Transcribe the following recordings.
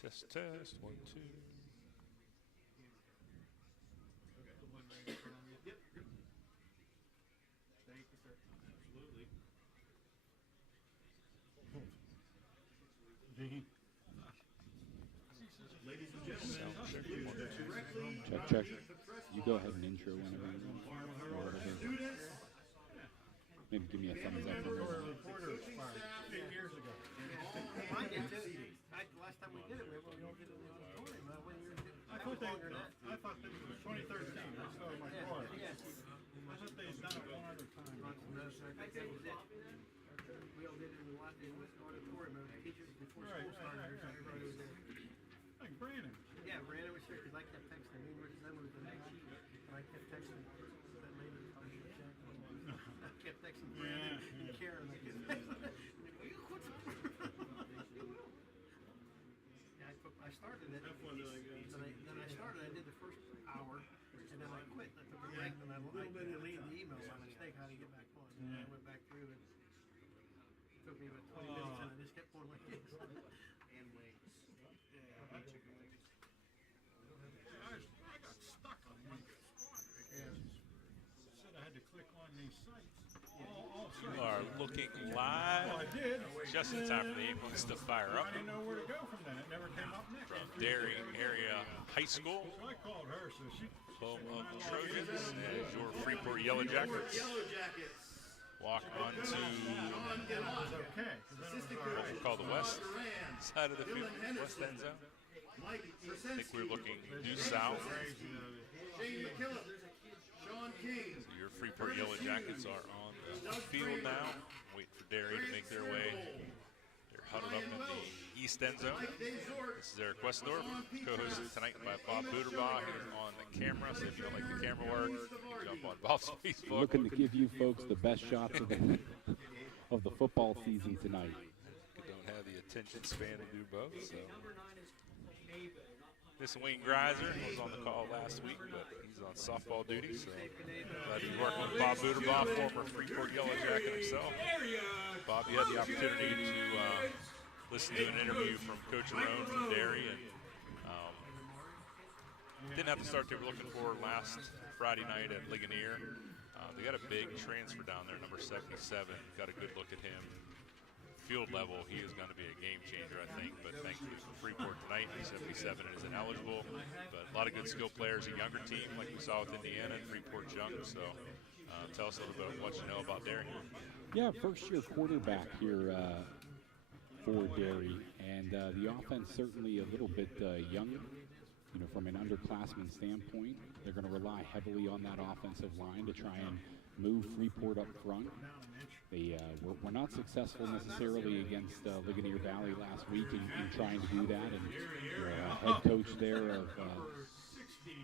Test, test, 1, 2. Ladies and gentlemen, Check, check. You go ahead and intro whenever you want. students, Maybe give me a thumbs up. Reporter expired 8 years ago. Mine did too. Last time we did it, we all did it in the auditorium. I thought this was 2013. I saw my car. I thought they'd done it one other time. I think that was it. We all did it in the auditorium. Teachers before school started, everybody was there. Like Brandon. Yeah, Brandon was here because I kept texting me. Rick's number was the next sheet, and I kept texting that lady. I kept texting Brandon and Karen. I kept texting. I started it. Then I started. I did the first hour, and then I quit. I took a break, and I deleted the email by mistake. How to get back on? And I went back through, and it took me about 20 minutes, and I just kept going like this. And wait. I got stuck on one spot. Said I had to click on these sites. We are looking live. I did. Just in time for the ambulance to fire up I didn't know where to go from that. It never came up next. from Derry Area High School, So I called her, so she home of the Trojans, as your Freeport Yellowjackets Yellowjackets, walk on to was okay. assistant what coach, we call the west Duran, side of the field, west end zone. Mike I think we're looking due south. Shane McKillop, Sean King, So your Freeport Yellowjackets are on the field now, waiting for Derry to make their way. They're huddled up in the east end zone. This is Eric Westendorf, co-hosted tonight by Bob Buderbaugh, who's on the camera. So if you don't like the camera work, you can jump on Bob's Facebook. Looking to give you folks the best shots of the football season tonight. You don't have the attention span to do both. So this Wayne Greiser was on the call last week, but he's on softball duty. So glad to be working with Bob Buderbaugh, former Freeport Yellowjacket himself. Bob, you had the opportunity to listen to an interview from Coach Roan from Derry, and didn't have the start they were looking for last Friday night at Ligonier. They got a big transfer down there, number 77. Got a good look at him. Field level, he is going to be a game changer, I think. But thankfully for Freeport tonight, 77 is ineligible. But a lot of good skill players, a younger team like we saw with Indiana and Freeport's young. So tell us a little bit about what you know about Derry. Yeah, first-year quarterback here for Derry, and the offense certainly a little bit young. You know, from an underclassman standpoint, they're going to rely heavily on that offensive line to try and move Freeport up front. They were not successful necessarily against Ligonier Valley last week in trying to do that, and the head coach there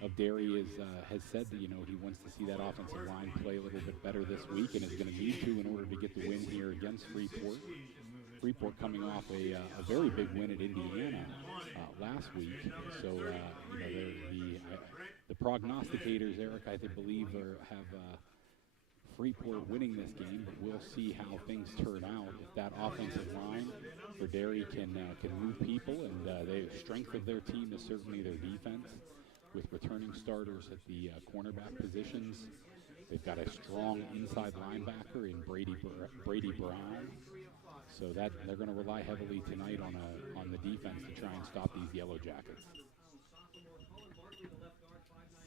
of Derry has said that, you know, he wants to see that offensive line play a little bit better this week, and is going to need to in order to get the win here against Freeport. Freeport coming off a very big win at Indiana last week, so you know, the prognosticators, Eric, I believe have Freeport winning this game, but we'll see how things turn out. If that offensive line for Derry can move people, and the strength of their team is certainly their defense, with returning starters at the cornerback positions. They've got a strong inside linebacker in Brady Brown, so that they're going to rely heavily tonight on the defense to try and stop these Yellowjackets.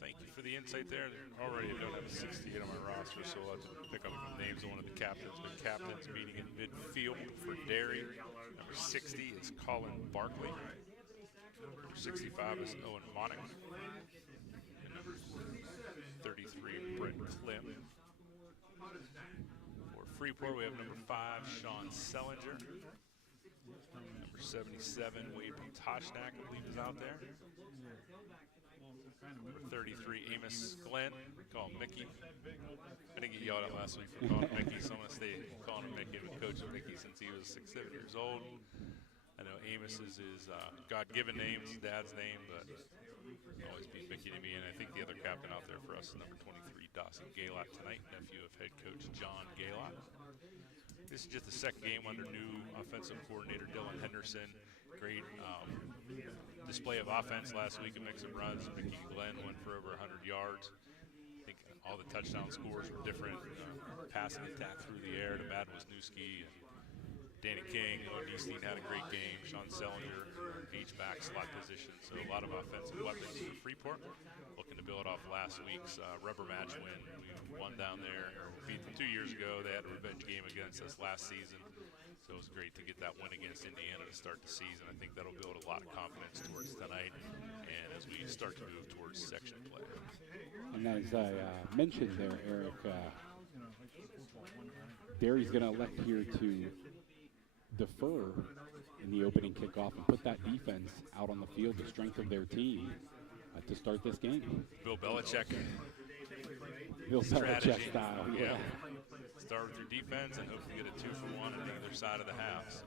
Thank you for the insight there. Already I don't have a 68 on my roster, so I'll have to pick up the names of one of the captains. But captains meeting in midfield for Derry. Number 60 is Colin Barkley. Number 65 is Owen Monick. And number 33, Brett Klim. For Freeport, we have number 5, Sean Sellinger. Number 77, Wade Potoshnak, I believe, is out there. Number 33, Amos Glenn. We call him Mickey. I didn't get yelled at last week for calling him Mickey, so I'm going to stay calling him Mickey. I've been coaching Mickey since he was 6, 7 years old. I know Amos is his God-given name, his dad's name, but always be Mickey to me. And I think the other captain out there for us is number 23, Dawson Gaylott tonight, nephew of head coach John Gaylott. This is just the second game under new offensive coordinator Dylan Henderson. Great display of offense last week and make some runs. Mickey Glenn went for over 100 yards. I think all the touchdown scores were different. Passing attack through the air to Matt Wisniewski and Danny King. Easteen had a great game. Sean Sellinger, H-back slot position. So a lot of offensive weapons for Freeport. Looking to build off last week's rubber match win. We won down there. We beat them 2 years ago. They had a revenge game against us last season. So it was great to get that win against Indiana to start the season. I think that'll build a lot of confidence towards tonight and as we start to move towards section play. And as I mentioned there, Eric, Derry's going to elect here to defer in the opening kickoff and put that defense out on the field, the strength of their team, to start this game. Bill Belichick Belichick style, yeah. Start with your defense and hopefully get a 2-for-1 on either side of the half. So,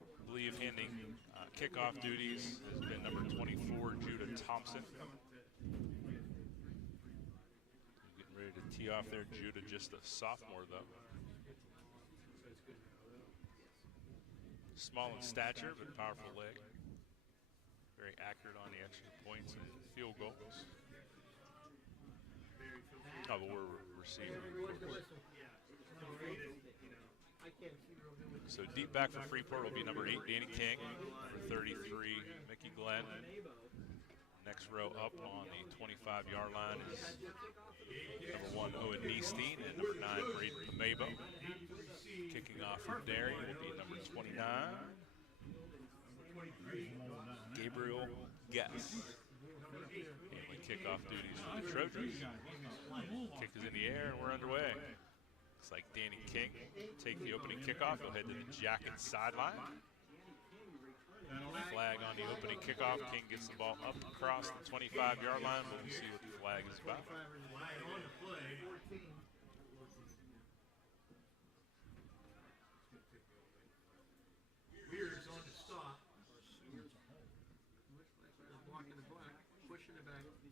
I believe handing kickoff duties has been number 24, Judah Thompson. Getting ready to tee off there. Judah, just a sophomore, though. Small in stature, but powerful leg. Very accurate on the extra points and field goals. Oh, but we're receiving. So deep back for Freeport will be number 8, Danny King. Number 33, Mickey Glenn. Next row up on the 25-yard line is number 1, Owen Neesteen, and number 9, Braden Pamebo. Kicking off for Derry will be number 29, Gabriel Guess. Handling kickoff duties for the Trojans. Kick is in the air and we're underway. Looks like Danny King take the opening kickoff. He'll head to the Jackets sideline. Flag on the opening kickoff. King gets the ball up across the 25-yard line. We'll see what the flag is about.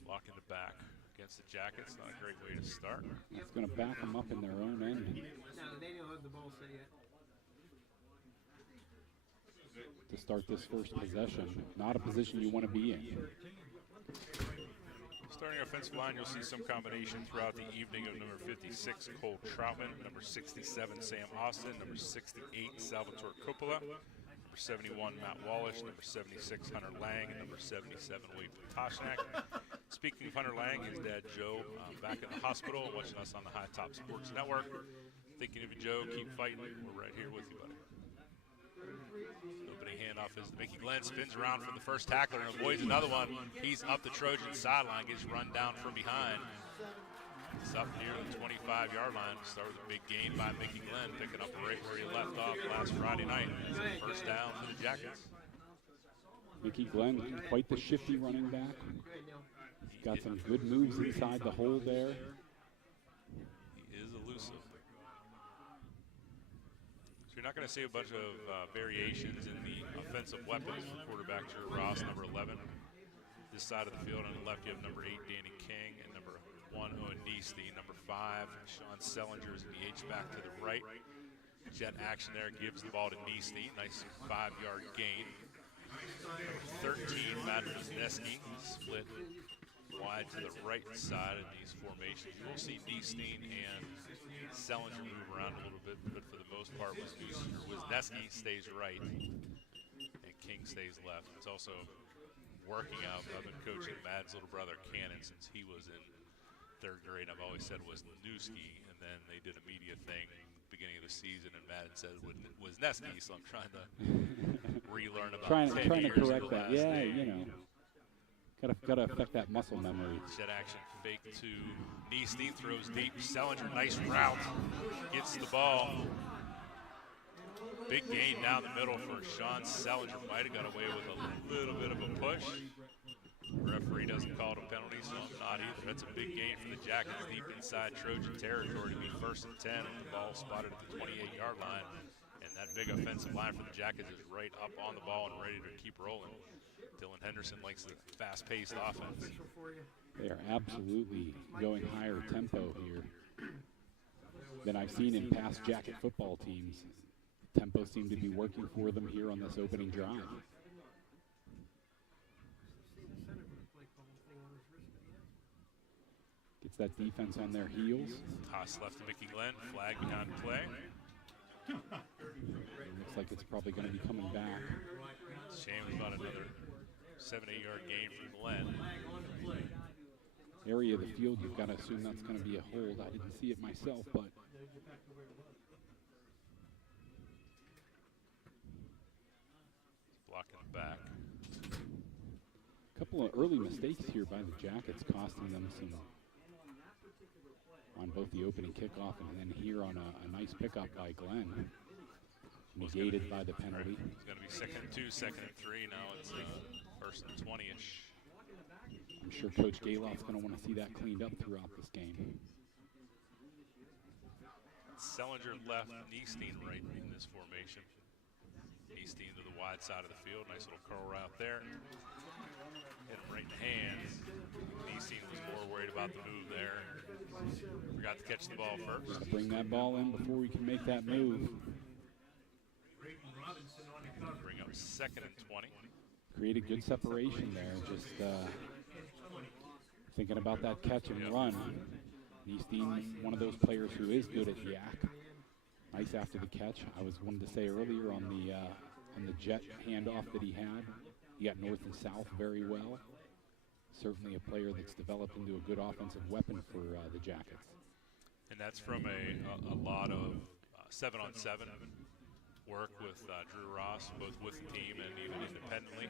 Blocking the back against the Jackets, not a great way to start. It's going to back them up in their own end. No, they don't have the ball set yet. To start this first possession, not a position you want to be in. Starting offensive line, you'll see some combination throughout the evening of number 56, Cole Troutman, number 67, Sam Austin, number 68, Salvatore Coppola, number 71, Matt Wallish, number 76, Hunter Lang, and number 77, Wade Potashnak. Speaking of Hunter Lang, his dad Joe back in the hospital, watching us on the High Top Sports Network. Thinking of you, Joe. Keep fighting. We're right here with you, buddy. Opening handoff is Mickey Glenn, spins around for the first tackler and avoids another one. He's up the Trojan sideline, gets run down from behind. It's up near the 25-yard line. Start with a big gain by Mickey Glenn, picking up right where he left off last Friday night. First down for the Jackets. Mickey Glenn, quite the shifty running back. He's got some good moves inside the hole there. He is elusive. So you're not going to see a bunch of variations in the offensive weapons for quarterback Drew Ross, number 11. This side of the field on the left, you have number 8, Danny King, and number 1, Owen Neesteen. Number 5, Sean Sellinger is in the H-back to the right. Jet action there, gives the ball to Neesteen. Nice 5-yard gain. Number 13, Matt Wisniewski, split wide to the right side of these formations. You will see Neesteen and Sellinger move around a little bit, but for the most part, Wisniewski stays right and King stays left. It's also working out. I've been coaching Mad's little brother, Cannon, since he was in 3rd grade. I've always said Wisniewski, and then they did a media thing beginning of the season, and Madden said Wisniewski, so I'm trying to relearn about trying to correct that. Yeah, name. you know, gotta affect that muscle memory. Jet action fake to Neesteen, throws deep. Sellinger, nice route, gets the ball. Big gain down the middle for Sean Sellinger. Might have got away with a little bit of a push. Referee doesn't call it a penalty, so I'm not either. That's a big gain for the Jackets deep inside Trojan territory to be 1st and 10 with the ball spotted at the 28-yard line. And That big offensive line for the Jackets is right up on the ball and ready to keep rolling. Dylan Henderson likes the fast-paced offense. They are absolutely going higher tempo here than I've seen in past Jacket football teams. Tempo seemed to be working for them here on this opening drive. Gets that defense on their heels. Toss left to Mickey Glenn, flag behind play. Looks like it's probably going to be coming back. Shame about another 7-8 yard gain from Glenn. Area of the field, you've got to assume that's going to be a hold. I didn't see it myself, but blocking it back. a couple of early mistakes here by the Jackets, costing them some on both the opening kickoff and then here on a nice pickup by Glenn. Negated by the penalty. It's going to be 2nd and 2, 2nd and 3. Now it's 1st and 20-ish. I'm sure Coach Galoff's going to want to see that cleaned up throughout this game. Sellinger left, Niestein right in this formation. Niestein to the wide side of the field. Nice little curl route there. Hit him right in the hands. Niestein was more worried about the move there. Forgot to catch the ball first. Got to bring that ball in before we can make that move. Bring up 2nd and 20. Created good separation there. Just thinking about that catch and run. Niestein, one of those players who is good at yak. Nice after the catch. I was wanted to say earlier on the jet handoff that he had. He got north and south very well. Certainly a player that's developed into a good offensive weapon for the Jackets. And that's from a lot of 7-on-7 work with Drew Ross, both with the team and even independently.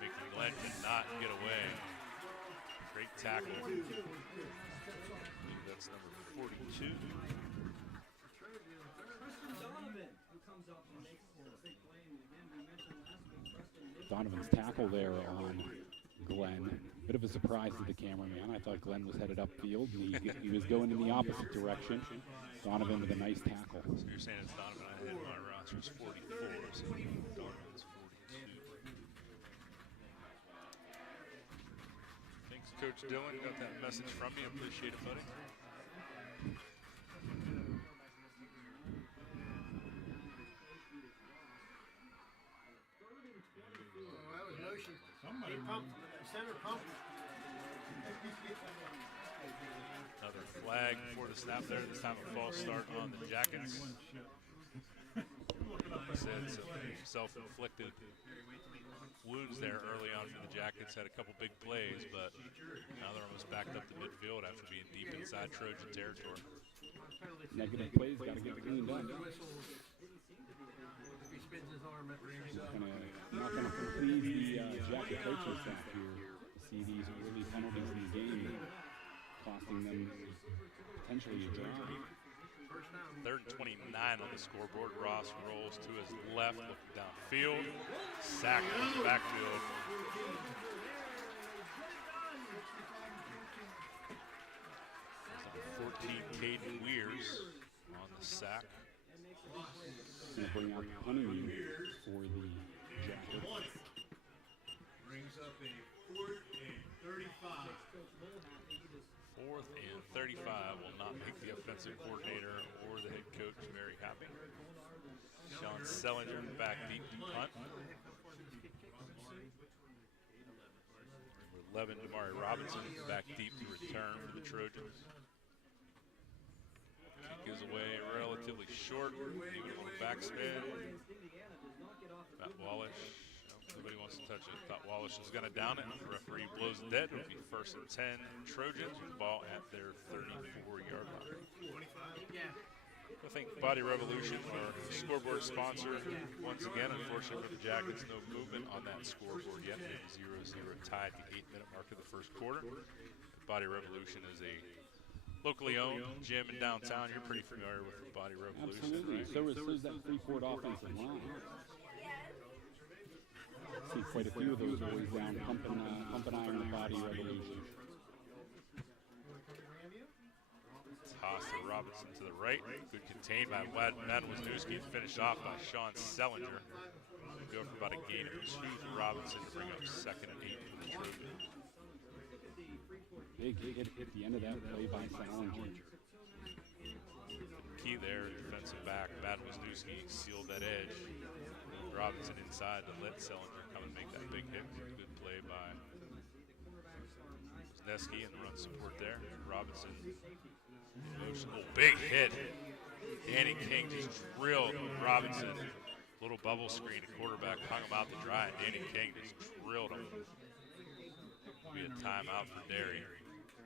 Mickey Glenn did not get away. Great tackle. I believe that's number 42. Donovan's tackle there on Glenn. Bit of a surprise to the cameraman. I thought Glenn was headed upfield. He was going in the opposite direction. Donovan with a nice tackle. So you're saying it's Donovan. I had my roster is 44, so Donovan's 42. Thanks, Coach Dillon. Got that message from me. Appreciate it, buddy. Somebody Center pump. Another flag before the snap there. This time a false start on the Jackets. Like I said, some self-inflicted wounds there early on for the Jackets. Had a couple big plays, but now they're almost backed up to midfield after being deep inside Trojan territory. Negative plays, got to get cleaned up. Not going to please the Jacket coaching staff here to see these early penalties in the game costing them potentially a draw. 3rd and 29 on the scoreboard. Ross rolls to his left, looking downfield. Sacked from the backfield. Number 14, Caden Weirs on the sack. Going to bring out punting for the Jackets. Brings up a 4th and 35. 4th and 35 will not make the offensive coordinator or the head coach very happy. Sean Sellinger back deep to punt. Number 11, Damari Robinson back deep to return for the Trojans. Kick is away relatively short, even a little backspin. Matt Wallish, nobody wants to touch it. Thought Wallish was going to down it. The referee blows it dead. It'll be 1st and 10. Trojans with the ball at their 34-yard line. I think Body Revolution, our scoreboard sponsor, once again, unfortunately for the Jackets, no movement on that scoreboard yet. 0-0 tied the 8-minute mark of the first quarter. Body Revolution is a locally owned gym in downtown. You're pretty familiar with Body Revolution, Absolutely. right? So is that Freeport offensive line. See quite a few of those boys down pumping iron the Body Revolution. Toss to Robinson to the right. Good contained by Matt Wisniewski. Finished off by Sean Sellinger. Go for about a gain of 2 to Robinson to bring up 2nd and 8 for the Trojans. Big hit at the end of that play by Salinger. Key there, defensive back. Matt Wisniewski sealed that edge. Robinson inside to let Sellinger come and make that big hit. Good play by Wisniewski and the run support there. Robinson in motion. Oh, big hit. Danny King just drilled Robinson. Little bubble screen. The quarterback hung him out to dry, and Danny King just drilled him. Be a timeout for Derry.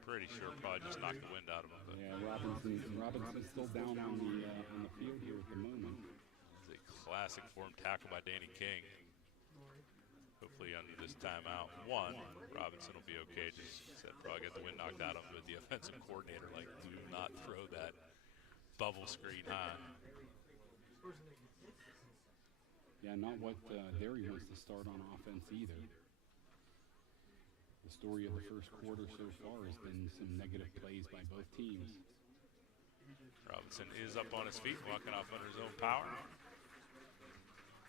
Pretty sure probably just knocked the wind out of him. But Yeah, Robinson's still down on the field here at the moment. it's a classic form tackle by Danny King. Hopefully under this timeout, Robinson will be okay. Just said probably got the wind knocked out of him, but the offensive coordinator, like, do not throw that bubble screen high. Yeah, not what Derry wants to start on offense either. The story of the first quarter so far has been some negative plays by both teams. Robinson is up on his feet, walking off under his own power.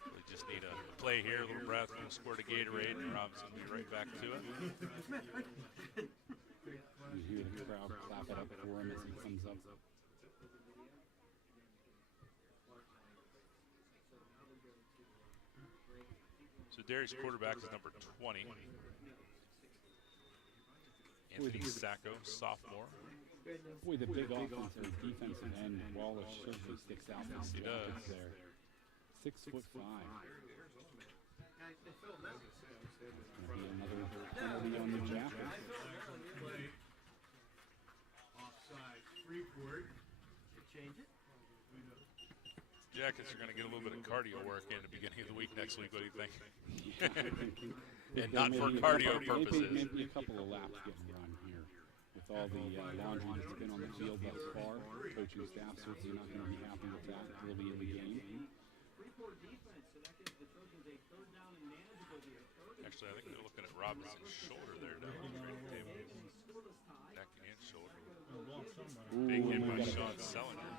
We just need a play here, a little breath, we'll squirt a Gatorade, and Robinson will be right back to it. You hear the crowd clap it up for him as he comes up. So Derry's quarterback is number 20. Anthony Sacco, sophomore. Boy, the big offensive defensive end, Wallace, certainly sticks out for the He does. Jackets there. 6'5". Gonna be another penalty on the Jackets. Offside, Freeport. Change it. Jackets are going to get a little bit of cardio work in the beginning of the week next week. What do you think? And There not may for be a cardio couple- purposes. Maybe a couple of laps getting run here. With all the laundry that's been on the field thus far, coaching staff certainly not going to be happy with that early in the game. Actually, I think they're looking at Robinson's shoulder there down on the training table. Neck and shoulder. Ooh, Big hit we by got a Sean Sellinger.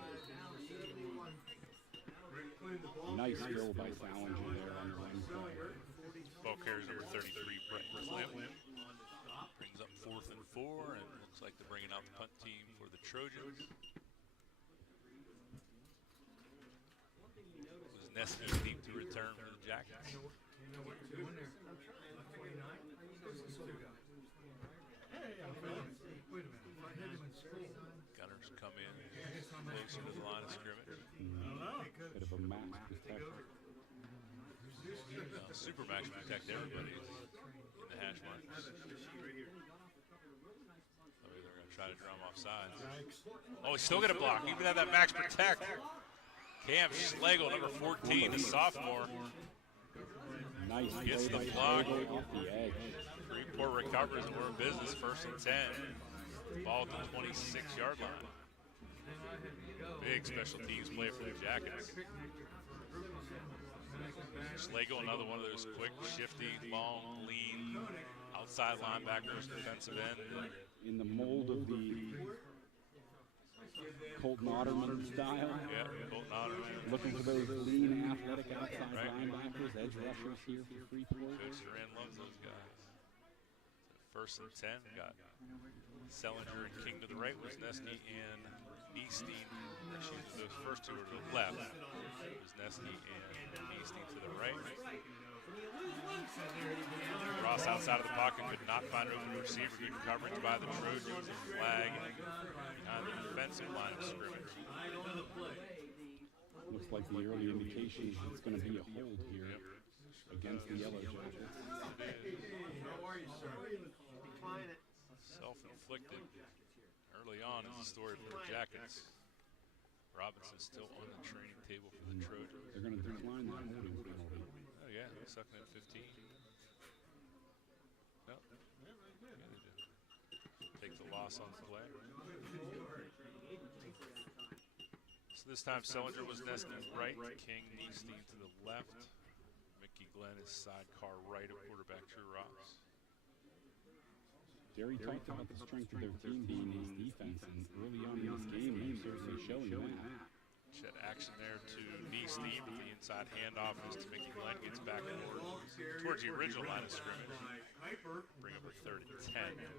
nice throw by Salinger there on the run play. Ball carries number 33, Brett Clem. Brings up 4th and 4, and looks like they're bringing out the punt team for the Trojans. Wisniewski team to return for the Jackets. Gunners come in closer to the line of scrimmage. Bit of a max protector. Super max protect everybody in the hash marks. Oh, they're going to try to draw him off sides. Oh, he's still going to block. Even at that max protect. Cam Schlegel, number 14, the sophomore. Nice Gets play the by block. Schlegel off the edge. Freeport recovers, and we're in business. 1st and 10. Ball at the 26-yard line. Big special teams play for the Jackets. Schlegel, another one of those quick, shifty, long, lean, outside linebackers, defensive end. In the mold of the Colton Otterman style. Yeah, Colton Otterman. Looking for those lean, athletic outside linebackers, edge rushers here for Freeport. Coach Duran loves those guys. So 1st and 10, got Sellinger and King to the right, Wisniewski and Easting. Actually, those first two are to the left. Wisniewski and Easting to the right. Ross outside of the pocket could not find an open receiver. Good coverage by the Trojans. Flag behind the defensive line of scrimmage. Looks like the early indication is it's going to be a hold here against the Yellowjackets. Self-inflicted early on is the story for the Jackets. Robinson's still on the training table for the Trojans. They're going to decline that holding penalty. Oh yeah, 2nd and 15. No. Yeah, they did. Take the loss on the play. So this time Sellinger was Wisniewski right, King Easting to the left. Mickey Glenn is sidecar right of quarterback Drew Ross. Derry talked about the strength of their team being his defense, and early on in this game, they certainly showing that. Chet action there to knee Steve. The inside handoff is to Mickey Glenn. Gets back towards the original line of scrimmage. Bring up a 3rd and 10.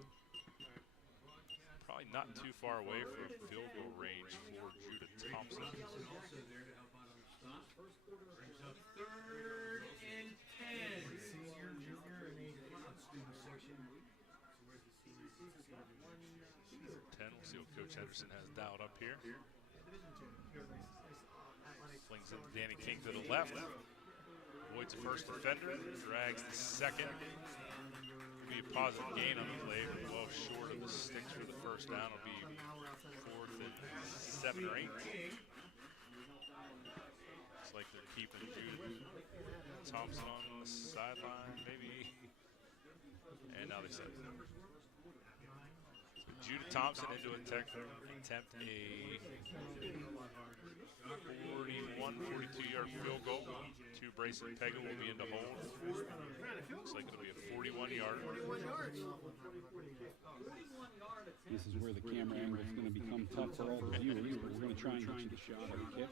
Probably not too far away from field goal range for Judah Thompson. Also there to help out on the stop. Brings up 3rd and 10. Senior, junior, and a student section. 10. We'll see what Coach Henderson has dialed up here. Flings in Danny King to the left. Avoids the first defender. Drags the second. Will be a positive gain on the play, but well short of the sticks for the first down. It'll be 4th and 7 or 8. Looks like they're keeping Judah Thompson on the sideline, maybe. And now they set it. Judah Thompson into attempt a 42-yard field goal. 2 Brayson Pega will be in to hold. Looks like it'll be a 41-yard. This is where the camera angle is going to become tough for all the viewers, but we're going to try and get you the shot of the kick.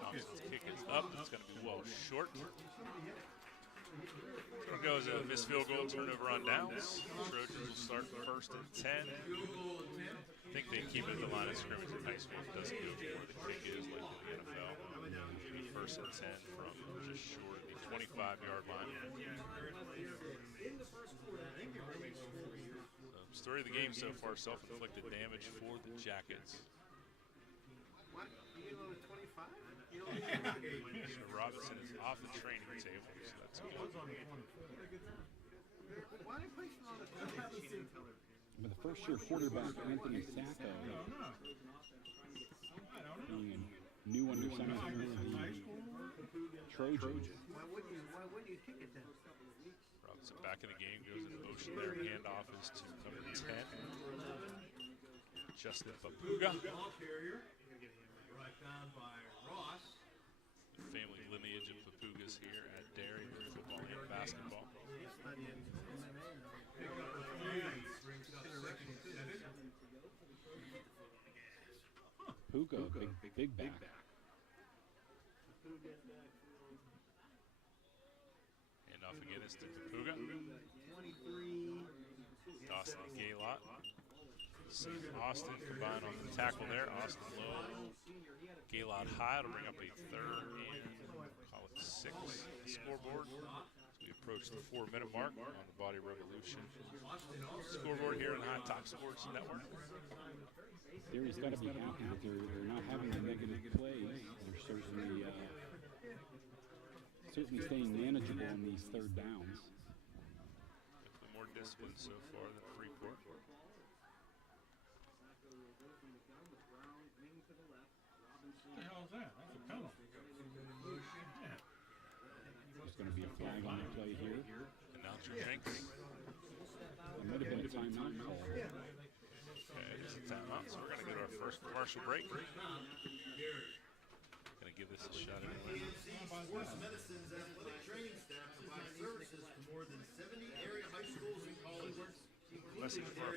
Thompson's kick is up. It's going to be well short. Here goes a missed field goal, turnover on downs. Trojans will start 1st and 10. I think they keep it at the line of scrimmage in high school. It doesn't go to where the kick is like in the NFL. Maybe 1st and 10 from just short of the 25-yard line. Story of the game so far, self-inflicted damage for the Jackets. What? You get on a 25? So Robinson is off the training table, so that's good. Why did they place him on the 20? She didn't tell her. But the first-year quarterback, Anthony Sacco, being new under center for the Trojans. Why wouldn't you kick it then? Robinson back in the game, goes in motion there. Handoff is to number 10. Justin Papuga. Ball carrier. Brought down by Ross. The family lineage of Papugas here at Derry for football and basketball. Puga, big back. Handoff again is to Papuga. 23. Dawson and Gaylott. Austin combined on the tackle there. Austin low. Gaylott high. It'll bring up a 3rd and call it 6 scoreboard. As we approach the 4-minute mark on the Body Revolution scoreboard here on High Top Sports Network. Derry's got to be happy that they're not having the negative plays. They're certainly staying manageable on these 3rd downs. Definitely more disciplined so far than Freeport. What the hell is that? That's a penalty. Yeah. There's going to be a flag on the play here. Announcer Jenks. It might have been a timeout call. Okay, it's a timeout, so we're going to go to our first commercial break. Going to give this a shot anyway. Sports Medicine's athletic training staff provides services to more than 70 area high schools and colleges. Message for our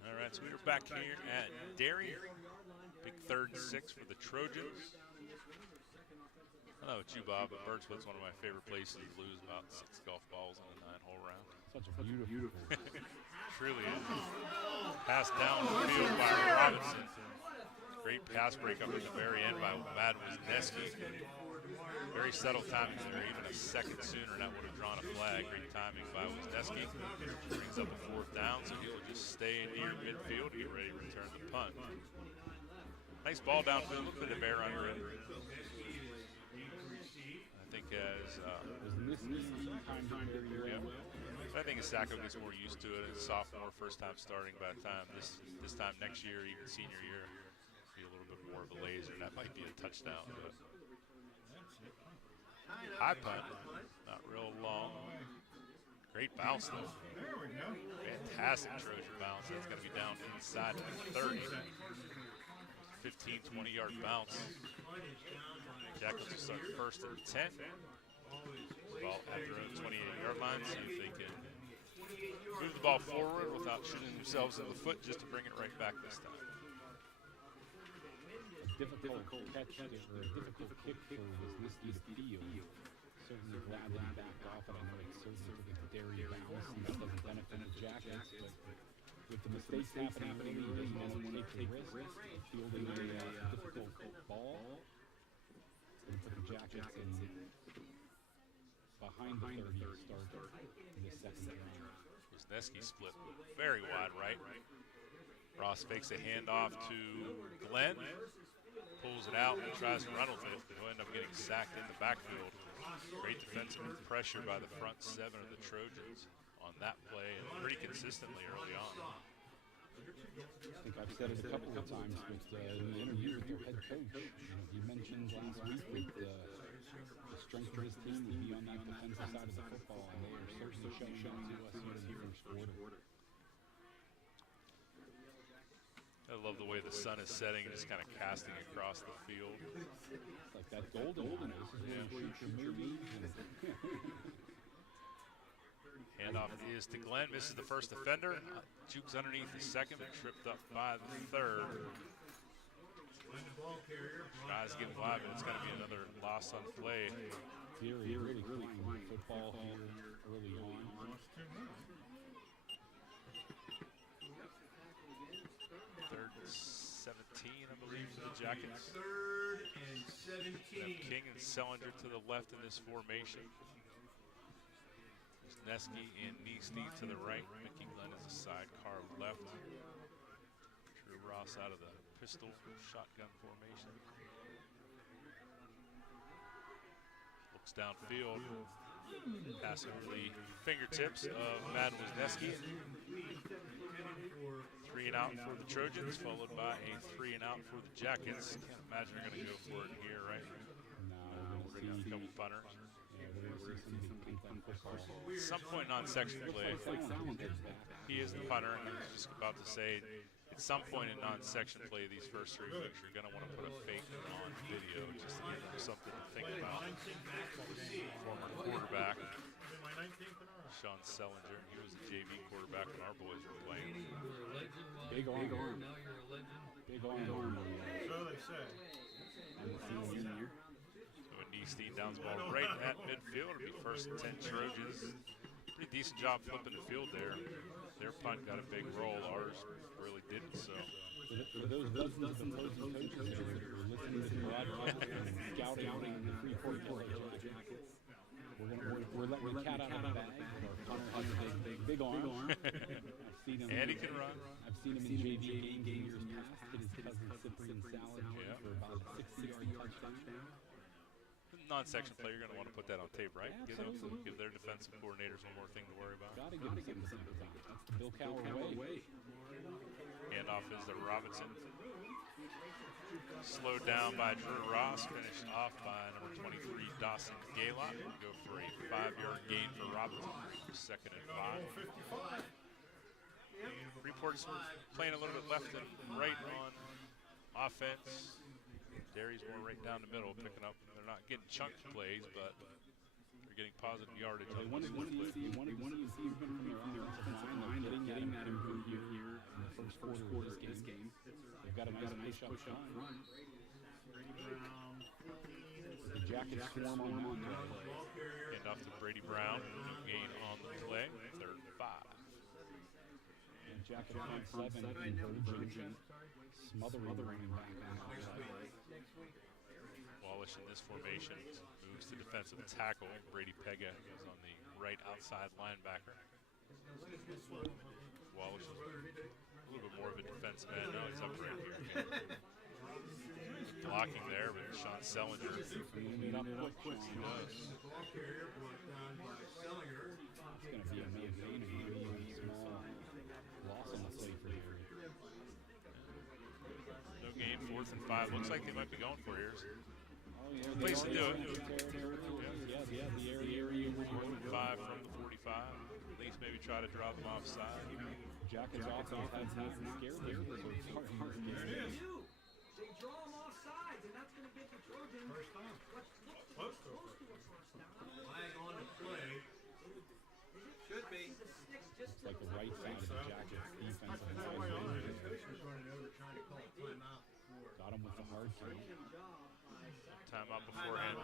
All right, so we are back here at Derry. Big 3rd and 6 for the Trojans. I don't know about you, Bob, but Birchwood's one of my favorite places to lose about 6 golf balls in a 9-hole round. Such a beautiful. Truly is. Pass down the field by Robinson. Great pass break up at the very end by Mad Wisniewski. Very subtle timing there. Even a second sooner, and that would have drawn a flag. Great timing by Wisniewski. Brings up a 4th down, so he will just stay near midfield. Get ready to return the punt. Nice ball downfield. A little bit of air under it. I think as I think as Sacco gets more used to it, as sophomore, first time starting, by the time this time next year, even senior year, be a little bit more of a laser. That might be a touchdown. But high punt, not real long. Great bounce though. There we go. Fantastic Trojan bounce. That's going to be down inside the 30. 15, 20-yard bounce. Jackets will start 1st and 10. Ball at their own 28-yard line. See if they can move the ball forward without shooting themselves in the foot, just to bring it right back this time. Difficult catch or difficult kick for Wisniewski to feel. Certainly glad that he backed off, and I know it's certainly took a Derry bounce, and that doesn't benefit the Jackets, but with the mistakes happening early, he doesn't want to take the risk fielding a difficult ball. It's going to put the Jackets in behind the 30 to start in the second round. Wisniewski split very wide right. Ross fakes a handoff to Glenn. Pulls it out and tries to run with it. He'll end up getting sacked in the backfield. Great defensive pressure by the front 7 of the Trojans on that play, and pretty consistently early on. I think I've said it a couple of times with in the interview with their head coach. You mentioned last week that the strength of his team would be on that defensive side of the football, and they are certainly showing to us here in the first quarter. I love the way the sun is setting and just kind of casting across the field. It's like that golden line. This is where you shoot your movie. Handoff is to Glenn. Misses the first defender. Jukes underneath the second, but tripped up by the third. Tries to get wide, but it's going to be another loss on play. Derry really playing football here early on. Third and 17, I believe, for the Jackets. 3rd and 17. King and Sellinger to the left in this formation. Wisniewski and Neesty to the right. Mickey Glenn is a sidecar left. Drew Ross out of the pistol shotgun formation. Looks downfield. Pass over the fingertips of Matt Wisniewski. 3 and out for the Trojans, followed by a 3 and out for the Jackets. Can't imagine they're going to go for it here, right? No, We're going to have a couple punters. Yeah, we're going to see some big punt football. At some point non-section play, he is the punter, and I was just about to say, at some point in non-section play these first 3 weeks, you're going to want to put a fake on video just to give them something to think about. Former quarterback, Sean Sellinger, he was a JV quarterback when our boys were playing. Big arm. Big arm. So they say. So Neesty downs the ball right at midfield. It'll be 1st and 10 Trojans. Pretty decent job flipping the field there. Their punt got a big roll. Ours really didn't. So For those dozens of opposing coaches that are listening to the broadcast and scouting the Freeport Yellowjackets, we're letting the cat out of the bag. Our punter has a big arm. I've seen him. and he can run. I've seen him in JV games in years past. Hit his cousin Cyprian Salad for about a 60-yard touchdown. Non-section play, you're going to want to put that on tape, right? Absolutely. Give their defensive coordinators one more thing to worry about. Got to give him some sympathy. That's the Bill Cowher way. Handoff is to Robinson. Slowed down by Drew Ross, finished off by number 23, Dawson Gaylock. Go for a 5-yard gain for Robinson. 2nd and 5. Freeport's playing a little bit left and right on offense. Derry's more right down the middle, picking up. They're not getting chunk plays, but they're getting positive yardage on They those wanted to plays. see improvement from their offensive line. They're getting that improvement here in the first quarter of this game. They've got a nice push-up run. The Jackets swarm on that play. Hand off to Brady Brown. No gain on the play. 3rd and 5. And Jackets front 7 encouraging, smothering the running back on that play. Wallace in this formation moves to defensive tackle. Brady Pega is on the right outside linebacker. Wallace is a little bit more of a defensive end. Now he's up right here. Blocking there with Sean Sellinger. It's going to be a man gain, a small loss on the play for Derry. No gain, 4th and 5. Looks like they might be going for here. Oh, yeah, Place to do it. Yeah, the area 4th and 5 from the 45. At least maybe try to drop them offside. Jackets offense has not scared them so far in this game. They draw them off sides, and that's going to get the Trojans First down. close to a first down. Flag on the play. Should be. It's like the right side of the Jackets defensive line. Coach's running over trying to call a timeout before. Got him with the hard throw. Timeout beforehand.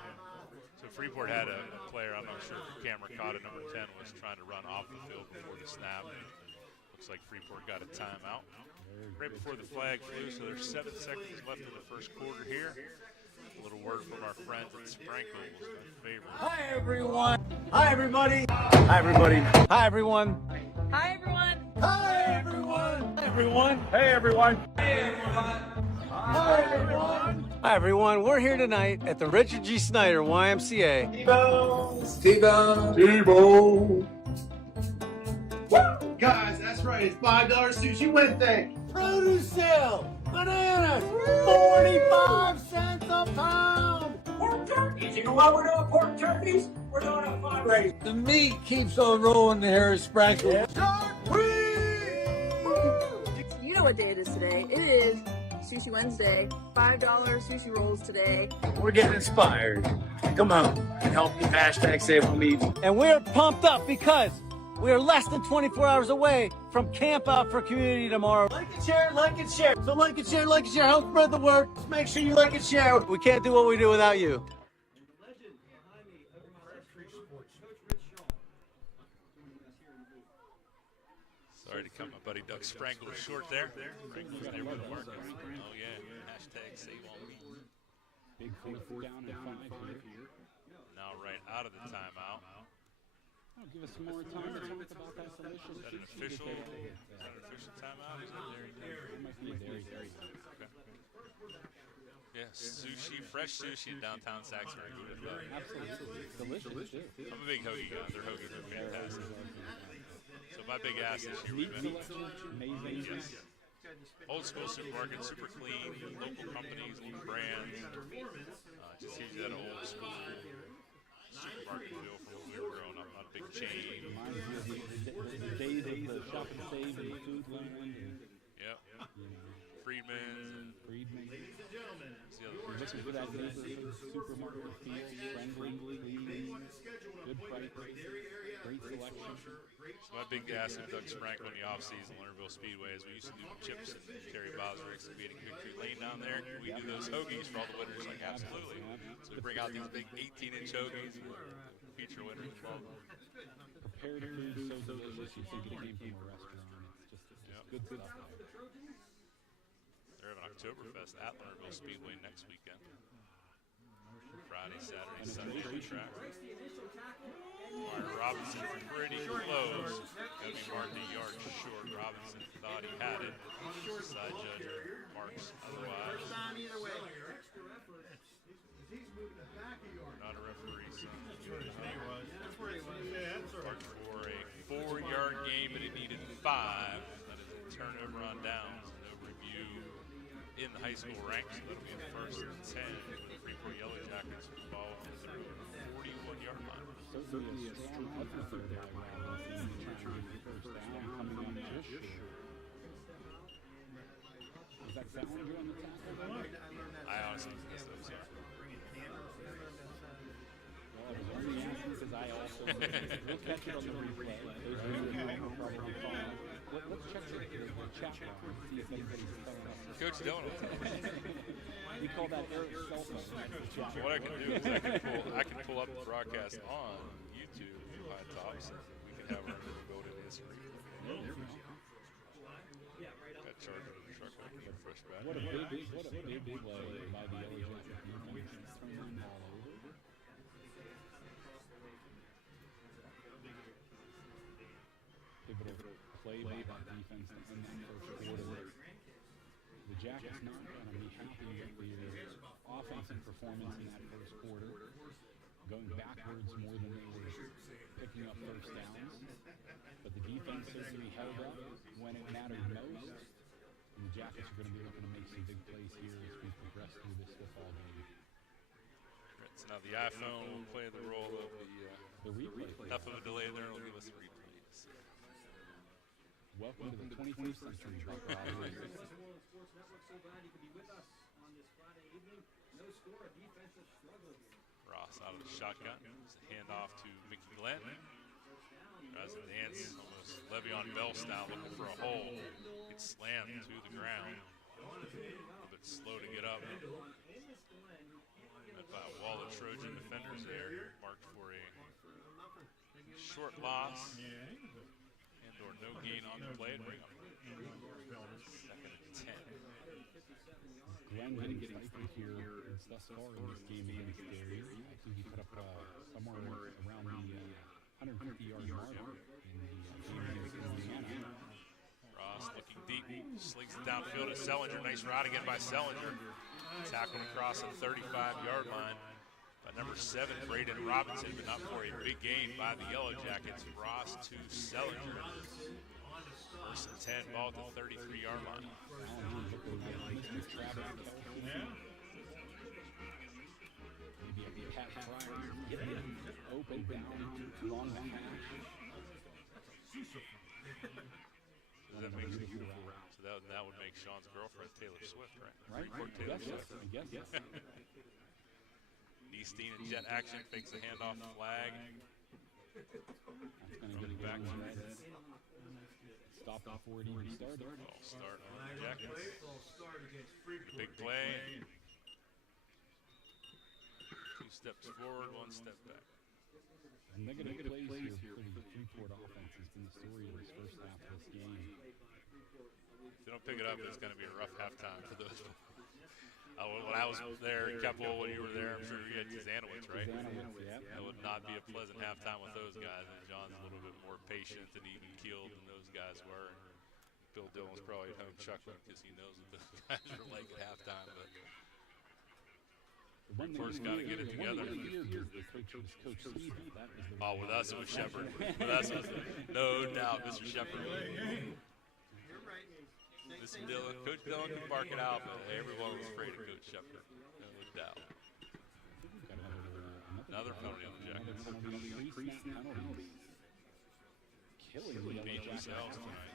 So Freeport had a player, I'm not sure if the camera caught it, number 10 was trying to run off the field before the snap. Looks like Freeport got a timeout right before the flag flew, so there's 7 seconds left in the first quarter here. A little word from our friends at Sprinkles, my favorite. Hi everyone. Hi everybody. Hi everybody. Hi everyone. Hi everyone. Hi everyone. Hi everyone. Hey everyone. Hey everyone. Hi everyone. Hi everyone. We're here tonight at the Richard G. Snyder YMCA. T-Bone. Guys, that's right. It's $5 sushi Wednesday. Produce sale. Bananas. 45 cents a pound. Pork turkeys. You know why we're doing pork turkeys? We're doing a fundraiser. The meat keeps on rolling here at Sprinkles. You know what day it is today. It is Sushi Wednesday. $5 sushi rolls today. We're getting inspired. Come on and help me hashtag save on meat. And we're pumped up because we are less than 24 hours away from Camp Out for Community tomorrow. Like and share, like and share. So like and share, like and share. Help spread the word. Just make sure you like and share. We can't do what we do without you. Sorry to cut my buddy Doug Sprankle short there. Sprankle's neighborhood market. Oh yeah, hashtag save on me. Big 4th down and 5 here. Now right out of the timeout. Oh, give us some more time to talk about that delicious. Is that an official? Is that an official timeout? Is that Derry? It might be a Derry. Okay. Yes, sushi, fresh sushi in downtown Saxon. Absolutely. Delicious too. I'm a big hoagie guy. Their hoagies are fantastic. So my big ass this year we've been. Amazing. Yes. Old school supermarket, super clean, local companies, local brands. Just gives you that old school supermarket feel from when we were growing up. Not a big chain. The days of the shop and save and Foodland. Yep. Freedman's. Ladies and gentlemen, What's the other one? Looking for that neighborhood supermarket feel, friendly, clean, good price, great selection. So my big gas with Doug Sprankle in the offseason, Lernerville Speedway, as we used to do chips and Terry Bosrick's and being in Victory Lane down there. Can we do those hoagies for all the winners? Like, absolutely. So we bring out these big 18-inch hoagies and feature winners. Prepared food so delicious you think it came from a restaurant. It's just good stuff. They're having Oktoberfest at Lernerville Speedway next weekend. Friday, Saturday, Sunday on the track. Martin Robinson pretty close. Gotta be Martin a yard short. Robinson thought he had it. Side judge marks otherwise. either way. He's moving it back a yard. Not a referee. So That's where he was. Yeah, that's all right. for a 4-yard game, but it needed 5. That is a turnover on downs. No review in the high school ranks. So that'll be a 1st and 10. The Freeport Yellowjackets will fall from the 41-yard line. Certainly a strong effort there by Robinson trying to get the first down, coming on just short. Was that Salinger on the tackle? I honestly missed those. Yeah. Well, I was only asking because I also we'll catch it on the replay. Those of you at home will probably follow. Let's check the chat line and see if anybody's telling us. Coach Donald. We call that Eric's cell phone. So what I can do is I can pull up the broadcast on YouTube by tops, and we can have our go to this replay. Got charged in the truck like a fresh bat. What a big play by the Yellowjackets defense. play by that defense in that first quarter. The Jackets not going to be happy with their offensive performance in that first quarter, going backwards more than they were picking up first downs. But the defense certainly held up when it mattered most. And the Jackets are going to be looking to make some big plays here as we progress through this football game. Right, so now the iPhone will play the role of the replay. Enough of a delay there, will give us the replays. Welcome to the 21st century, Dr. Oliver. Ross out of the shotgun. It's a handoff to Mickey Glenn. Tries to dance, almost Le'Veon Bell style, looking for a hole. Gets slammed to the ground. A little bit slow to get up. Met by a wall of Trojan defenders there. Marked for a short loss. And or no gain on the play. Bring up 2nd and 10. Glenn getting stifled here thus far in this game against Derry. I think he put up somewhere around the 150-yard mark in the game against Indiana. Ross looking deep, slings it downfield to Sellinger. Nice route again by Sellinger. Tackled across the 35-yard line by number 7, Braden Robinson, but not for a big gain by the Yellowjackets. Ross to Sellinger. 1st and 10, ball at the 33-yard line. Maybe a Pat Fryer get it open down along the hash. So that would make Sean's girlfriend Taylor Swift, right? Freeport Taylor Swift. I guess. Easteen in jet action, fakes the handoff flag. That's going to get back to that. Stop before it even started. Ball start on the Jackets. Big play. 2 steps forward, 1 step back. And negative plays here for the Freeport offense has been the story of this first half of this game. If they don't pick it up, it's going to be a rough halftime for those. When I was there in Keppel, when you were there, I'm sure you had Zanowitz, right? That would not be a pleasant halftime with those guys. And John's a little bit more patient and even-keeled than those guys were. And Bill Dillon's probably at home chuckling because he knows what those guys are like at halftime. But Freeport's got to get it together. Oh, with us it was Shepard. With us it was no doubt, Mr. Shepard. Mr. Dillon, Coach Dillon can bark it out, but everyone was afraid of Coach Shepard. No doubt. Another penalty on the Jackets. Killing the beat themselves tonight.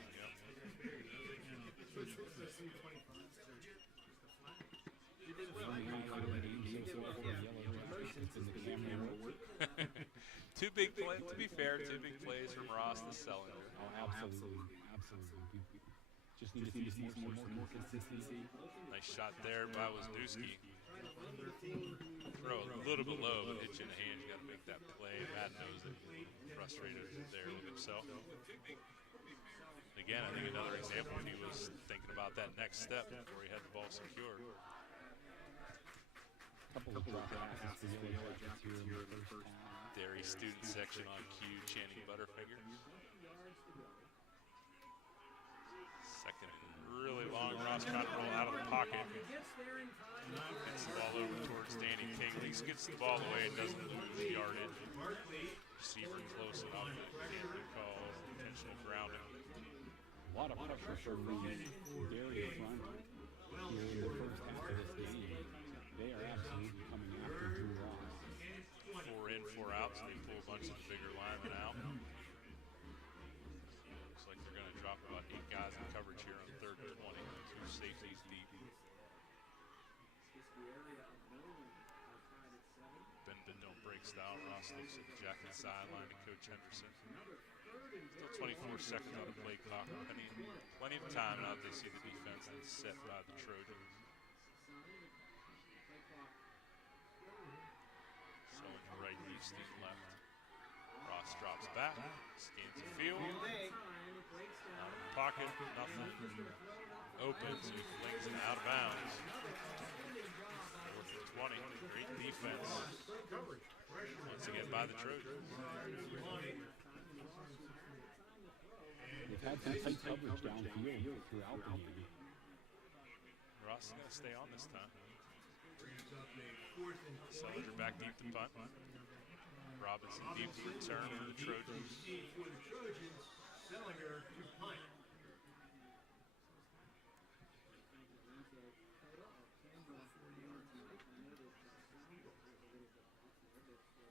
Two big plays, to be fair, 2 big plays from Ross to Sellinger. Oh, absolutely. Just need to see some more consistency. Nice shot there by Wisniewski. Throw a little bit low, but hit you in the hand. You got to make that play. Matt knows it. Frustrated there with himself. Again, I think another example when he was thinking about that next step before he had the ball secured. Couple of drop passes for Yellowjackets here in the first half. Derry student section on cue, chanting Butterfinger. Second and really long. Ross trying to roll out of the pocket. Gets the ball over towards Danny King. At least gets the ball away and doesn't lose the yardage. Receiver close enough. Good call. Intentional grounding. A lot of pressure from the Derry front here in the first half of this game. They are absolutely coming after Drew Ross. 4 in, 4 out, so they pull a bunch of the bigger linemen out. Looks like they're going to drop about 8 guys in coverage here on 3rd and 20. 2 safeties deep. Ben Bindon breaks down. Ross looks at the Jacket sideline to Coach Henderson. Still 24 seconds on the play clock. Plenty of time now that they see the defense that's set by the Trojans. Sellinger right, Easton left. Ross drops back, scans the field. Out of the pocket, nothing. Open, so he flings it out of bounds. 4th and 20, great defense. Once again by the Trojans. They've had some tight coverage downfield throughout the game. Ross is going to stay on this time. Selinger back deep to punt. Robinson deep to return for the Trojans. For the Trojans, Selinger to punt.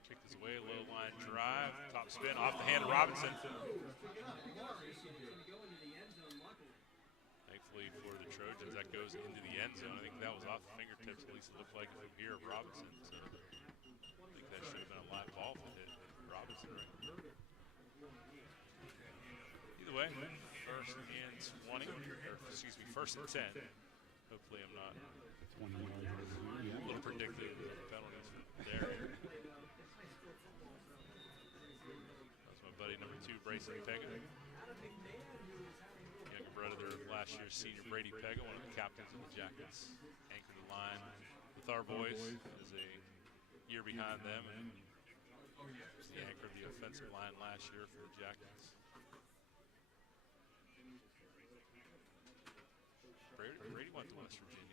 Kick this away, low line drive, top spin off the hand of Robinson. Thankfully for the Trojans, that goes into the end zone. I think that was off the fingertips, at least it looked like from here of Robinson. So I think that should have been a live ball if it hit Robinson, right? Either way, first and 20, or excuse me, first and 10. Hopefully I'm not 20 yards. a little predictive of the penalties there. That's my buddy number 2, Bryson Pega. Younger brother of last year's senior Brady Pega, one of the captains of the Jackets. Anchored the line with our boys as a year behind them. And he anchored the offensive line last year for the Jackets. Brady went to West Virginia.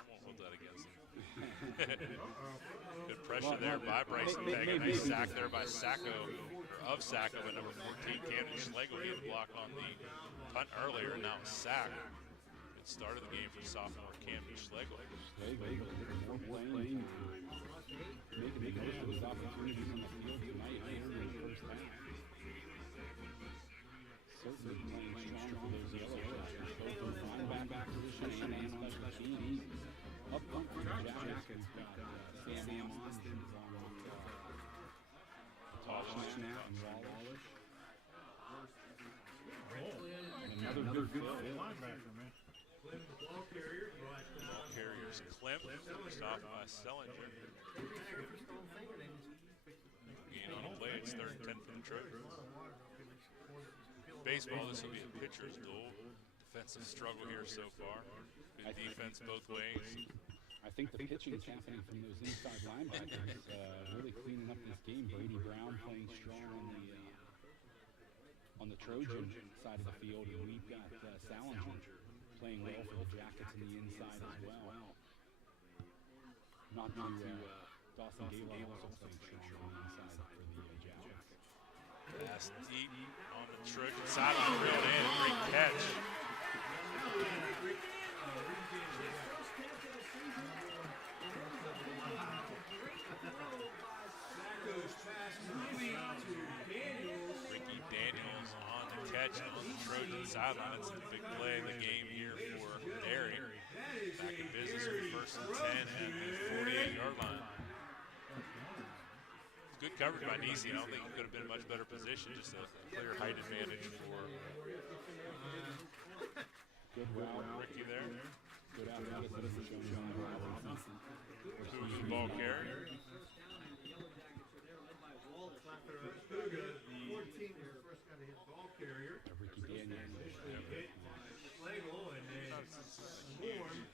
I won't hold that against him. Good pressure there by Bryson Pega. Nice sack there by Sacco, or of Sacco, but number 14, Camden Schlegel. He had the block on the punt earlier, and now sack. It started the game for sophomore Camden Schlegel. More playing time. Making the most of his opportunities on the field tonight here in the first half. Certainly playing strong for those Yellowjackets, both in linebacker position and special teams. Up front for the Jackets, got Sam Austin along with Toshina and Wallish. And another good Linebacker, man. Ball carrier, Ball carriers Klim, stopped by Selinger. Gain on a play, it's 3rd and 10 for the Trojans. Baseball, this will be a pitcher's duel. Defensive struggle here so far. Good defense both ways. I think the pitching is happening from those inside linebackers, really cleaning up this game. Brady Brown playing strong on the Trojan side of the field, and we've got Salinger playing well for the Jackets in the inside as well. Not to Dawson Gale also playing strong on the inside for the Jackets. Pass deep on the Trojan side of the field, and great catch. Ricky Daniels on the catch on the Trojan sideline. It's a big play in the game here for Derry. Back in business with 1st and 10 at the 48-yard line. Good coverage by Nisi. I don't think he could have been in a much better position. Just a clear height advantage for Ricky there. Good athleticism showing on Robinson. Who's the ball carrier? Ricky Daniels.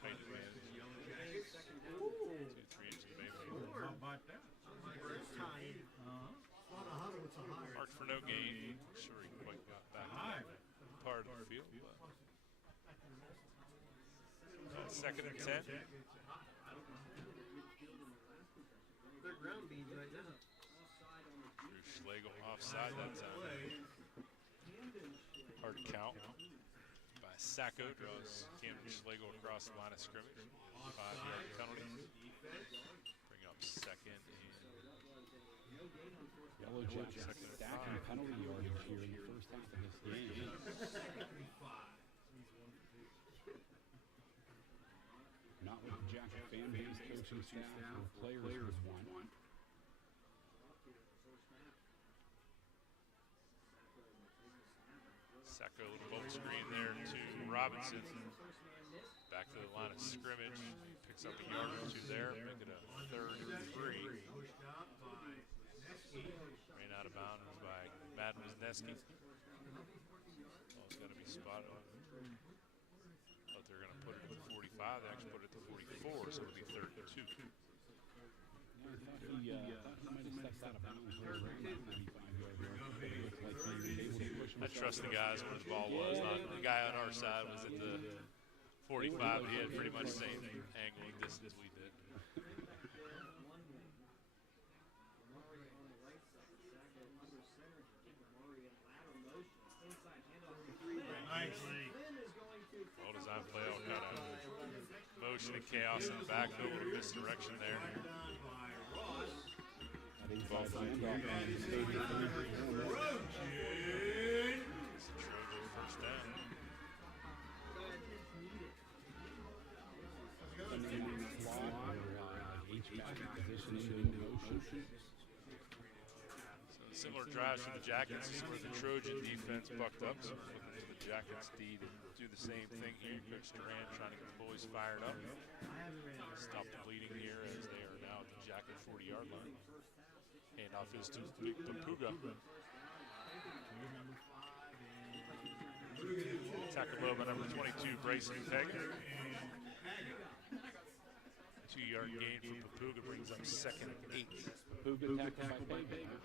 Height advantage. 2-3 inches maybe. How about that? Marked for no gain. Not sure he quite got back to that part of the field. But 2nd and 10. They're ground beans right now. Drew Schlegel offside that time. Hard count by Sacco. Draws Camden Schlegel across the line of scrimmage. 5-yard penalty. Bring up 2nd and Yellowjackets stacking penalty yardage here in the first half of this game. Not with the Jacket fan base, coaching staff, or players has won. Sacco, little bolt screen there to Robinson. Back to the line of scrimmage. Picks up a yard or 2 there. Make it a 3rd and 3. Ran out of bounds by Matt Wisniewski. Well, it's got to be spot on. But they're going to put it at the 45. They actually put it at the 44, so it'll be 3rd and 2. I thought he might have stepped out of bounds right around that 95-yard mark. It looked like he was able to push I trust the guys where the ball was. The guy on our side was at the 45. He had pretty much the same angle and distance we did. Well designed play, all kind of motion and chaos in the backfield, a little misdirection there. Ball from the Trojan first down. So similar drives from the Jackets. This is where the Trojan defense bucked up. So looking for the Jackets D to do the same thing here. Coach Durant trying to get the boys fired up. Stop the bleeding here as they are now at the Jacket 40-yard line. Handoff is to Papuga. Tackle low by number 22, Bryson Pega. 2-yard gain for Papuga brings up 2nd and 8. Papuga tackled by Pega.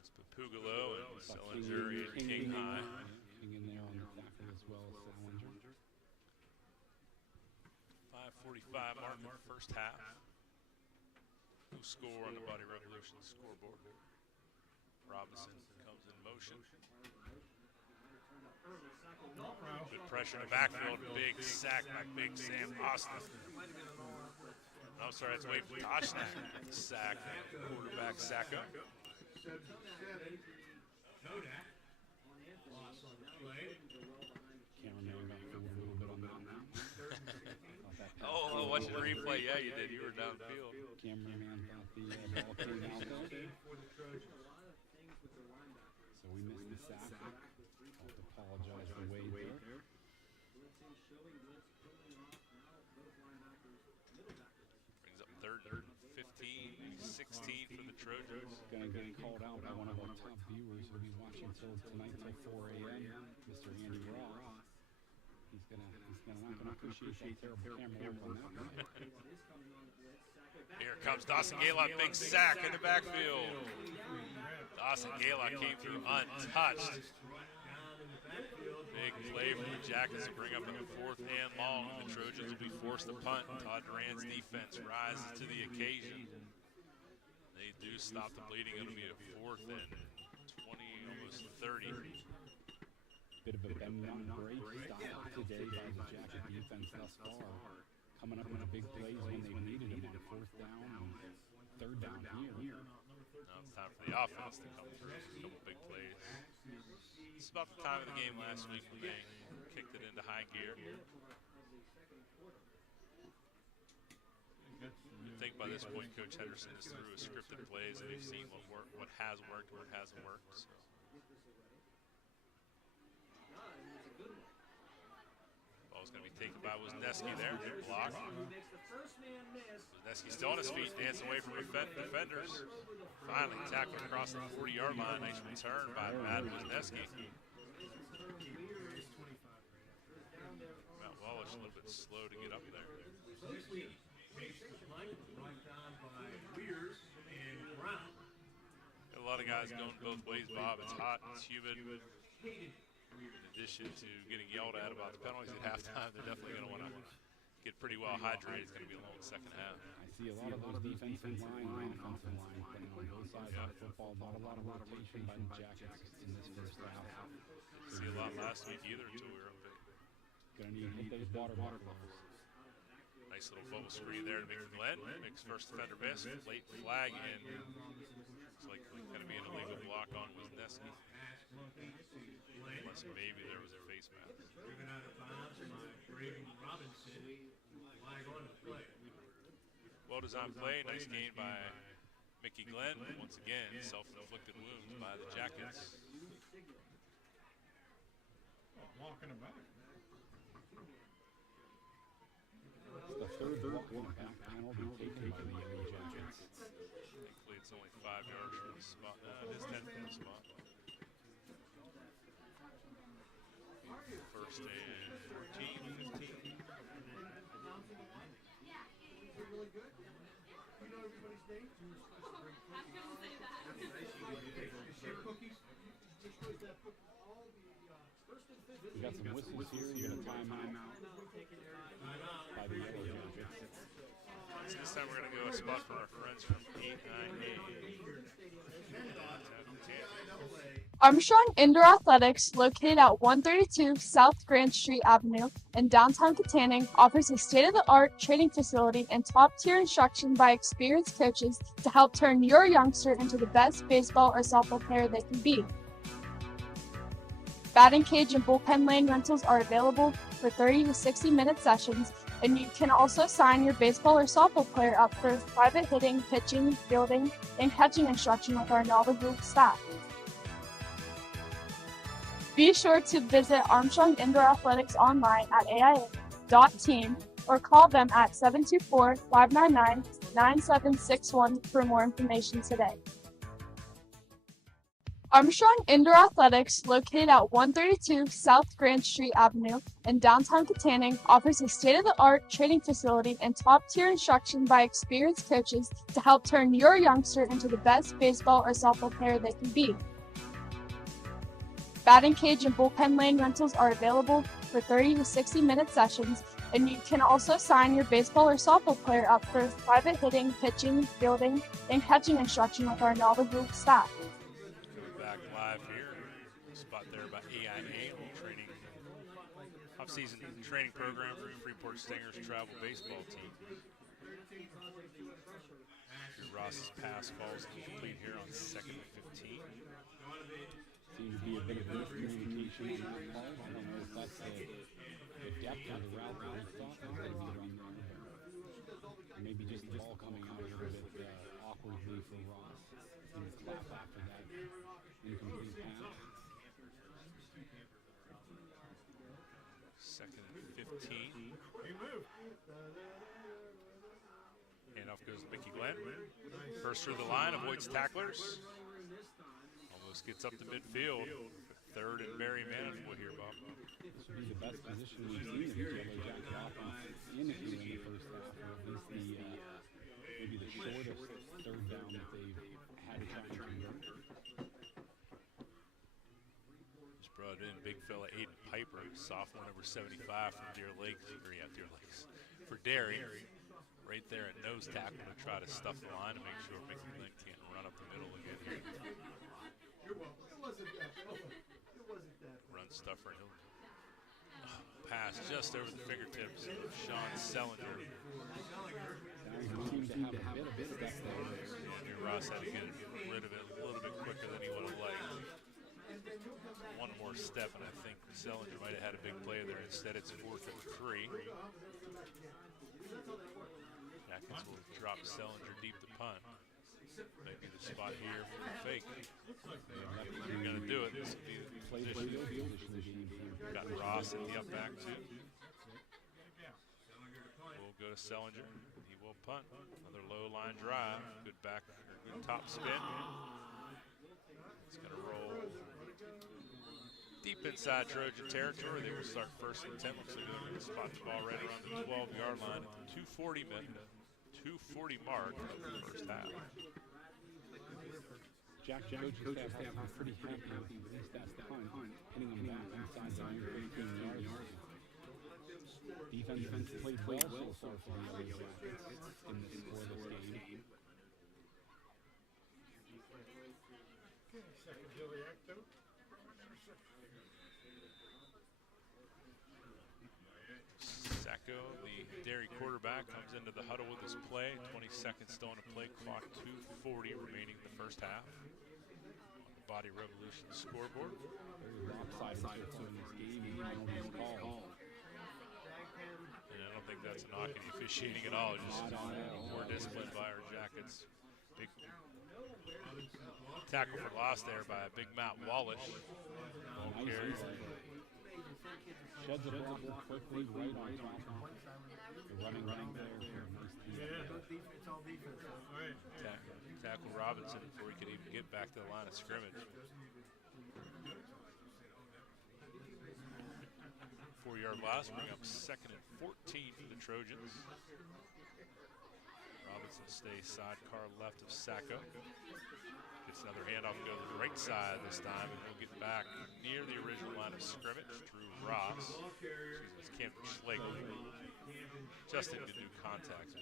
It's Papuga low and Sellinger and King high. King in there on the tackle as well as Sellinger. 5:45 mark in the first half. No score on the Body Revolution scoreboard. Robinson comes in motion. Good pressure in the backfield. Big sack by Big Sam Austin. I'm sorry, that's Wade Koshnak. Sack. Quarterback sack up. Oh, watch the replay. Yeah, you did. You were downfield. Cameraman thought the ball came out there. So we missed the sack. I'll have to apologize for Wade there. Brings up 3rd and 15, 16 for the Trojans. Going to get called out by one of our top viewers who'll be watching till tonight till 4 a.m. Mr. Andy Ross. He's not gonna appreciate that terrible camera work on that one. Here comes Dawson Gaylock, big sack in the backfield. Dawson Gaylock came through untouched. Big play from the Jackets to bring up a 4th and long. The Trojans will be forced to punt. Todd Duran's defense rises to the occasion. They do stop the bleeding. It'll be a 4th and 20, almost 30. Bit of a bend down break stop today by the Jacket defense thus far. Coming up with big plays when they needed them on 4th down and 3rd down here. Now it's time for the offense to come through. A couple big plays. It's about the time of the game last week when they kicked it into high gear. You'd think by this point Coach Henderson is through his scripted plays and they've seen what has worked, what hasn't worked. So. Ball's going to be taken by Wisniewski there. Block. Wisniewski still on his feet, dancing away from defenders. Finally tackled across the 40-yard line. Nice return by Matt Wisniewski. Matt Wallace a little bit slow to get up there. Got a lot of guys going both ways, Bob. It's hot, it's humid. In addition to getting yelled at about the penalties at halftime, they're definitely going to want to get pretty well hydrated. It's going to be a long second half. I see a lot of those defensive line and offensive line playing on both sides of the football. Not a lot of rotation by the Jackets in this first half. See a lot last week either until we were up there. Going to need those water bottles. Nice little bubble screen there to Mickey Glenn. Makes first defender miss. Late flag in. It's like going to be an illegal block on Wisniewski. Unless maybe there was a face mask. Well designed play. Nice gain by Mickey Glenn. Once again, self-inflicted wounds by the Jackets. Walking about. It's the 3rd block on the back penalty taken by the Yellowjackets. Thankfully, it's only 5 yards from the spot. It is 10 from the spot. First and 14, 15. We got some whistles here. We got a timeout by the Yellowjackets. So this time we're going to go a spot for our friends from 898. Armstrong Indoor Athletics, located at 132 South Grand Street Avenue in downtown Katanning, offers a state-of-the-art training facility and top-tier instruction by experienced coaches to help turn your youngster into the best baseball or softball player they can be. Batting cage and bullpen lane rentals are available for 30 to 60-minute sessions, and you can also sign your baseball or softball player up for private hitting, pitching, fielding, and catching instruction with our knowledgeable staff. Be sure to visit Armstrong Indoor Athletics online at aia.team or call them at 724-599-9761 for more information today. Armstrong Indoor Athletics, located at 132 South Grand Street Avenue in downtown Katanning, offers a state-of-the-art training facility and top-tier instruction by experienced coaches to help turn your youngster into the best baseball or softball player they can be. Batting cage and bullpen lane rentals are available for 30 to 60-minute sessions, and you can also sign your baseball or softball player up for private hitting, pitching, fielding, and catching instruction with our knowledgeable staff. Back live here, spot there by AIA, training off-season training program for Freeport Stingers travel baseball team. Ross's pass falls complete here on 2nd and 15. Seems to be a bit of miscommunication on that part. I don't know if that's the depth of the route that we thought was going to be on there. Or maybe just the ball coming out a little bit awkwardly for Ross. Seems to clap after that incomplete pass. 2nd and 15. Handoff goes to Mickey Glenn. First through the line, avoids tacklers. Almost gets up to midfield. 3rd and very manageable here, Bob. This would be the best position we've seen in the Yellowjacket offense in the first half, or at least maybe the shortest 3rd down that they've had to try and convert. Just brought in big fella Aiden Piper, sophomore number 75 from Deer Lakes, for Derry. Right there at nose tackle to try to stuff the line and make sure Mickey Glenn can't run up the middle again here. Run stuffer and he'll pass just over the fingertips of Sean Sellinger. Andrew Ross had to get rid of it a little bit quicker than he would have liked. One more step and I think Sellinger might have had a big play there. Instead it's 4th and 3. Jackets will drop Sellinger deep to punt. Maybe the spot here for the fake. You're going to do it. This will be the position. Got Ross at the up back too. We'll go to Sellinger. He will punt. Another low line drive. Good back, good top spin. It's going to roll deep inside Trojan territory. They will start 1st and 10. Looks like they're going to spot the ball right around the 12-yard line at the 240 mark of the first half. Jack's coaching staff was pretty happy with at least that punt, hitting him back inside the 18 yards. Defense played well so far for the Yellowjackets in the scoreless game. Sacco, the Derry quarterback, comes into the huddle with his play. 20 seconds still on the play clock, 2:40 remaining in the first half. On the Body Revolution scoreboard. Very lopsided in this game. And I don't think that's a knock on the officiating at all. Just more disciplined by our Jackets. Big tackle for loss there by Big Matt Wallish. Ball carries. Sheds the block quickly, right on top. Running there. It's all defense. Tackle Robinson before he could even get back to the line of scrimmage. 4-yard loss, bring up 2nd and 14 for the Trojans. Robinson stays sidecar left of Sacco. Gets another handoff, go to the right side this time, and we'll get back near the original line of scrimmage. Drew Ross, Camden Schlegel, just didn't get new contacts.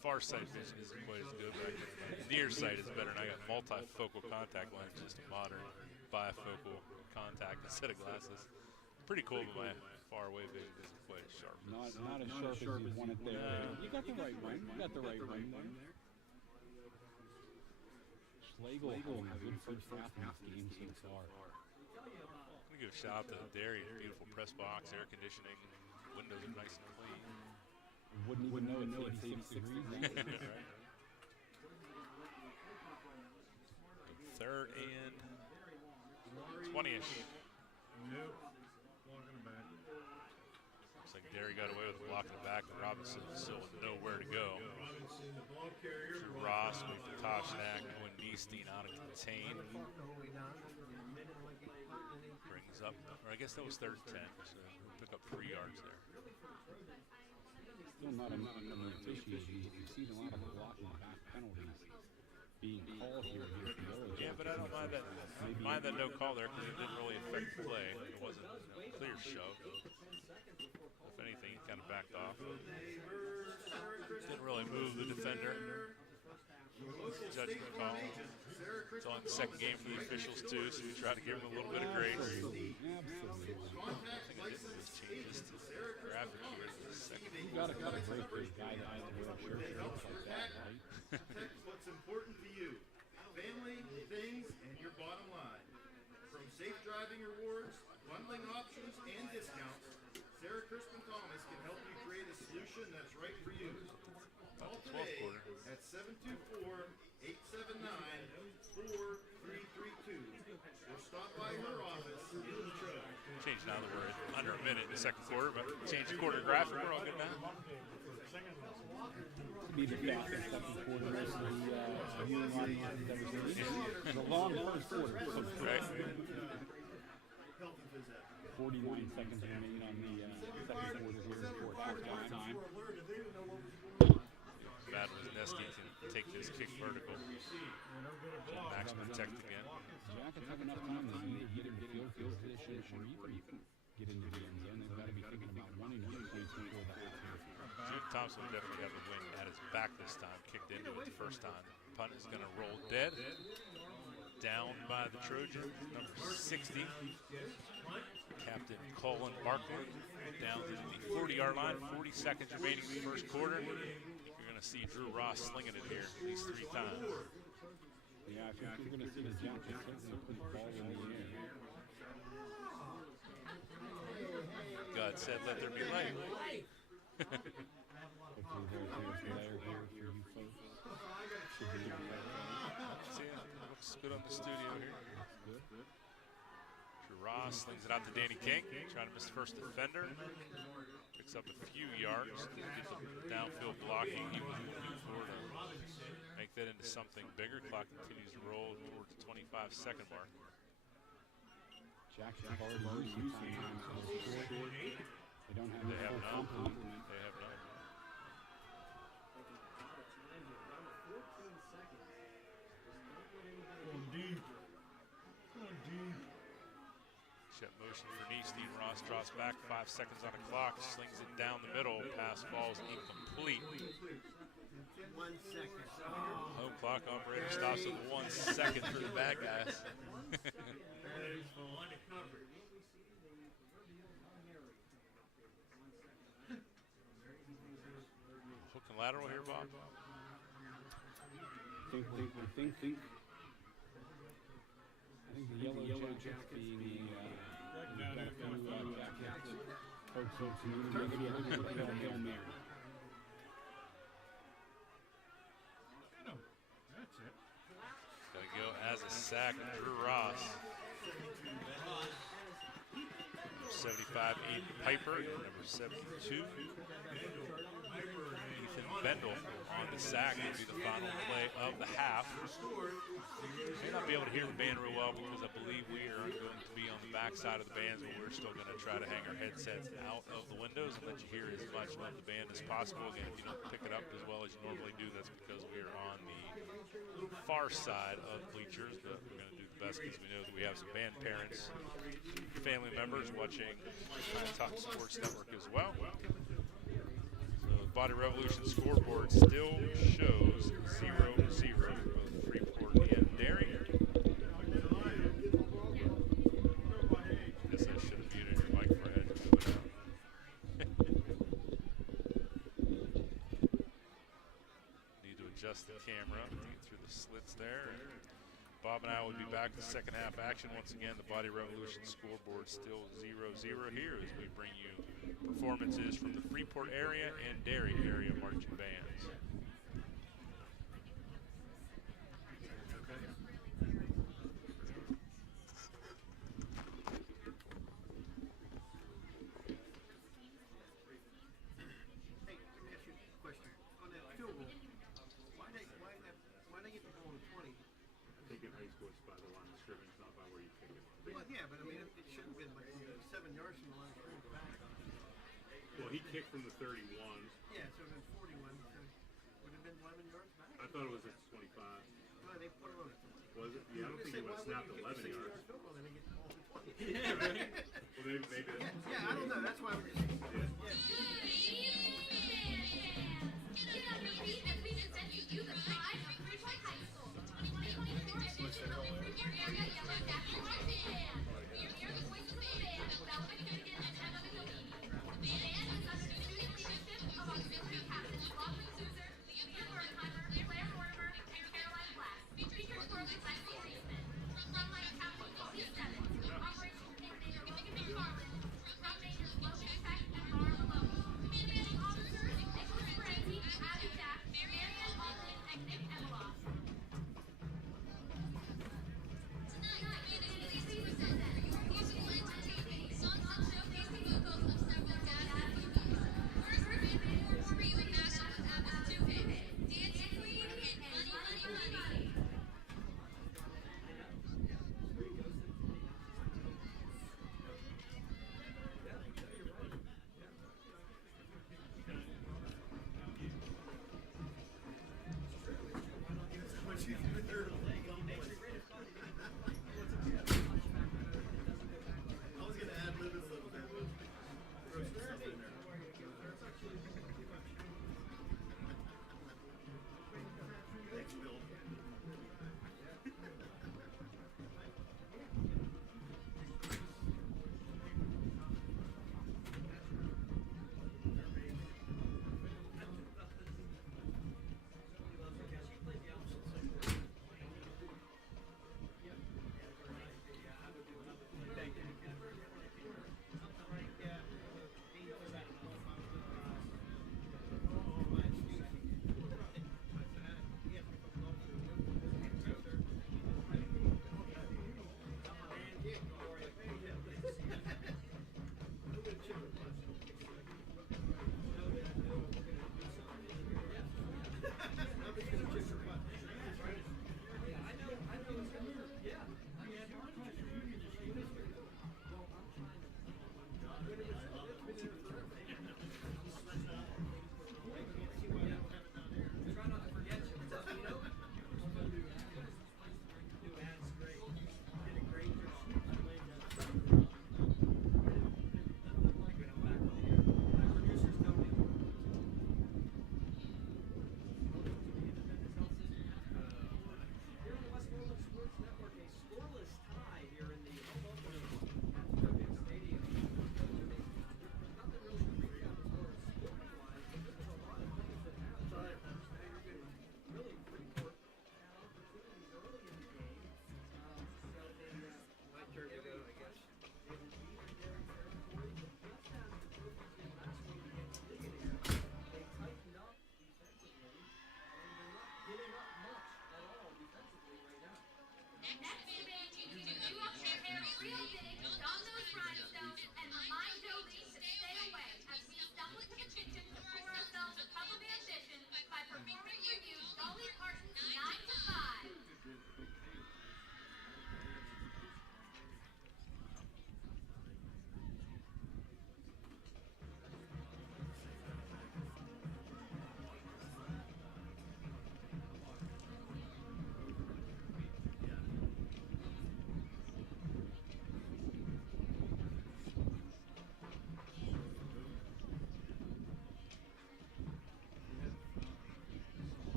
Far sight vision isn't quite as good, but near sight is better, and I got multifocal contact lens, just a modern bifocal contact instead of glasses. Pretty cool, but my far away vision isn't quite as sharp. Not as sharp as you want it there. You got the right one. You got the right one there. Schlegel having a good first half in this game so far. I'm going to give a shout out to Derry. Beautiful press box, air conditioning, windows are nice and clean. Wouldn't even know it's 86 degrees. Right. Third and 20-ish. Nope. Walking it back. Looks like Derry got away with blocking the back, and Robinson still with nowhere to go. Drew Ross with the Toshnak, Quinn Neestein out of contain. Brings up, or I guess that was third and 10, so pick up 3 yards there. Still not enough officiating. You've seen a lot of blocking back penalties being called here against the Yellowjackets. Yeah, but I don't mind that. Mind that no call there because it didn't really affect the play. It wasn't a clear shove. If anything, he kind of backed off. Didn't really move the defender. Judgment call. It's only the second game for the officials too, so we try to give him a little bit of grace. Absolutely. I think I did this changes to graphic here in a second. You got to break this guy that has to wear a shirt that looks like that, right? Protect what's important to you. Family, things, and your bottom line. From safe driving rewards, bundling options, and discounts, Sarah Crispin Thomas can help you create a solution that's right for you. Call today at 724-879-4332 or stop by her office in the Trojan. Change now that we're under a minute in the second quarter, but change the quarter graphic. We're all good now. To be the fastest second quarter most of the viewing audience that was in. It was a long first quarter. Right. 49 seconds remaining on the second quarter here before halftime. Bad Wisniewski can take this kick vertical. Max protect again. Jackets have enough time to get in the field position or even get into the end zone. They've got to be thinking about running the points before the half here. Duke Thompson will definitely have the win at his back this time. Kicked into it the first time. Punt is going to roll dead. Down by the Trojans, number 60. Captain Colin Barkley down to the 40-yard line. 40 seconds remaining in the first quarter. You're going to see Drew Ross slinging it here these 3 times. Yeah, I think you're going to see the Jackets certainly put the ball in the air. God said, let there be light. Hopefully there's layer here for you folks. Should be on that. See, it looks good on the studio here. Drew Ross slings it out to Danny King, trying to miss the first defender. Picks up a few yards to get the downfield blocking. He was looking for to make that into something bigger. Clock continues to roll toward the 25-second mark. Jackson have already used some time for the short. They don't have They have a full none. complement. They have none. Going deep. Going deep. Check motion for Neestein. Ross drops back, 5 seconds on the clock, slings it down the middle. Pass falls incomplete. 1 second. Home clock operator stops at 1 second for the bad guys. Hook and lateral here, Bob. Think. I think the Yellowjackets being the Jackets folks who maybe a little bit of a Hail Mary. That's it. Gonna go as a sack, Drew Ross. 75, Aiden Piper, number 72. Ethan Bendel. on the sack. It'll be the final play of the half. May not be able to hear the band real well because I believe we are going to be on the back side of the bands, but we're still going to try to hang our headsets out of the windows and let you hear as much of the band as possible. Again, if you don't pick it up as well as you normally do, that's because we are on the far side of bleachers, but we're going to do the best because we know that we have some band parents, family members watching Talk Sports Network as well. So the Body Revolution scoreboard still shows 0-0 for both Freeport and Derry. Guess I should have muted your mic for ahead. Need to adjust the camera to get through the slits there. Bob and I will be back to second half action. Once again, the Body Revolution scoreboard still 0-0 here as we bring you performances from the Freeport area and Derry area marching bands. Hey, let me ask you a question. On that field goal, why they get to go on the 20? I think in high school it's by the line of scrimmage, not by where you kick it. Well, yeah, but I mean, it should have been like 7 yards from the line of scrimmage back. Well, he kicked from the 31. Yeah, so it was 41. So would have been 11 yards back. I thought it was at 25. No, they put it on it. Was it? Yeah, I don't think it would have snapped 11 yards. Field goal, then they get the ball to 20. Yeah, really? Well, maybe. Yeah, I don't know. That's why I'm just.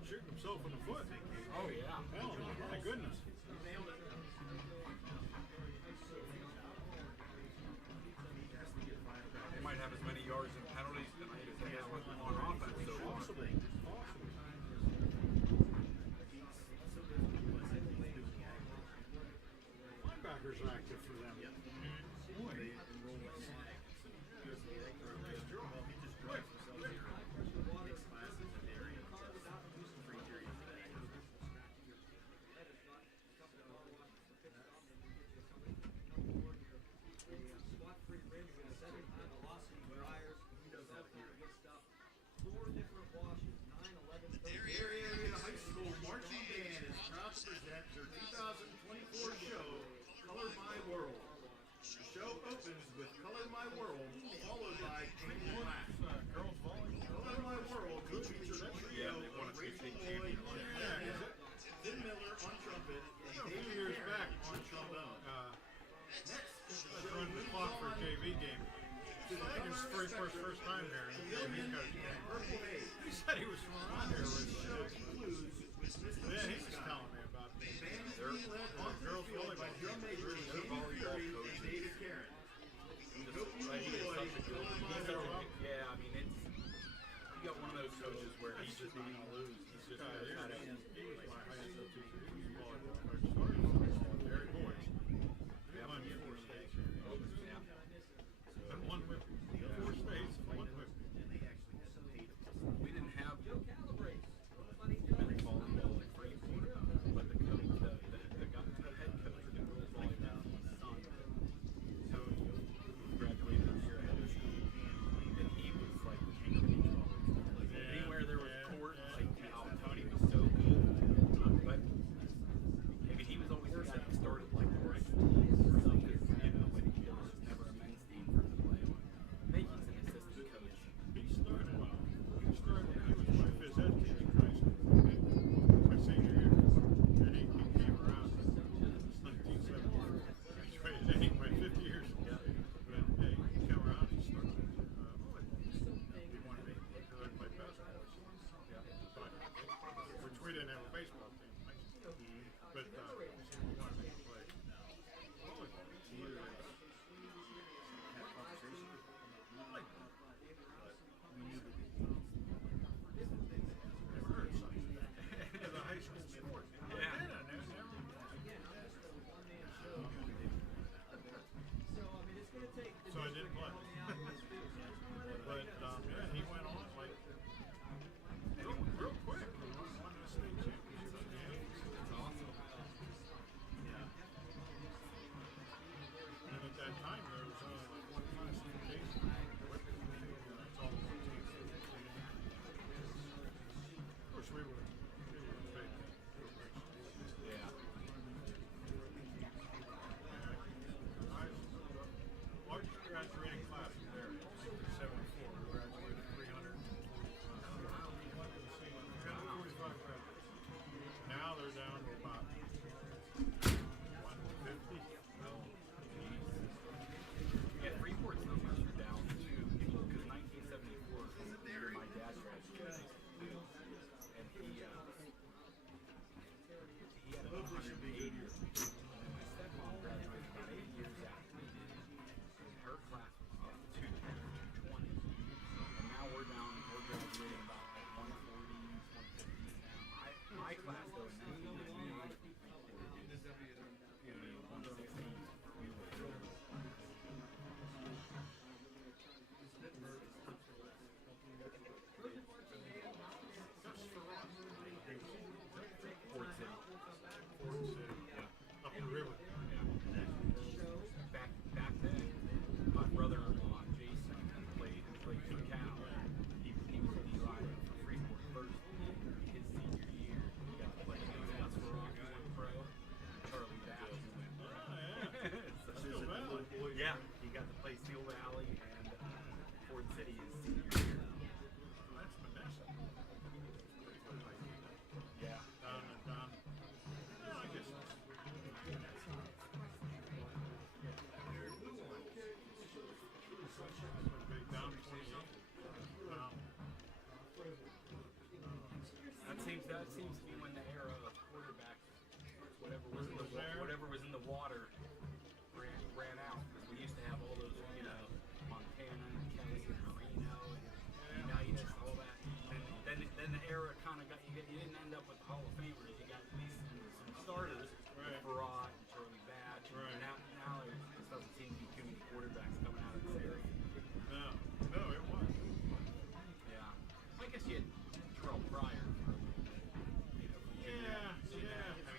Ford shooting himself in the foot. Oh, yeah. Hell, my goodness. They might have as many yards and penalties tonight as they have on offense. So Possibly. Linebackers are active for them. Freeport's first time here, and he said he was from around here. Yeah, he was telling me about their girls volleyball team. Their volleyball coach. Yeah, I mean, it's, you got one of those coaches where he's just not going to lose. He's just He was my high school teacher. He was volleyball coach. Started volleyball, Derry boys. He won 4 states. And one with 4 states and one with. We didn't have men's volleyball in Freeport, but the coach, the head coach of the girls volleyball, Tony, graduated this year ahead of me, and he was like king of beach volleyball. Anywhere there was a court, like Tony was so good. But I mean, he was always the guy that started like the right teams or something, you know, but there was just never a men's team for him to play on. Making's an assistant coach. He started when he was my phys ed teacher in high school. My senior year. And he came around in 1970. Graduated my 50 years. But hey, he came around and he started volleyball. He wanted me to learn to play basketball. Which we didn't have a baseball team. But he wanted me to play volleyball. Never heard of something. It was a high school sport. Yeah. So I didn't play. But yeah, he went on like real quick. He won the state championship. It's awesome. And at that time there was only like one class in Jason. That's all the teams. Of course we were big. Yeah. Largest graduating class in Derry, 1974. We graduated 345 graduates. Now they're down to about 150. Yeah, Freeport's numbers are down too, because 1974 was the year my dad graduated, and he had 180 years. And my stepmom graduated about 8 years after me. Her class was 220, and now we're graduating about like 140, 150 now. My class though in 1998, in the 116, we were Fort City. seems to be when the era of quarterback, whatever was in the water, ran out. Because we used to have all those, you know, Montana and Kelly and Marino and Unitas, all that. And then the era kind of got you didn't end up with the Hall of Famers. You got at least some starters, right. Farad and Charlie Batch. Right. And now there just doesn't seem to be too many quarterbacks coming out of this area. No, it was. Yeah. I guess you had Terrell Pryor. I mean,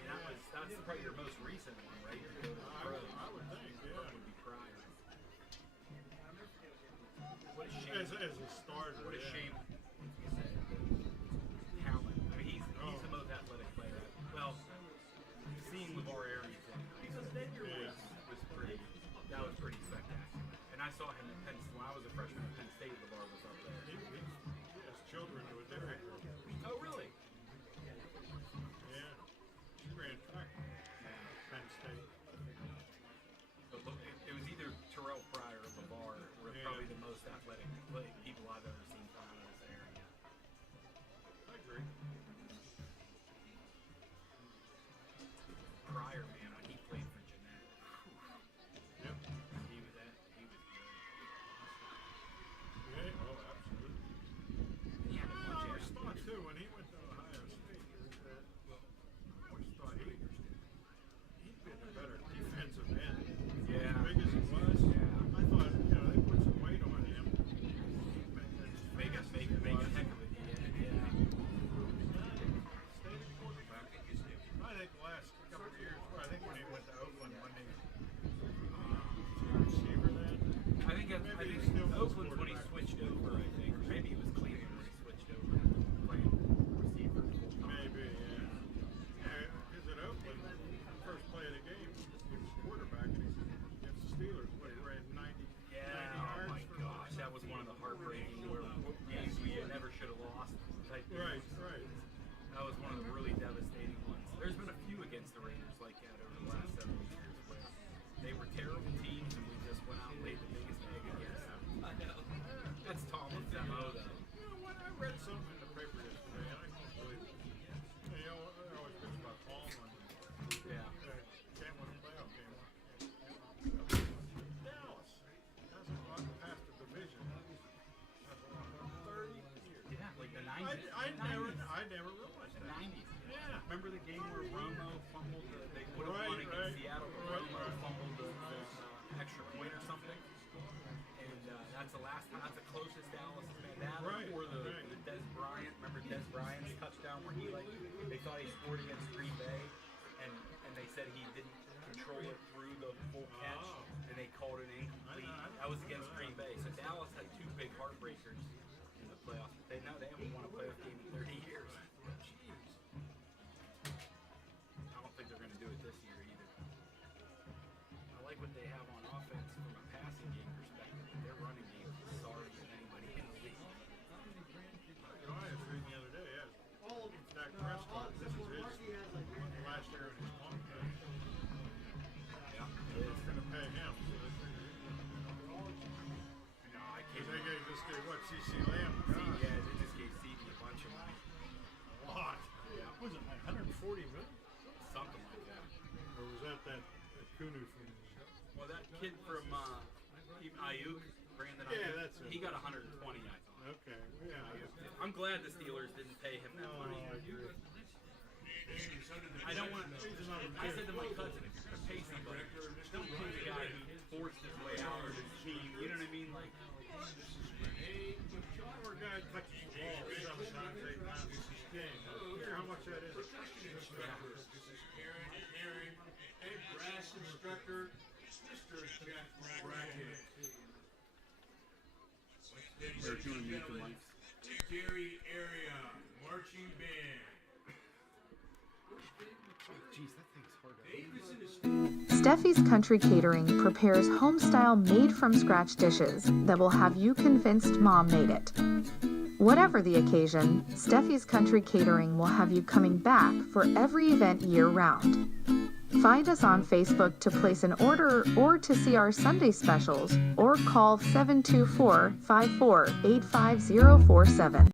that's probably your most recent one, right? I would think, yeah. Would be Pryor. What a shame. As a starter. What a shame. Talent. I mean, he's the most athletic player. Well, seeing LeVar Aries was pretty. That was pretty spectacular. And I saw him at Penn State when I was a freshman at Penn State. LeVar was up there. He has children to a Derry girl. Oh, really? Yeah. She ran track at Penn State. But look, it was either Terrell Pryor or LeVar were probably the most athletic people I've ever seen come out of this area. I agree. Pryor, man, when he played for Jeanette. Yep. He was good. Yeah, oh, absolutely. He had a I bunch of always thought, too, when he went to Ohio State, that I always thought he'd been a better defensive end. Yeah. As big as he was, I thought, you know, they put some weight on him. Make a heck of it. Yeah. State quarterback. I think the last couple of years, I think when he went to Oakland, when he receiver then. I think Oakland when he switched over, I think. Or maybe it was Cleveland when he switched over to playing receiver full time. Maybe, yeah. Because at Oakland, first play of the game, he was quarterback against the Steelers. What, he ran 90 yards? Oh my gosh, that was one of the heartbreaking games we never should have lost type games. Right. That was one of the really devastating ones. There's been a few against the Raiders like that over the last several years where they were terrible teams and we just went out and laid the biggest egg against them. I know. That's Tomlin's MO though. You know what? I read something in the paper yesterday, and I can't believe it. You know, there always been about Tomlin. Yeah. Can't win a playoff game. Dallas hasn't gotten past the division. That's 30 years. Yeah, like the 90s. I never realized the that. 90s. Yeah. Remember the game where Romo fumbled they would have won against Seattle, but Romo fumbled the extra point or something? And that's that's the closest Dallas has been. That or the Des Bryant. Remember Des Bryant's touchdown where they thought he scored against Green Bay and they said he didn't control it through the full catch and they called it incomplete. That was against Green Bay. So Dallas had two big heartbreakers in the playoffs. They haven't won a playoff game in 30 years. I don't think they're going to do it this year either. I like what they have on offense from a passing game perspective. Their running game is sorry as anybody in the league. You know, I was reading the other day, Dak Prescott, this is his last year in his contract. Yeah, They're going to pay him. No, I can't. They just gave, what, C.C. Lamb? Yeah, they just gave CD a bunch of money. A lot. Yeah. Was it like 140 million? Something like that. Or was that Kunu from... Well, that kid from Ayuk, Brandon Ayuk, Yeah, that's it. he got 120, I thought. Okay, yeah. I'm glad the Steelers didn't pay him that money. I agree. I don't want to. I said to my cousin, if you're going to pay somebody, don't pay the guy who forced his way out of his team. You know what I mean? Like, Or a guy touches the ball 7 times, 8 times this game. How much that is? Hey, brass instructor, Mr. Jack Brackett. They're doing mute the mics. Derry area marching band. geez, that thing's hard to Steffi's Country Catering prepares home-style made-from-scratch dishes that will have you convinced Mom made it. Whatever the occasion, Steffi's Country Catering will have you coming back for every event year-round. Find us on Facebook to place an order or to see our Sunday specials, or call 724-54-85047.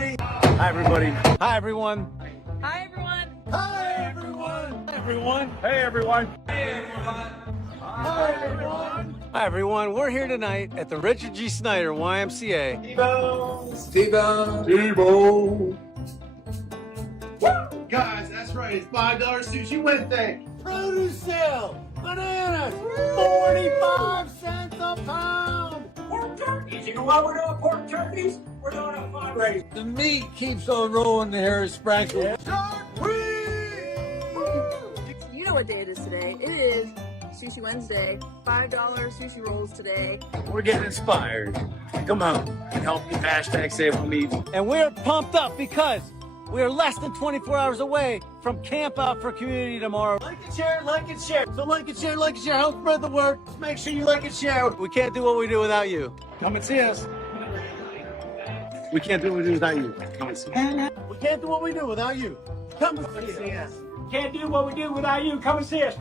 everybody. Hi, everybody. Hi, everyone. Hi, everyone. Hi, everyone. Hi, everyone. Hey, everyone. Hey, everyone. Hi, everyone. Hi, everyone. We're here tonight at the Richard G. Snyder YMCA. T-Bone. Guys, that's right. It's $5 sushi Wednesday. Produce sale. Bananas. 45 cents a pound. Pork turkeys. You know why we're doing pork turkeys? We're doing a fundraiser. The meat keeps on rolling here, Sprankle. You know what day it is today. It is Sushi Wednesday. $5 sushi rolls today. We're getting inspired. Come on and help me hashtag save on me. And we're pumped up because we are less than 24 hours away from Camp Out for Community tomorrow. Like and share, like and share. So like and share, like and share. Help spread the word. Make sure you like and share. We can't do what we do without you. Come and see us. We can't do what we do without you. Come and see us. We can't do what we do without you. Come and see us. Can't do what we do without you. Come and see us.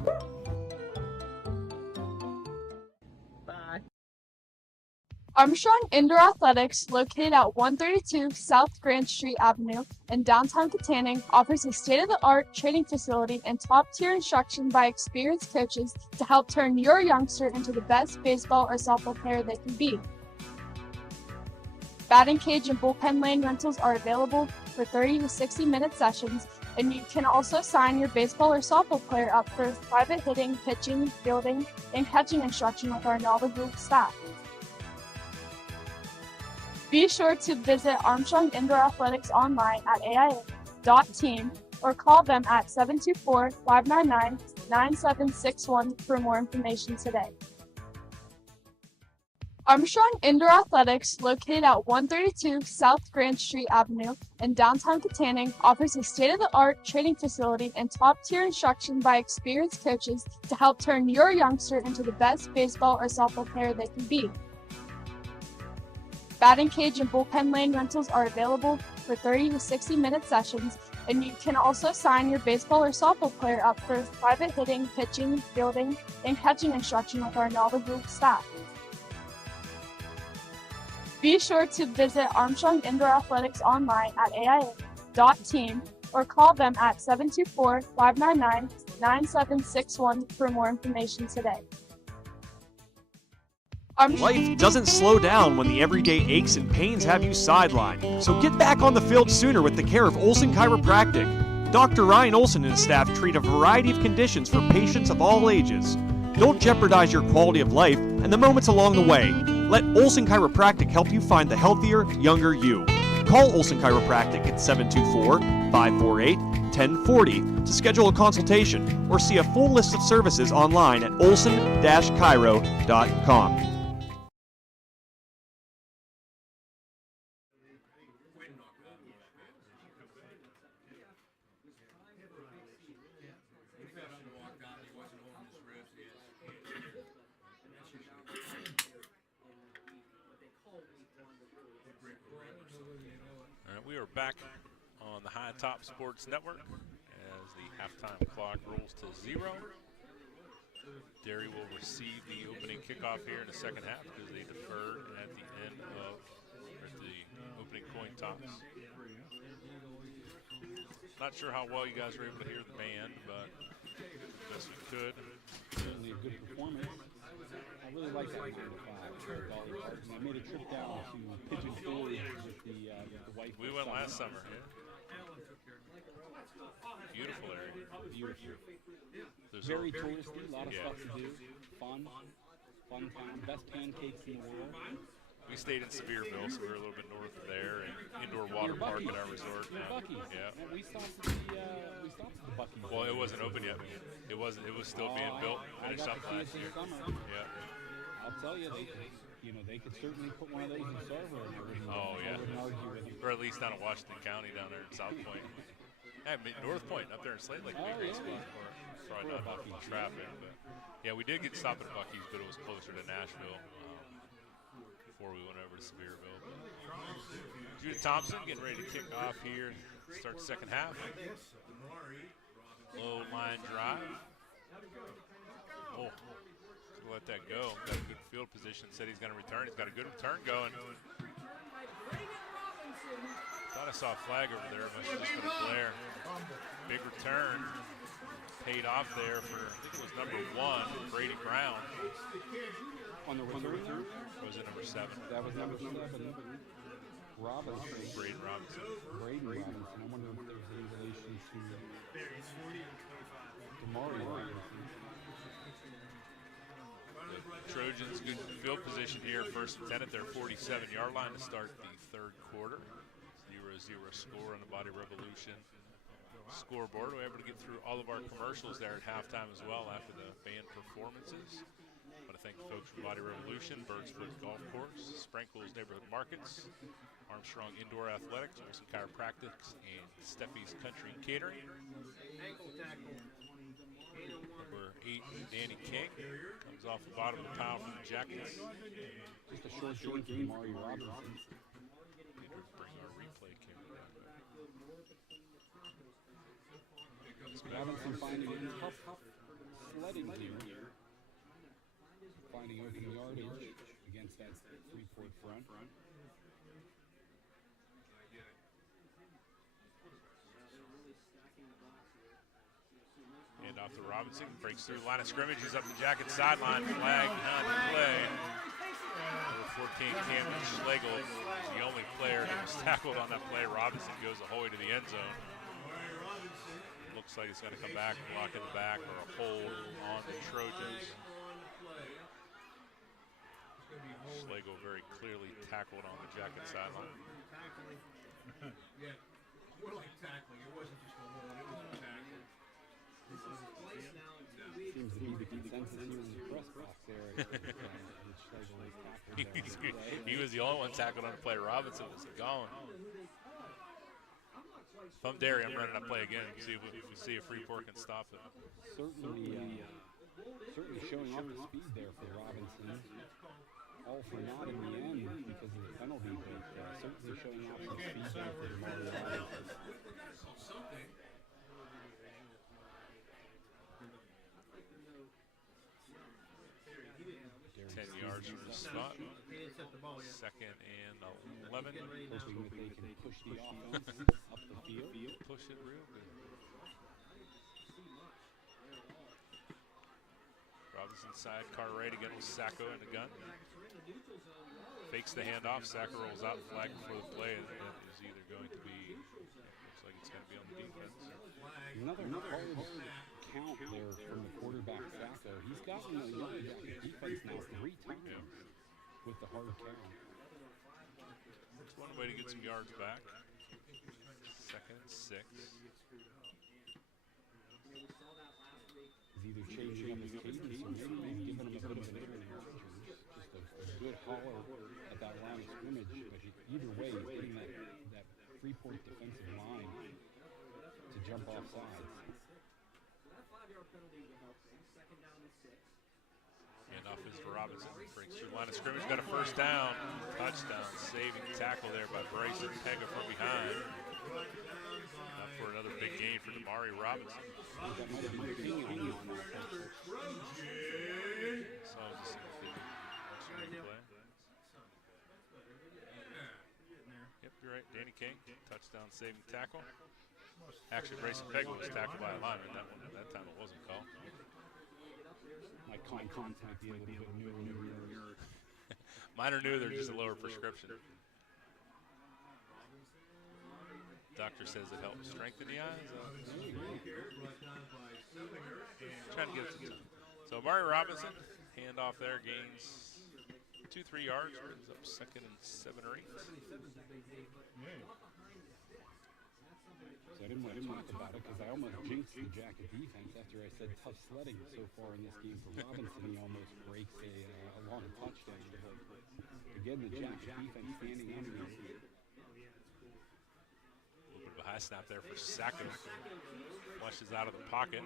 Armstrong Indoor Athletics, located at 132 South Grand Street Avenue in downtown Katanning, offers a state-of-the-art training facility and top-tier instruction by experienced coaches to help turn your youngster into the best baseball or softball player they can be. Batting cage and bullpen lane rentals are available for 30 to 60-minute sessions, and you can also sign your baseball or softball player up for private hitting, pitching, fielding, and catching instruction with our knowledgeable staff. Be sure to visit Armstrong Indoor Athletics online at aia.team or call them at 724-599-9761 for more information today. Armstrong Indoor Athletics, located at 132 South Grand Street Avenue in downtown Katanning, offers a state-of-the-art training facility and top-tier instruction by experienced coaches to help turn your youngster into the best baseball or softball player they can be. Batting cage and bullpen lane rentals are available for 30 to 60-minute sessions, and you can also sign your baseball or softball player up for private hitting, pitching, fielding, and catching instruction with our knowledgeable staff. Be sure to visit Armstrong Indoor Athletics online at aia.team or call them at 724-599-9761 for more information today. Life doesn't slow down when the everyday aches and pains have you sidelined. So get back on the field sooner with the care of Olson Chiropractic. Dr. Ryan Olson and his staff treat a variety of conditions for patients of all ages. Don't jeopardize your quality of life and the moments along the way. Let Olson Chiropractic help you find the healthier, younger you. Call Olson Chiropractic at 724-548-1040 to schedule a consultation or see a full list of services online at olson-chiro.com. We are back on the High Top Sports Network as the halftime clock rolls to 0. Derry will receive the opening kickoff here in the second half because they deferred at the end of the opening coin toss. Not sure how well you guys were able to hear the band, but best we could. Certainly a good performance. I really like that 9 to 5 Dolly Parton. I made a trip down to Pigeon Forge with the wife. We went last summer. Yeah. Beautiful area. Beautiful. There's very touristy, a lot of stuff to do. Fun town. Best pancakes in the world. We stayed in Sevierville, so we were a little bit north of there, and indoor water park at our resort. Yeah. We stopped at the Buc-ee's. Well, it wasn't open yet. It was still being built. Finished up last year. Yeah. I'll tell you, they could certainly put one of those in Server and everything. Oh yeah. I wouldn't argue with them. Or at least down in Washington County, down there in South Point. North Point up there in Slate Lake. Probably not enough traffic, but yeah, we did get stopped at Buc-ee's, but it was closer to Nashville before we went over to Sevierville. Judith Thompson getting ready to kick off here, start the second half. Low line drive. Oh, could let that go. Got a good field position. Said he's going to return. He's got a good return going. Thought I saw a flag over there. Must have just been a flare. Big return. Paid off there for, I think it was number 1, Brady Brown. On the return there? Or was it number 7? That was number 7. Robinson. Braden Robinson. Braden Robinson. I wonder if there's any relation to Damari Robinson. The Trojans good field position here. First and 10 at their 47-yard line to start the third quarter. 0-0 score on the Body Revolution scoreboard. We're able to get through all of our commercials there at halftime as well after the band performances. I want to thank the folks from Body Revolution, Birdsfoot Golf Course, Sprinkles Neighborhood Markets, Armstrong Indoor Athletics, Wilson Chiropractics, and Steffi's Country Catering. Number 8, Danny King, comes off the bottom of the pile for the Jackets. Just a short game for Damari Robinson. Need to bring our replay camera back. Robinson finding tough sledding here. Finding open yardage against that Freeport front. Hand off to Robinson, breaks through line of scrimmage, he's up the Jacket sideline, flag on the play. Number 14, Camden Schlegel is the only player that was tackled on that play. Robinson goes ahoy to the end zone. Looks like he's going to come back and lock in the back or a hold on the Trojans. Schlegel very clearly tackled on the Jacket sideline. Yeah, more like tackling. It wasn't just a hold, it was a tackle. Seems to be the consensus here in the press box there. He was the only one tackled on the play. Robinson was gone. If I'm Derry, I'm running that play again and see if Freeport can stop it. Certainly showing off the speed there for Robinson. All for naught in the end because of the penalty, but certainly showing off some speed there for Damari Robinson. 10 yards from the spot. Second and 11. Hoping that they can push the offense up the field. Push it real good. Robinson sidecar right against Sacco in the gun. Fakes the handoff. Sacco rolls out, flag before the play, and that is either going to be, looks like it's going to be on the defense. Another hard count there from the quarterback Sacco. He's gotten the Yellowjacket defense now 3 times with the hard count. It's one way to get some yards back. Second and 6. He's either changing up his cadence or maybe he's giving him a bit of an advantage. Just a good holler at that line of scrimmage. But either way, he's getting that Freeport defensive line to jump off sides. Handoff is to Robinson. Breaks through line of scrimmage. Got a first down. Touchdown. Saving tackle there by Bryson Pega from behind. For another big gain for Damari Robinson. Yep, you're right. Danny King, touchdown saving tackle. Actually, Bryson Pega was tackled by a lineman. That time it wasn't called. My contact might be a little bit newer. Mine are new, they're just a lower prescription. Doctor says it helps strengthen the eyes. Trying to get it to time. So Amari Robinson, handoff there, gains 2-3 yards, brings up second and 7 or 8. So I didn't want to talk about it because I almost jinxed the Jacket defense after I said tough sledding so far in this game for Robinson. He almost breaks a long touchdown. Again, the Jacket defense standing under him. A high snap there for Sacco. Flushes out of the pocket.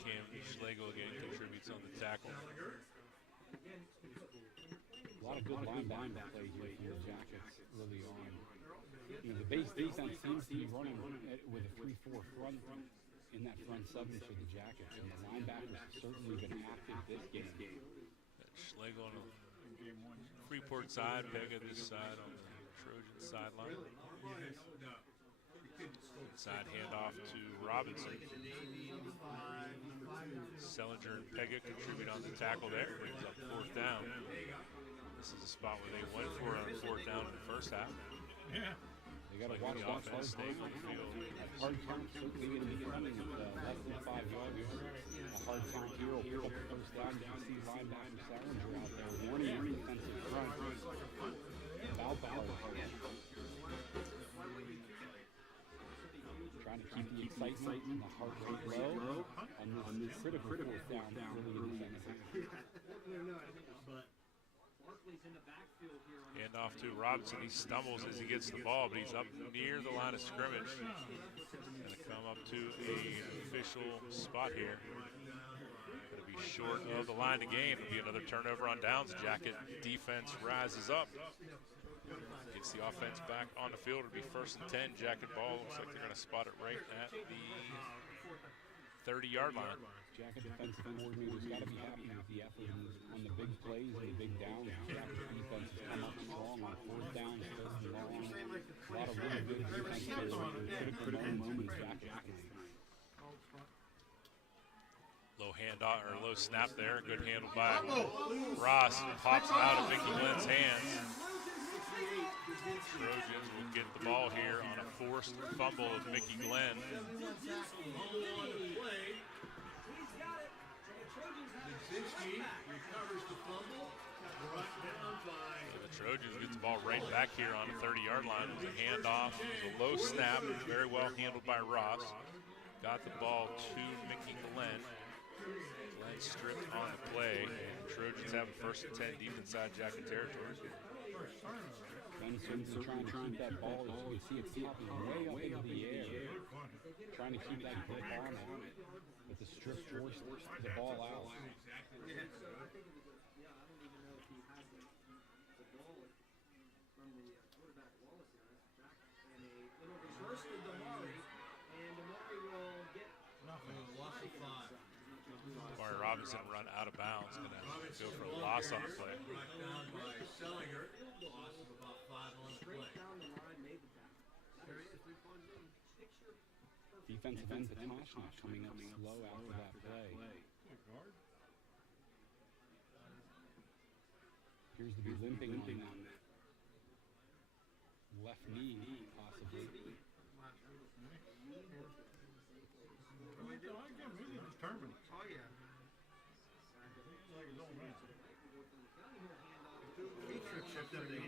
Cam Schlegel again contributes on the tackle. A lot of good linebacker play here for the Jackets early on. You know, the base defense seems to be running with a 3-4 front in that front seven for the Jackets, and the linebackers have certainly been active this game. Schlegel on the Freeport side, Pega this side on the Trojan sideline. Inside handoff to Robinson. Sellinger and Pega contribute on the tackle there. Brings up 4th down. This is a spot where they went for it on 4th down in the first half. Yeah. They got to watch the offense stay on the field. A hard count certainly going to be coming with less than 5 yards. A hard count here will pick up the first down. You can see linebacker Sellinger out there warning your defensive front about the hard count. Trying to keep the excitement and the heart rate low on this critical 4th down early in the second half. Hand off to Robinson. He stumbles as he gets the ball, but he's up near the line of scrimmage. Going to come up to an official spot here. Going to be short of the line to gain. It'll be another turnover on downs. Jacket defense rises up. Gets the offense back on the field. It'll be 1st and 10. Jacket ball. Looks like they're going to spot it right at the 30-yard line. Jacket defensive coordinator's got to be happy with the effort on the big plays and the big downs. Jacket defense has come up strong on 4th down, 1st and long. A lot of really good defense critical moments back tonight. Low handoff or low snap there. Good handle by Ross. Pops it out of Mickey Glenn's hands. Trojans will get the ball here on a forced fumble of Mickey Glenn. So the Trojans get the ball right back here on the 30-yard line. It was a handoff. It was a low snap. Very well handled by Ross. Got the ball to Mickey Glenn. Glenn stripped on the play. Trojans have a 1st and 10 deep inside Jacket territory. Glenn's trying to keep that ball. As you can see, it's popping way up into the air. Trying to keep that grip on it. But the strip forced the ball out. Amari Robinson run out of bounds. Going to go for a loss on the play. Defensive end Patashnik coming up slow after that play. Appears to be limping on that left knee, possibly.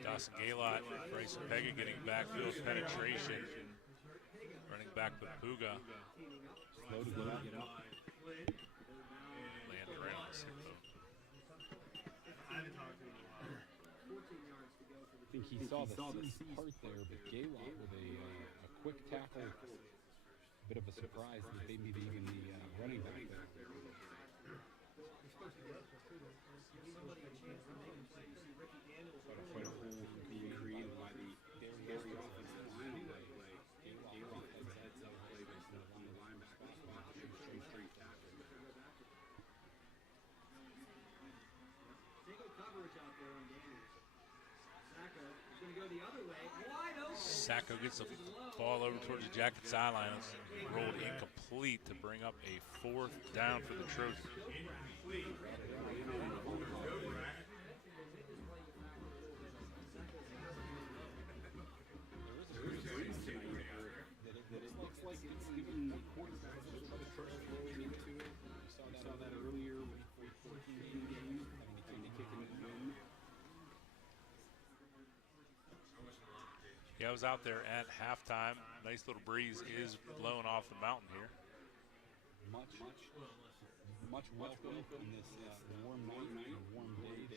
Dawson Gaylott, Bryson Pega getting backfield penetration. Running back with Puga. Slow to get up. Landed right on the hip bone. I think he saw the C part there, but Gaylott with a quick tackle. Bit of a surprise that they maybe even the running back there. Quite a hole being created by the Derry offensive line play. Gaylott heads up play based on the linebacker spot. Straight tackle. Single coverage out there on Daniels. Sacco is going to go the other way. Wide open. Sacco gets the ball over towards the Jacket sideline. It's rolled incomplete to bring up a 4th down for the Trojans. It looks like it's giving the quarterback a little bit of trouble rolling into it. We saw that earlier with Freeport in the game, having to kick in the win. Yeah, I was out there at halftime. Nice little breeze is blowing off the mountain here. Much welcome in this warm night, warm day.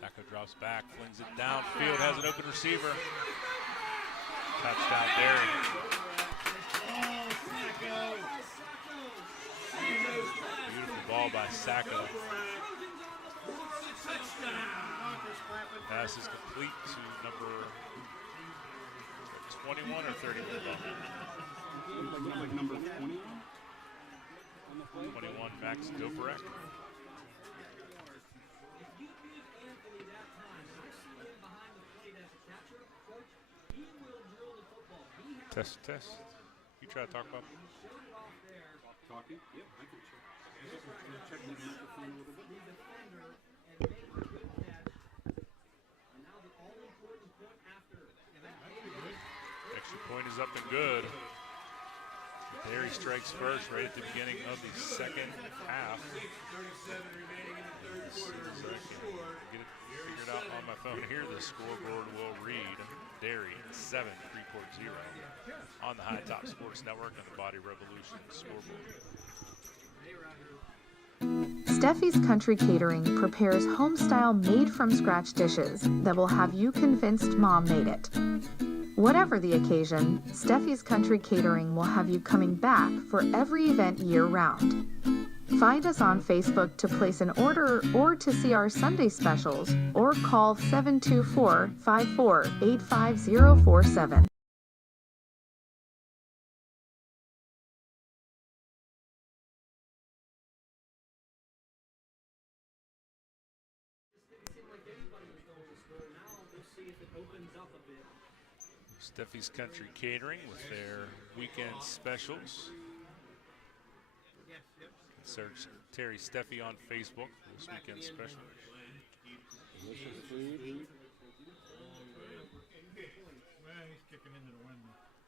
Sacco drops back, flings it downfield, has an open receiver. Touchdown, Derry. Beautiful ball by Sacco. Pass is complete to number 21 or 31 ball? Like number 21? 21, Max Doperek. Test. You try to talk about it? Talking? Yep, I can check the microphone a little bit. Extra point is up and good. Derry strikes first right at the beginning of the second half. As soon as I can get it figured out on my phone here, the scoreboard will read Derry 7, Freeport 0 on the High Top Sports Network and the Body Revolution scoreboard. Steffi's Country Catering prepares home-style made-from-scratch dishes that will have you convinced Mom made it. Whatever the occasion, Steffi's Country Catering will have you coming back for every event year-round. Find us on Facebook to place an order or to see our Sunday specials, or call 724-54-85047. Steffi's Country Catering with their weekend specials. Search Terry Steffi on Facebook for this weekend special.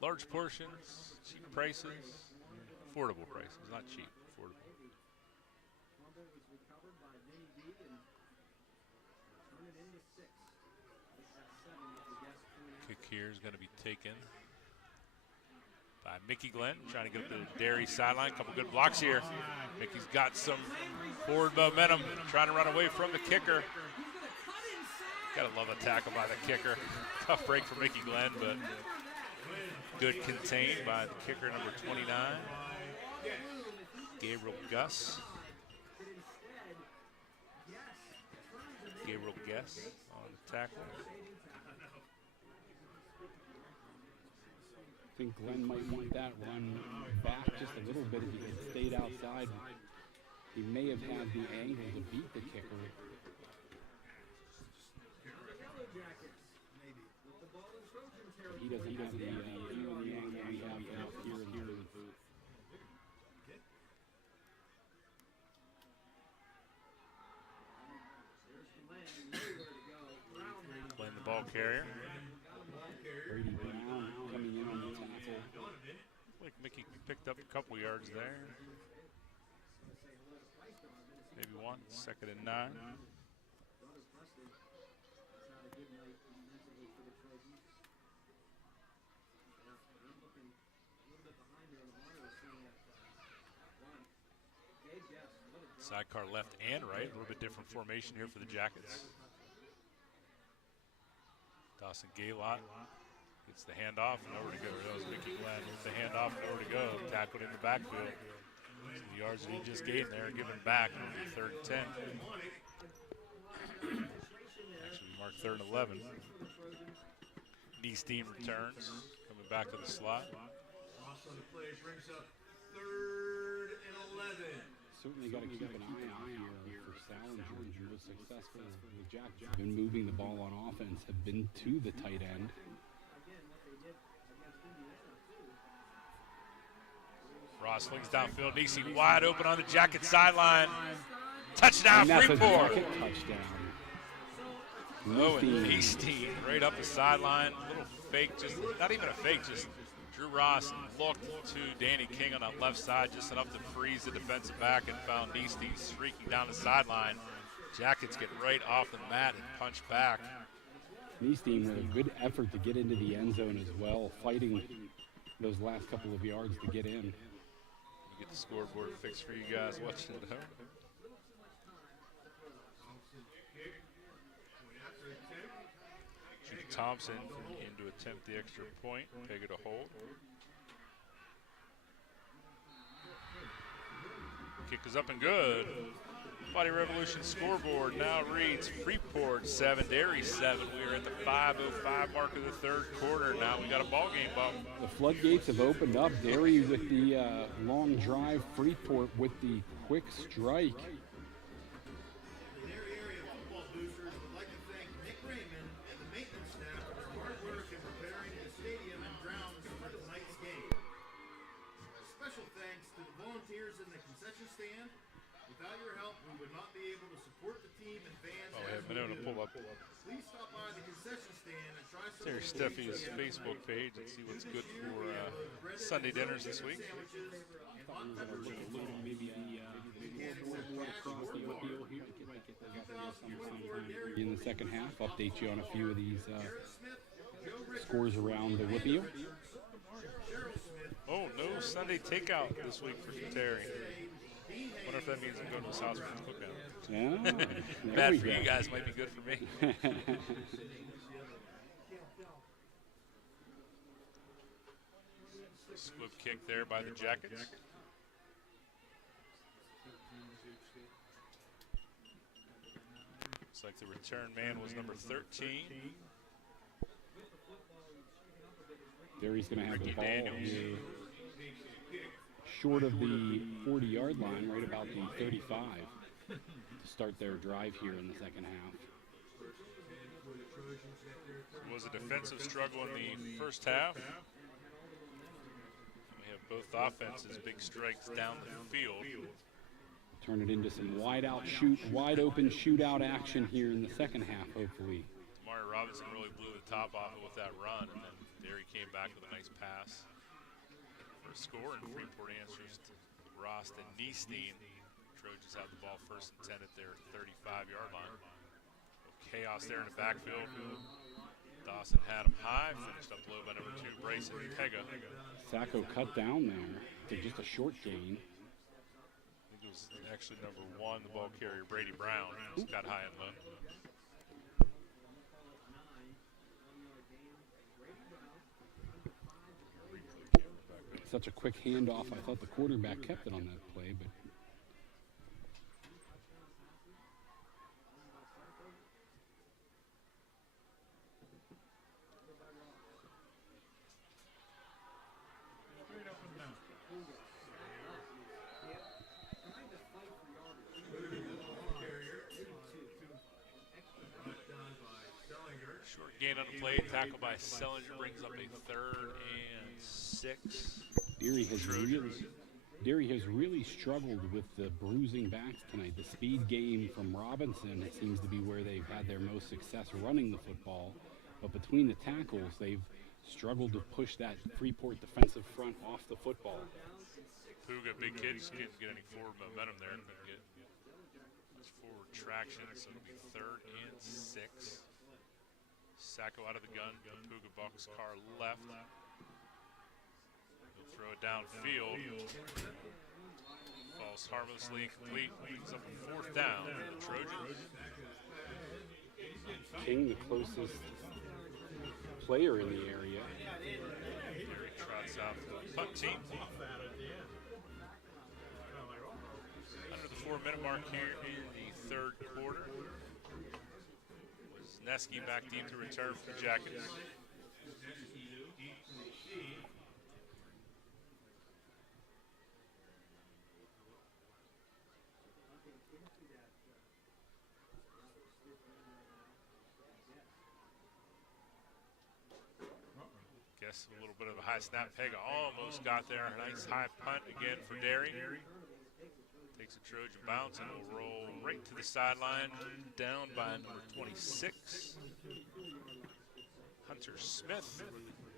Large portions, cheap prices, affordable prices, not cheap, affordable. Kick here is going to be taken by Mickey Glenn, trying to get up to the Derry sideline. Couple good blocks here. Mickey's got some forward momentum, trying to run away from the kicker. Gotta love a tackle by the kicker. Tough break for Mickey Glenn, but good contained by the kicker, number 29, Gabriel Guess. Gabriel Guess on the tackle. I think Glenn might want that run back just a little bit if he had stayed outside. He may have had the angle to beat the kicker. He doesn't have the angle we have out here in the booth. Glenn, the ball carrier. Brady Brown coming in on the tackle. Like Mickey picked up a couple yards there. Maybe one. 2nd and 9. Sidecar left and right. A little bit different formation here for the Jackets. Dawson Gaylott gets the handoff and nowhere to go. That was Mickey Glenn with the handoff and nowhere to go. Tackled in the backfield. So the yards that he just gained there, given back. 3rd and 10. Actually marked 3rd and 11. Neestein returns, coming back to the slot. Ross on the play brings up 3rd and 11. Certainly got to keep an eye out here for Salinger, who was successful. The Jackets have been moving the ball on offense, have been to the tight end. Ross flings downfield. Neestein wide open on the Jacket sideline. Touchdown, Freeport. Touchdown. Oh, and Neestein right up the sideline. Little fake, just not even a fake, just Drew Ross looked to Danny King on that left side, just enough to freeze the defensive back, and found Neestein streaking down the sideline. Jackets get right off the mat and punch back. Neestein with a good effort to get into the end zone as well, fighting those last couple of yards to get in. Get the scoreboard fixed for you guys watching at home. Judy Thompson in to attempt the extra point. Pega to hold. Kick is up and good. Body Revolution scoreboard now reads Freeport 7, Derry 7. We are at the 5:05 mark of the third quarter. Now we got a ball game, Bob. The floodgates have opened up. Derry with the long drive. Freeport with the quick strike. The Derry area football boosters would like to thank Nick Raymond and the maintenance staff for their hard work in preparing the stadium and grounds for tonight's game. A special thanks to the volunteers in the concession stand. Without your help, we would not be able to support the team and fans. Oh, we haven't been able to pull up. Please stop by the concession stand and try some. There's Steffi's Facebook page and see what's good for Sunday dinners this week. In the second half, update you on a few of these scores around the WPIAL. Oh, no Sunday takeout this week for Terry. Wonder if that means I'm going to his house for the cookout. Yeah, bad for you guys, might be good for me. Squib kick there by the Jackets. Looks like the return man was number 13. Derry's going to have Ricky the ball Daniels. here short of the 40-yard line, right about the 35, to start their drive here in the second half. It was a defensive struggle in the first half. We have both offenses, big strikes down the field. Turn it into some wide open shootout action here in the second half, hopefully. Mario Robinson really blew the top off it with that run, and then Derry came back with a nice pass for a score, and Freeport answers to Rost and Niestein. Trojans have the ball first and 10 at their 35-yard line. Chaos there in the backfield. Dawson had him high, finished up low by number 2, Bryson Pega. Sacco cut down there to just a short gain. I think it was actually number 1, the ball carrier, Brady Brown. Just got high and low. Such a quick handoff. I thought the quarterback kept it on that play, but Straight up and down. Short gain on the play, tackle by Sellinger brings up a 3rd and 6. Derry has really struggled with the bruising backs tonight. The speed game from Robinson, it seems to be where they've had their most success running the football. But between the tackles, they've struggled to push that Freeport defensive front off the football. Puga, big kid, just can't get any forward momentum there. Get much forward traction, so it'll be 3rd and 6. Sacco out of the gun, Puga box car left. He'll throw it downfield. Falls harmlessly, complete, brings up a 4th down for the Trojans. King, the closest player in the area. Derry trots out the punt team. Under the 4-minute mark here in the 3rd quarter. Wisniewski back deep to return for the Jackets. Guess a little bit of a high snap. Pega almost got there. Nice high punt again for Derry. Takes a Trojan bounce and will roll right to the sideline. Down by number 26. Hunter Smith.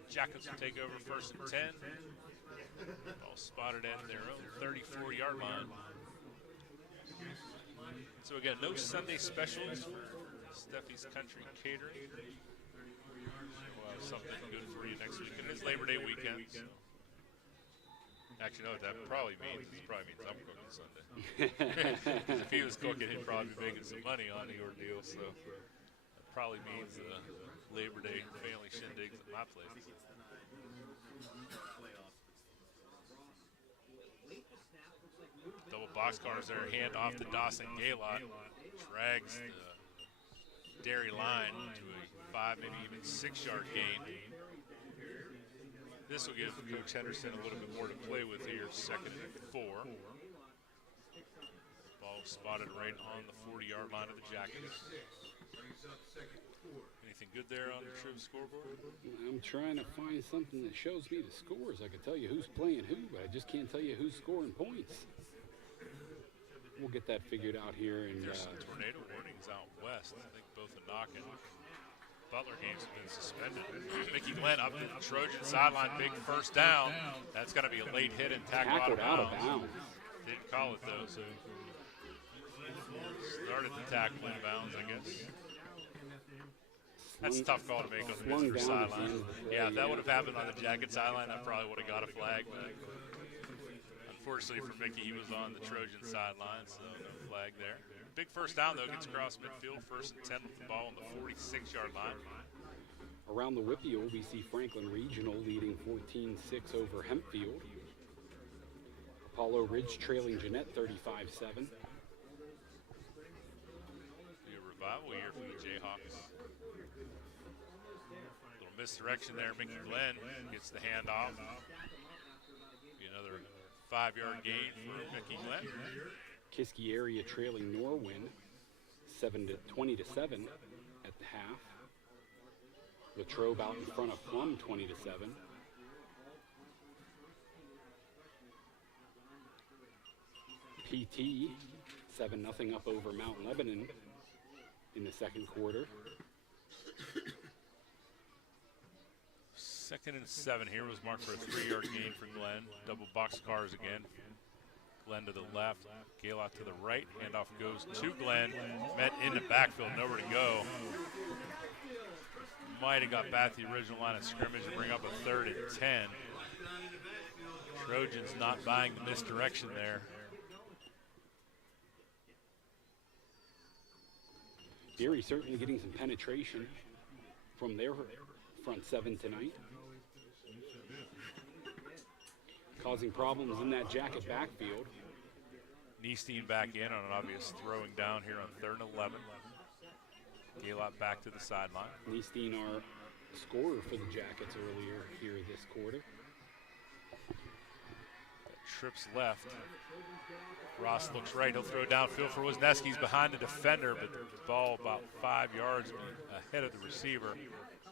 Jackets will take over 1st and 10. All spotted at their own 34-yard line. So again, no Sunday specials for Steffi's Country Catering. We'll have something good for you next week. It is Labor Day weekend. So. Actually, no, that probably means I'm cooking Sunday. If he was cooking, he'd probably be making some money on the ordeal. So that probably means Labor Day family shindigs at my place. Double boxcars there, hand off to Dawson Gaylott. Drags the Derry line to a 5, maybe even 6-yard gain. This will give Coach Henderson a little bit more to play with here, 2nd and 4. Ball spotted right on the 40-yard line of the Jackets. Anything good there on the Trib scoreboard? I'm trying to find something that shows me the scores. I can tell you who's playing who, but I just can't tell you who's scoring points. We'll get that figured out here. And there's some tornado warnings out west. I think both the Knock and Butler games have been suspended. Mickey Glenn up to the Trojan sideline, big first down. That's going to be a late hit and tackled out of bounds. Didn't call it though, so started the tackle in bounds, I guess. That's a tough call to make on the Pittsburgh sideline. Yeah, if that would have happened on the Jacket sideline, that probably would have got a flag. But unfortunately for Mickey, he was on the Trojan sideline, so no flag there. Big first down, though, gets across midfield, 1st and 10 with the ball on the 46-yard line. Around the WPIAL, we see Franklin Regional leading 14-6 over Hempfield. Apollo Ridge trailing Jeanette 35-7. Be a revival year for the Jayhawks. Little misdirection there. Mickey Glenn gets the handoff. Be another 5-yard gain for Mickey Glenn. Kiski area trailing Norwin 20-7 at the half. Latrobe out in front of Plum 20-7. PT 7-0 up over Mount Lebanon in the 2nd quarter. 2nd and 7 here was marked for a 3-yard gain for Glenn. Double box cars again. Glenn to the left, Gaylott to the right. Handoff goes to Glenn. Met in the backfield, nowhere to go. Might have got back to the original line of scrimmage and bring up a 3rd and 10. Trojans not buying the misdirection there. Derry certainly getting some penetration from their front 7 tonight. Causing problems in that Jacket backfield. Niestein back in on an obvious throwing down here on 3rd and 11. Gaylott back to the sideline. Niestein, our scorer for the Jackets earlier here this quarter. Trips left. Ross looks right. He'll throw downfield for Wisniewski. He's behind the defender, but the ball about 5 yards ahead of the receiver.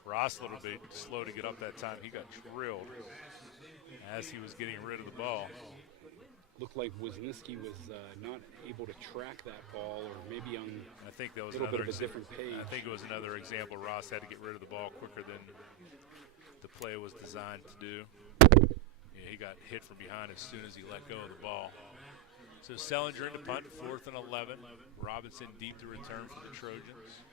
Ross a little bit slow to get up that time. He got drilled as he was getting rid of the ball. Looked like Wisniewski was not able to track that ball, or maybe on I think that was a little bit another of a different page. I think it was another example. Ross had to get rid of the ball quicker than the play was designed to do. Yeah, he got hit from behind as soon as he let go of the ball. So Sellinger into punt, 4th and 11. Robinson deep to return for the Trojans.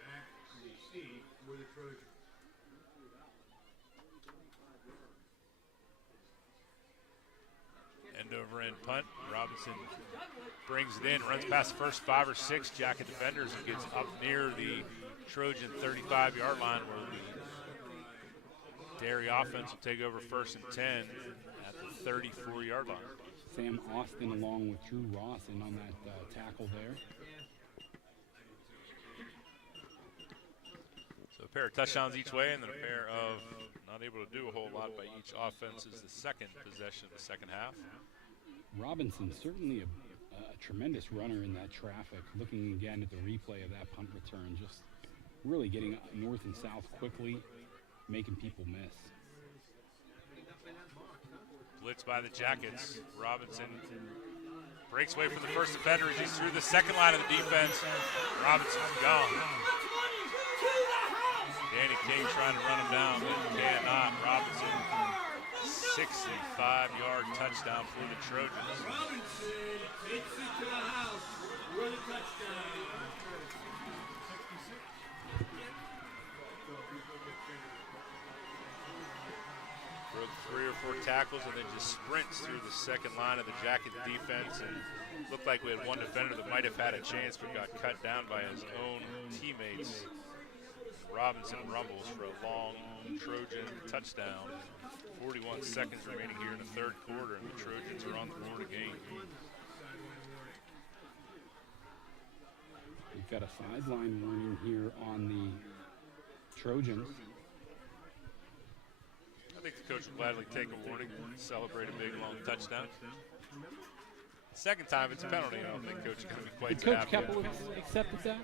End over end punt. Robinson brings it in, runs past the first 5 or 6 Jacket defenders and gets up near the Trojan 35-yard line where the Derry offense will take over 1st and 10 at the 34-yard line. Sam Austin along with Drew Rawson on that tackle there. So a pair of touchdowns each way, and then a pair of not able to do a whole lot by each offense is the 2nd possession of the 2nd half. Robinson certainly a tremendous runner in that traffic. Looking again at the replay of that punt return, just really getting north and south quickly, making people miss. Blitz by the Jackets. Robinson breaks away from the first defender as he's through the 2nd line of the defense. Robinson's gone. Danny King trying to run him down, but cannot. Robinson, 65-yard touchdown for the Trojans. Robinson takes it to the house for the touchdown. Broke 3 or 4 tackles and then just sprints through the 2nd line of the Jacket defense, and looked like we had one defender that might have had a chance but got cut down by his own teammates. Robinson rumbles for a long Trojan touchdown. 41 seconds remaining here in the 3rd quarter, and the Trojans are on the board again. got a sideline warning here on the Trojans. I think the coach will gladly take a warning, celebrate a big long touchdown. Second time it's a penalty. I don't think coach is going to be quite Did so Coach happy. Keppel accepted that?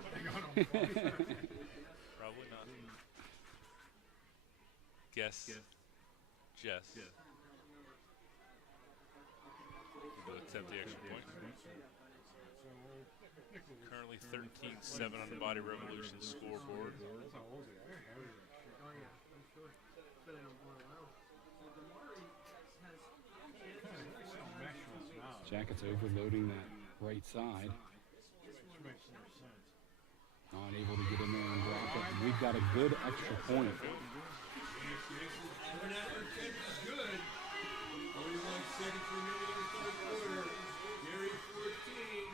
Probably not. Guess. Jess. Will attempt the extra point. Currently 13-7 on the Body Revolution scoreboard. Jackets overloading that right side. Not able to get in there and drop it. And we've got a good extra point. Good. 41-73 million in the third quarter. Derry 14,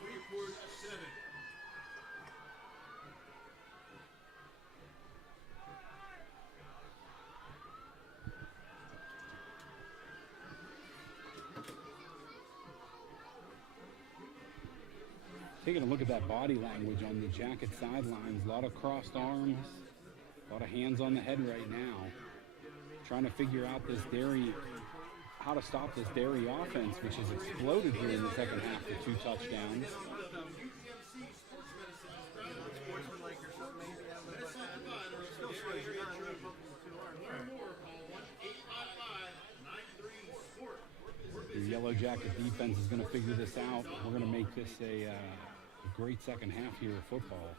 Freeport 7. Taking a look at that body language on the Jacket sidelines. A lot of crossed arms, a lot of hands on the head right now. Trying to figure out this Derry, how to stop this Derry offense, which has exploded here in the second half with 2 touchdowns. The Yellowjacket defense is going to figure this out. We're going to make this a great second half here of football.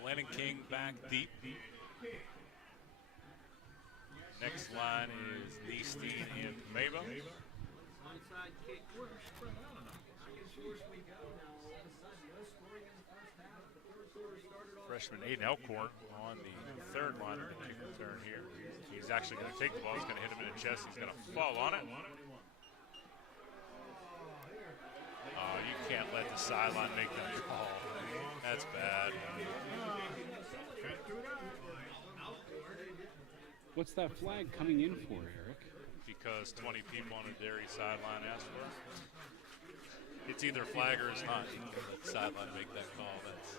Glenn and King back deep. Next line is Neesteen and Mabo. Onside kick. We're spread out enough. Second source we go now. All of a sudden, no scoring in the first half. The third quarter started off. Freshman Aiden Elkhorn on the third line of the kick return here. He's actually going to take the ball. He's going to hit him in the chest. He's going to fall on it. Oh, you can't let the sideline make that call. That's bad. What's that flag coming in for, Eric? Because 20 people on the Derry sideline asked for it. It's either a flag or it's not. You can let the sideline make that call. That's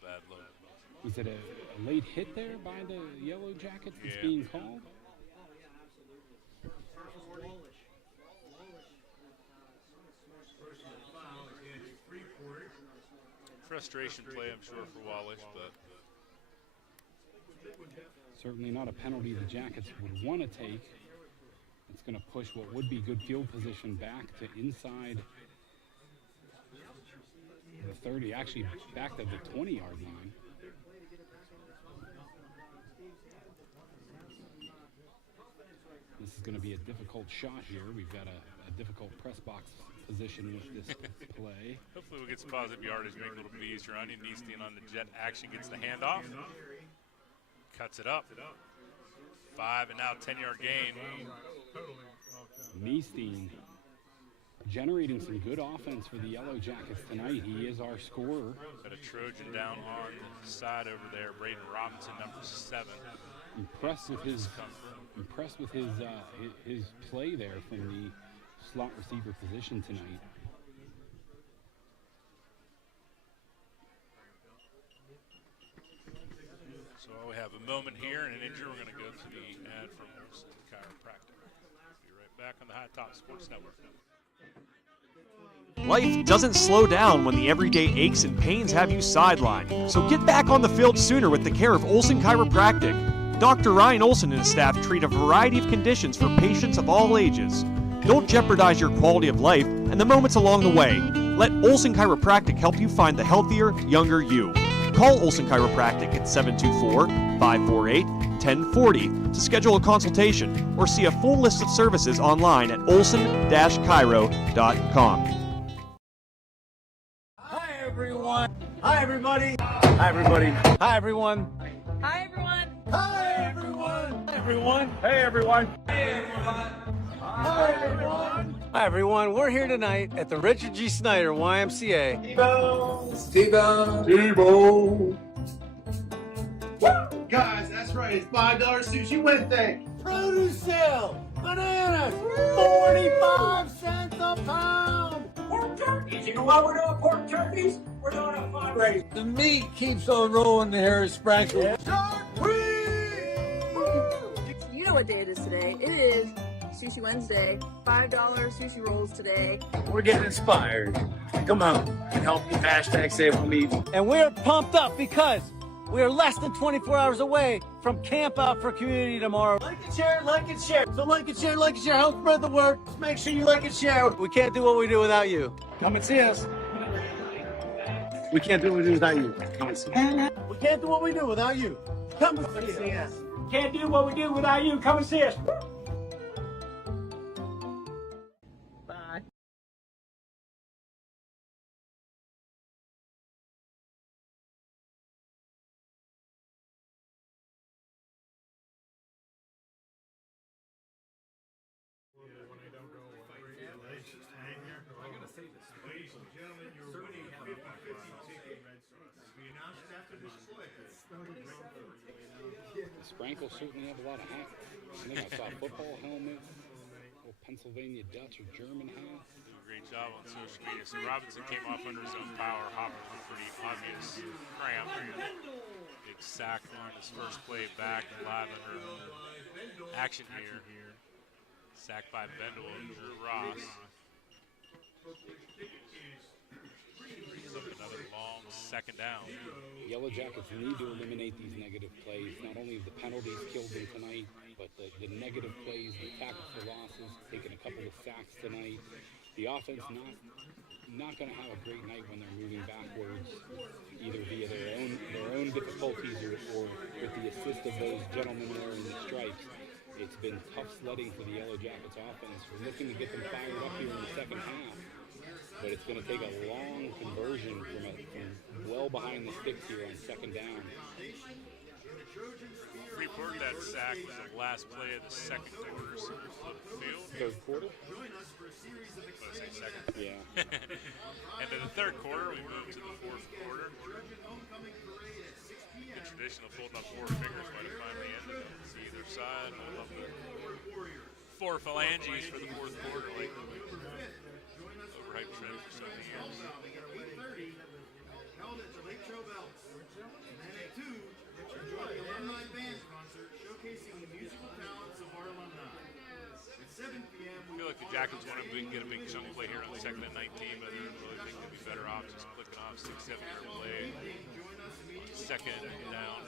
a bad look. Was it a late hit there by the Yellowjackets that's being called? Frustration play, I'm sure, for Wallish, but certainly not a penalty the Jackets would want to take. It's going to push what would be good field position back to inside the 30, actually back to the 20-yard line. This is going to be a difficult shot here. We've got a difficult press box position with this play. hopefully we'll get some positive yardage, make it a little bit easier on you. Neesteen on the jet action, gets the handoff, cuts it up. 5 and now 10-yard gain. Neesteen generating some good offense for the Yellowjackets tonight. He is our scorer. Got a Trojan down on the side over there. Braden Robinson, number 7. Impressed with his play there from the slot receiver position tonight. So we have a moment here and an injury. We're going to go to the ad from Olsen Chiropractic. Be right back on the High Top Sports Network. Life doesn't slow down when the everyday aches and pains have you sidelined. So get back on the field sooner with the care of Olsen Chiropractic. Dr. Ryan Olsen and his staff treat a variety of conditions for patients of all ages. Don't jeopardize your quality of life and the moments along the way. Let Olsen Chiropractic help you find the healthier, younger you. Call Olsen Chiropractic at 724-548-1040 to schedule a consultation or see a full list of services online at olsen-chiro.com. Hi, everyone. Hi, everybody. Hi, everybody. Hi, everyone. Hi, everyone. Hi, everyone. Hi, everyone. Hey, everyone. Hey, everyone. Hi, everyone. Hi, everyone. We're here tonight at the Richard G. Snyder YMCA. T-Bone. right, it's $5 Sushi Wednesday. Produce sale. Bananas. 45 cents a pound. Pork turkeys. You know why we're doing pork turkeys? We're doing a fundraiser. The meat keeps on rolling here at Sprinkle. You know what day it is today. It is Sushi Wednesday. $5 sushi rolls today. We're getting inspired. Come on and help me hashtag save on me. And we're pumped up because we are less than 24 hours away from Camp Out for Community tomorrow. Like and share, like and share. So like and share, like and share. Help spread the word. Just make sure you like and share. We can't do what we do without you. Come and see us. We can't do what we do without you. Come and see us. We can't do what we do without you. Come and see us. Can't do what we do without you. Come and see us. Bye. Ladies and gentlemen, you're winning a 50-50 ticket. We announced after the display. The Sprankles certainly have a lot of hats. I think I saw a football helmet, a Pennsylvania Dutch or German hat. Do a great job on social media. So Robinson came off under his own power. Hopper with a pretty obvious cramp. Big sack on his first play back, live under action here. Sacked by Bendel and Drew Ross. Another long second down. Yellowjackets need to eliminate these negative plays. Not only have the penalties killed them tonight, but the negative plays, the tackles for losses, taking a couple of sacks tonight. The offense not going to have a great night when they're moving backwards, either via their own difficulties or with the assist of those gentlemen wearing the stripes. It's been tough sledding for the Yellowjackets offense. We're looking to get them fired up here in the second half. But it's going to take a long conversion from well behind the sticks here on second down. Freeport, that sack was the last play of the second quarter. So field. Third quarter? What did I say, second? Yeah. And in the third quarter, we moved to the fourth quarter. The traditional pulled up four fingers might have finally ended. See either side. I love the four phalanges for the fourth quarter. Like overhyped trend for so many years. Held at the Lake Trail Bells. And then at 2, enjoy the alumni band concert showcasing the musical talents of our alumni. At 7 p.m. I feel like the Jackets want we can get a big chunk play here on the second and 19, but I really think they'd be better off just clicking off 6-7 yard play. Second down,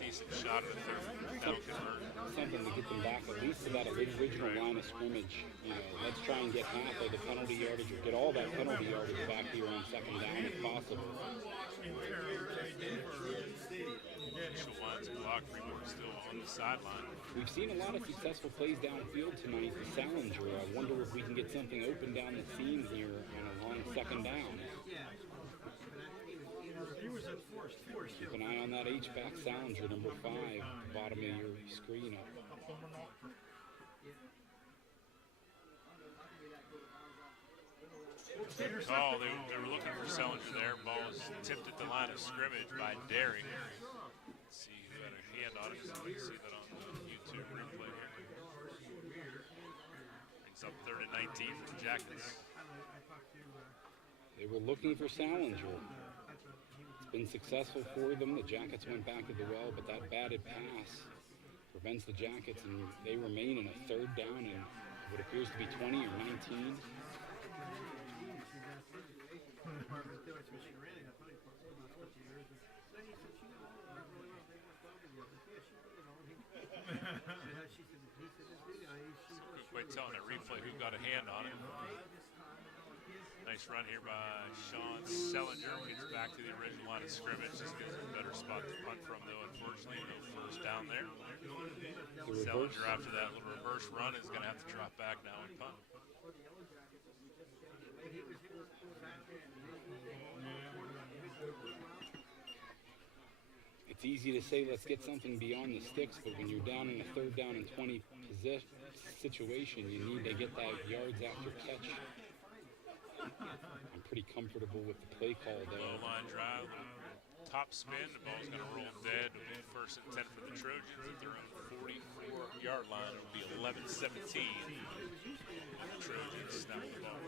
decent shot at the third down convert. Something to get them back at least to that original line of scrimmage. You know, let's try and get half of the penalty yardage or get all that penalty yardage back here on second down if possible. One's blocked, Freeport still on the sideline. We've seen a lot of successful plays downfield tonight for Salinger. I wonder if we can get something open down the seam here on a long second down. Keep an eye on that H-back Salinger, number 5, bottom of your screen. Oh, they were looking for Salinger there. Ball was tipped at the line of scrimmage by Derry. Let's see who had a hand on it. You can see that on the YouTube replay here. Brings up 3rd and 19 for the Jackets. They were looking for Salinger. It's been successful for them. The Jackets went back to the well, but that batted pass prevents the Jackets, and they remain in a 3rd down and what appears to be 20 or 19. Quite telling a replay who got a hand on it. Nice run here by Sean Selinger. Gets back to the original line of scrimmage. Just gives him a better spot to punt from, though, unfortunately. No first down there. Selinger, after that little reverse run, is going to have to drop back now and punt. It's easy to say let's get something beyond the sticks, but when you're down in a 3rd down and 20 situation, you need to get that yards after catch. I'm pretty comfortable with the play call there. Low line drive, top spin. The ball's going to roll dead. It'll be 1st and 10 for the Trojans at their own 44-yard line. It'll be 11-17. Trojans snap the ball.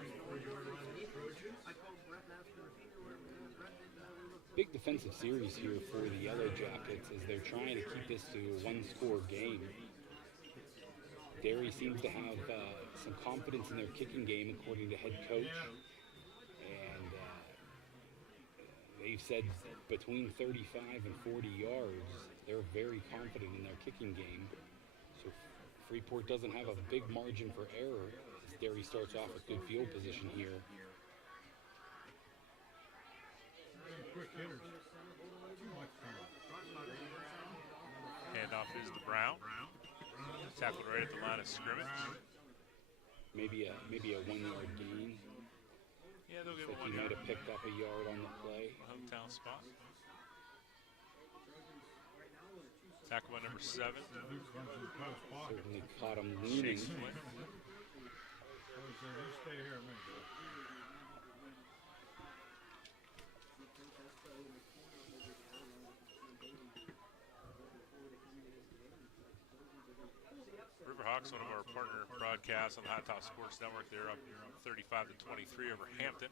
Big defensive series here for the Yellowjackets as they're trying to keep this to a one-score game. Derry seems to have some confidence in their kicking game, according to head coach. And they've said between 35 and 40 yards, they're very confident in their kicking game. So Freeport doesn't have a big margin for error as Derry starts off with good field position here. Quick hitters. Too much time. Handoff is to Brown. Tackled right at the line of scrimmage. Maybe a 1-yard gain. Yeah, they'll get Like 1 he yard. might have picked up a yard on the play. Hometown spot. Tackle by number 7. Certainly caught him leaning. You stay here a minute. Riverhawks, one of our partner broadcasts on the High Top Sports Network. They're up 35-23 over Hampton.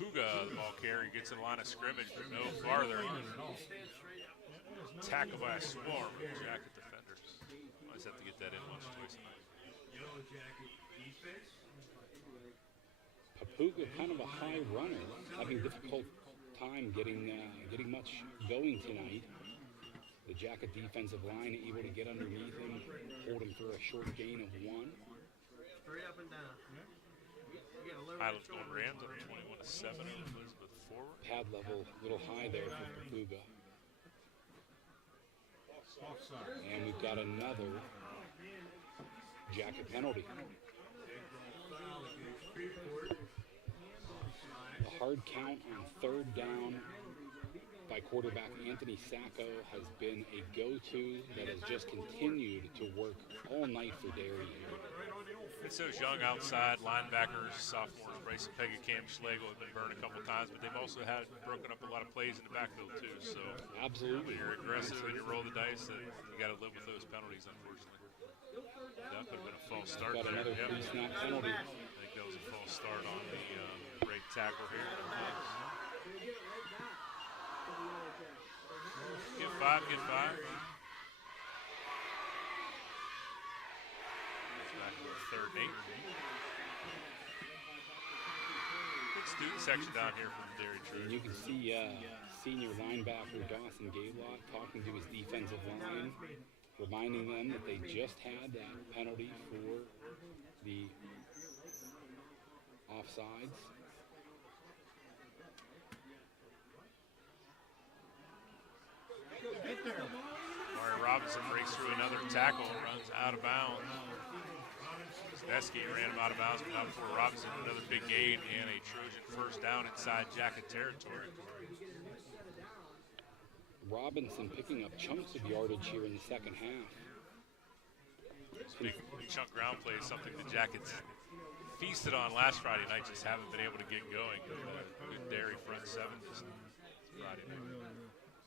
Puga, the ball carrier, gets in the line of scrimmage, but no farther. Tackled by a swarm of Jacket defenders. Always have to get that in once or twice a night. Yellowjacket defense. Papuga, kind of a high runner, having difficult time getting much going tonight. The Jacket defensive line able to get underneath him, hold him for a short gain of 1. Straight up and down. Highlands going Rams up 21-7 over Elizabeth forward. Pad level a little high there for Papuga. And we've got another Jacket penalty. The hard count on 3rd down by quarterback Anthony Sacco has been a go-to that has just continued to work all night for Derry here. It's those young outside linebackers, sophomores, Bryson Pegg and Cam Schlegel have been burned a couple times, but they've also had broken up a lot of plays in the backfield too. So absolutely, when you're aggressive and you roll the dice, then you got to live with those penalties, unfortunately. That could have been a false start got there. Another pre-snap penalty. I think that was a false start on the right tackle here. Get 5, get 5. It's back to 3rd and 8. Good student section down here from the Derry Trojans. And you can see senior linebacker Dawson Gaylott talking to his defensive line, reminding them that they just had that penalty for the offsides. Mario Robinson breaks through another tackle, runs out of bounds. Sneski ran him out of bounds, but not before Robinson. Another big gain and a Trojan first down inside Jacket territory. Robinson picking up chunks of yardage here in the second half. Big chunk ground play is something the Jackets feasted on last Friday night, just haven't been able to get going. Good Derry front 7 this Friday night.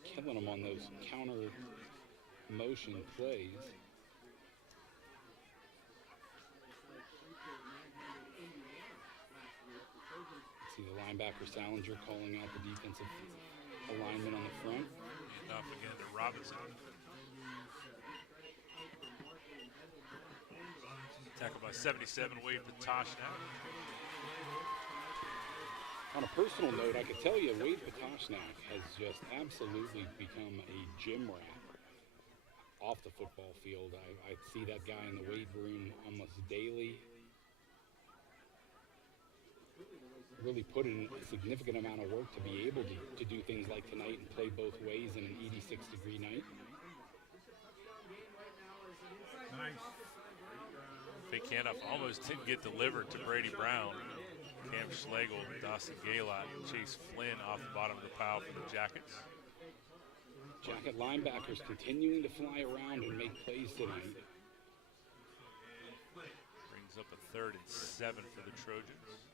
Killing them on those counter motion plays. See the linebacker Salinger calling out the defensive alignment on the front. And off again to Robinson. Tackled by 77, Wade Patashnak. On a personal note, I could tell you Wade Patashnak has just absolutely become a gym rat off the football field. I see that guy in the weight room almost daily. Really put in a significant amount of work to be able to do things like tonight and play both ways in an 86-degree night. Nice. Big handoff almost didn't get delivered to Brady Brown. Cam Schlegel, Dawson Gaylott, Chase Flynn off the bottom of the pile for the Jackets. Jacket linebackers continuing to fly around and make plays tonight. Brings up a 3rd and 7 for the Trojans.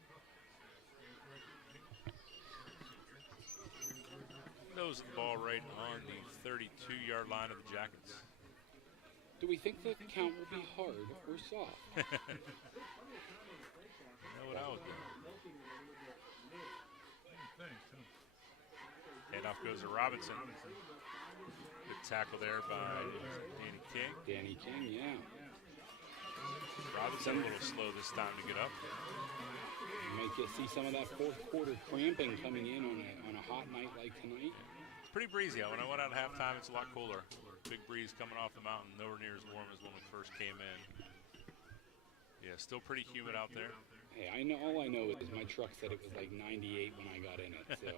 nose of the ball right on the 32-yard line of the Jackets. Do we think the count will be hard or soft? You know what I would do. Handoff goes to Robinson. Good tackle there by Danny King. Danny King, yeah. Robinson a little slow this time to get up. You might see some of that fourth quarter cramping coming in on a hot night like tonight. It's pretty breezy. When I went out at halftime, it's a lot cooler. Big breeze coming off the mountain, nowhere near as warm as when we first came in. Yeah, still pretty humid out there. Hey, all I know is my truck said it was like 98 when I got in it, so.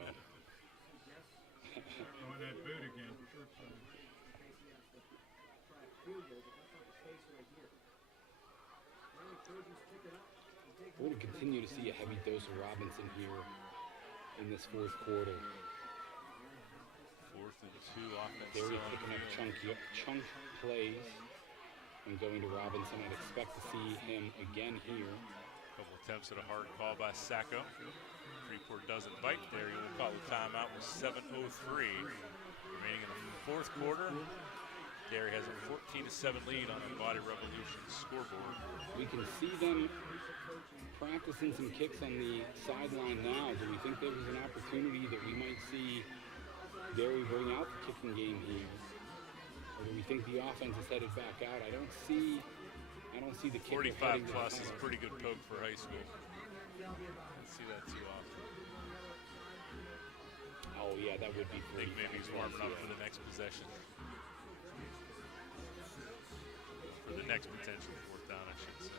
On that boot again. We're going to continue to see a heavy dose of Robinson here in this fourth quarter. 4th and 2 offense. Derry picking up chunk plays and going to Robinson. I'd expect to see him again here. Couple attempts at a hard call by Sacco. Freeport doesn't bite. Derry will call the timeout with 7:03 remaining in the fourth quarter. Derry has a 14-7 lead on the Body Revolution scoreboard. We can see them practicing some kicks on the sideline now. Do we think there was an opportunity that we might see Derry bring out the kicking game here? Or do we think the offense is headed back out? I don't see the kicker 45 plus is a pretty good poke for high school. Don't see that too often. Oh yeah, that would be. I think maybe he's warming up for the next possession. For the next potential fourth down, I should say.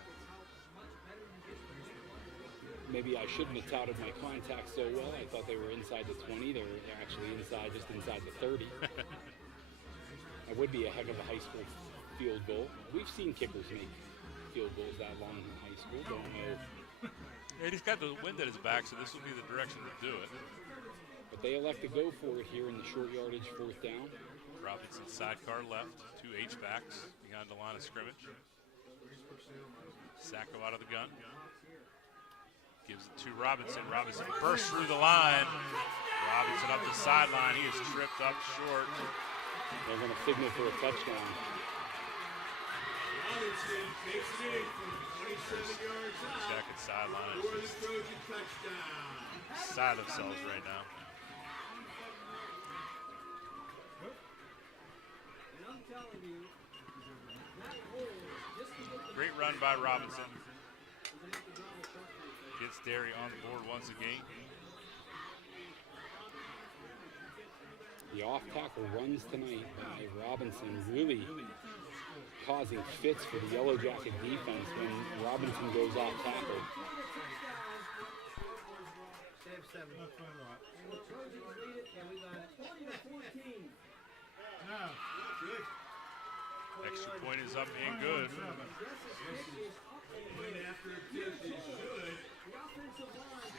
Maybe I shouldn't have touted my contacts so well. I thought they were inside the 20. They're actually just inside the 30. That would be a heck of a high school field goal. We've seen kickers make field goals that long in high school. Don't know. Yeah, he's got the wind at his back, so this will be the direction to do it. But they elect to go for it here in the short yardage fourth down. Robinson sidecar left, 2 H-backs behind the line of scrimmage. Sacco out of the gun. Gives it to Robinson. Robinson bursts through the line. Robinson up the sideline. He is tripped up short. They're going to signal for a touchdown. Robinson takes it in from 27 yards out. Jacket sideline. For the Trojan touchdown. Beside themselves right now. Great run by Robinson. Gets Derry on the board once again. The off-tackle runs tonight by Robinson really causing fits for the Yellowjacket defense when Robinson goes off-tackle. Extra point is up and good. Point after attempt is good.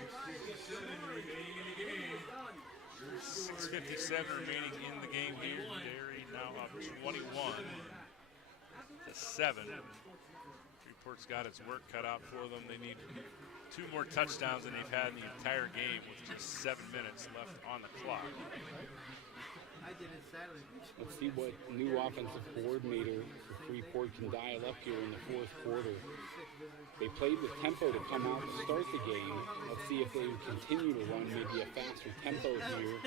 6:57 remaining in the game. 6:57 remaining in the game here. Derry now up 21-7. Freeport's got its work cut out for them. They need 2 more touchdowns than they've had in the entire game with just 7 minutes left on the clock. Let's see what new offensive coordinator for Freeport can dial up here in the fourth quarter. They played with tempo to come out to start the game. Let's see if they continue to run maybe a faster tempo here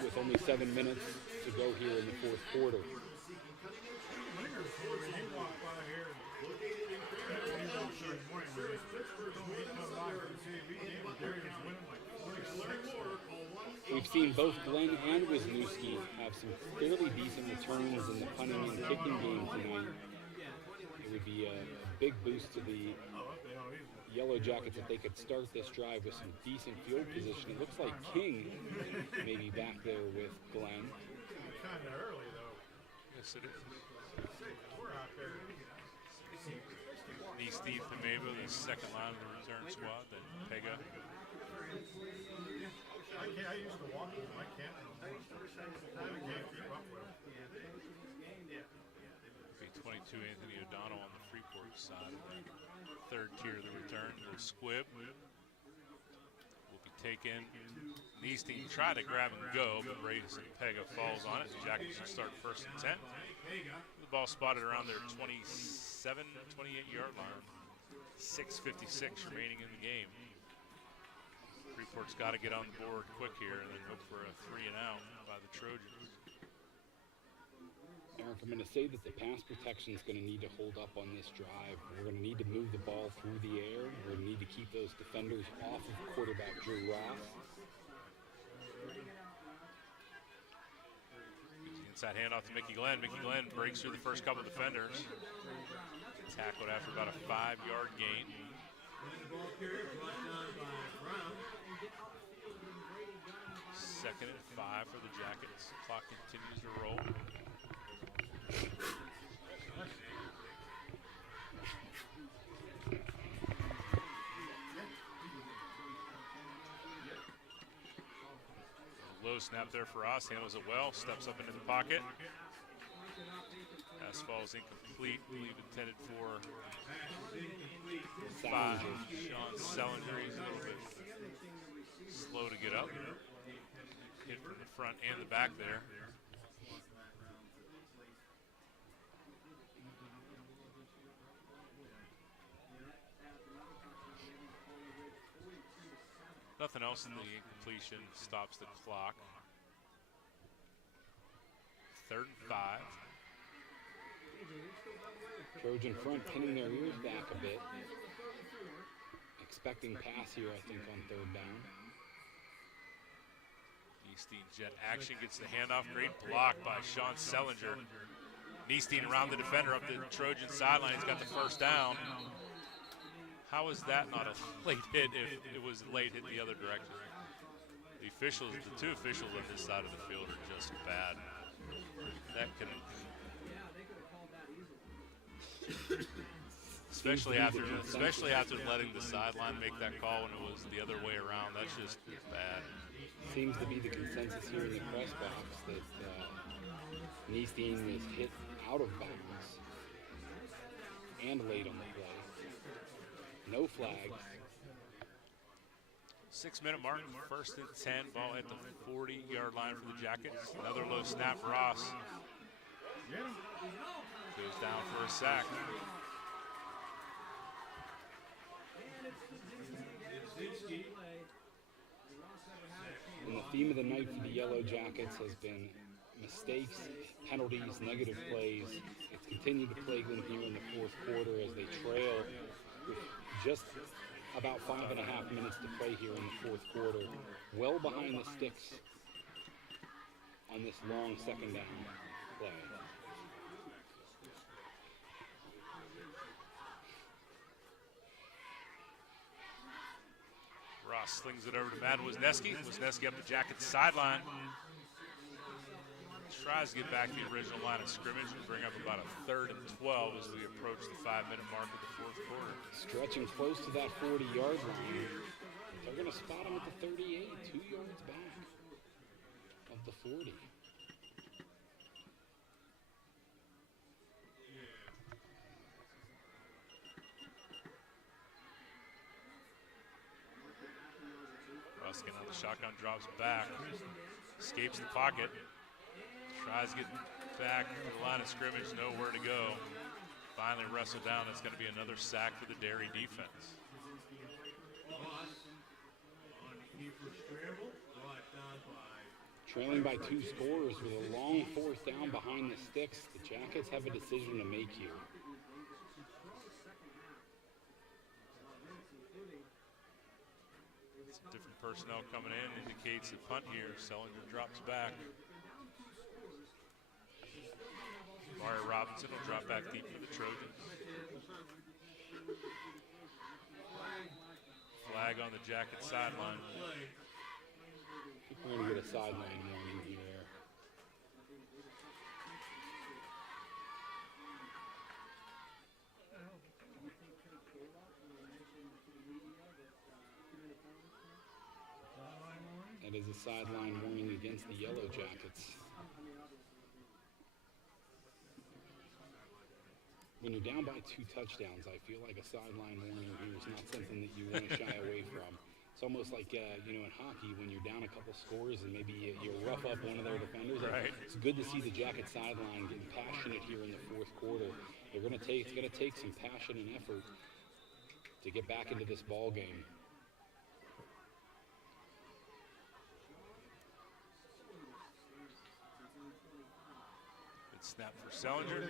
with only 7 minutes to go here in the fourth quarter. We've seen both Glenn and Wisniewski have some fairly decent returns in the punting and kicking game tonight. It would be a big boost to the Yellowjackets if they could start this drive with some decent field position. It looks like King may be back there with Glenn. Kind of early, though. Yes, it is. We're out there. Knee Steve Themeba, the second line of the return squad, then Pega. I used to walk with my camp. I can't keep up with him. 22 Anthony O'Donnell on the Freeport side of the third tier of the return. A little squib. Will be taken. Neesteen tried to grab and go, but Reyes Pega falls on it. The Jackets will start 1st and 10. The ball spotted around their 27, 28-yard line. 6:56 remaining in the game. Freeport's got to get on the board quick here and then hope for a 3 and out by the Trojans. Eric, I'm going to say that the pass protection is going to need to hold up on this drive. We're going to need to move the ball through the air. We're going to need to keep those defenders off of quarterback Drew Ross. Inside handoff to Mickey Glenn. Mickey Glenn breaks through the first couple defenders. Tackled after about a 5-yard gain. Second and 5 for the Jackets. Clock continues to roll. Low snap there for Ross. Handles it well. Steps up into the pocket. Pass falls incomplete. I believe intended for 5. Sean Selinger. He's a little bit slow to get up. Hit from the front and the back there. Nothing else in the incompletion stops the clock. 3rd and 5. Trojan front pinning their ears back a bit. Expecting pass here, I think, on 3rd down. Neesteen jet action, gets the handoff. Great block by Sean Selinger. Neesteen around the defender up the Trojan sideline. He's got the 1st down. How is that not a late hit if it was late hit the other direction? The officials, the 2 officials on this side of the field are just bad. That could, especially after letting the sideline make that call when it was the other way around. That's just bad. Seems to be the consensus here in the press box that Neesteen is hit out of bounds and late on the play. No flags. 6-minute mark, 1st and 10. Ball at the 40-yard line for the Jackets. Another low snap. Ross goes down for a sack. And the theme of the night for the Yellowjackets has been mistakes, penalties, negative plays. It's continued to plague them here in the 4th quarter as they trail with just about 5.5 minutes to play here in the 4th quarter. Well behind the sticks on this long 2nd down play. Ross slings it over to Matt Wisniewski. Wisniewski up the Jackets sideline. Tries to get back to the original line of scrimmage and bring up about a 3rd and 12 as we approach the 5-minute mark of the 4th quarter. Stretching close to that 40-yard line. They're going to spot him at the 38, 2 yards back of the 40. Ruskin on the shotgun, drops back, escapes the pocket. Tries to get back to the line of scrimmage, nowhere to go. Finally wrestled down. That's going to be another sack for the Derry defense. Trailing by 2 scores with a long 4th down behind the sticks, the Jackets have a decision to make here. Different personnel coming in indicates a punt here. Selinger drops back. Mario Robinson will drop back deep for the Trojans. Flag on the Jacket sideline. We're going to get a sideline warning here. That is a sideline warning against the Yellowjackets. When you're down by 2 touchdowns, I feel like a sideline warning here is not something that you want to shy away from. It's almost like, you know, in hockey when you're down a couple scores and maybe you rough up one of their defenders. Right. It's good to see the Jackets sideline getting passionate here in the fourth quarter. It's going to take some passion and effort to get back into this ball game. Good snap for Sellinger.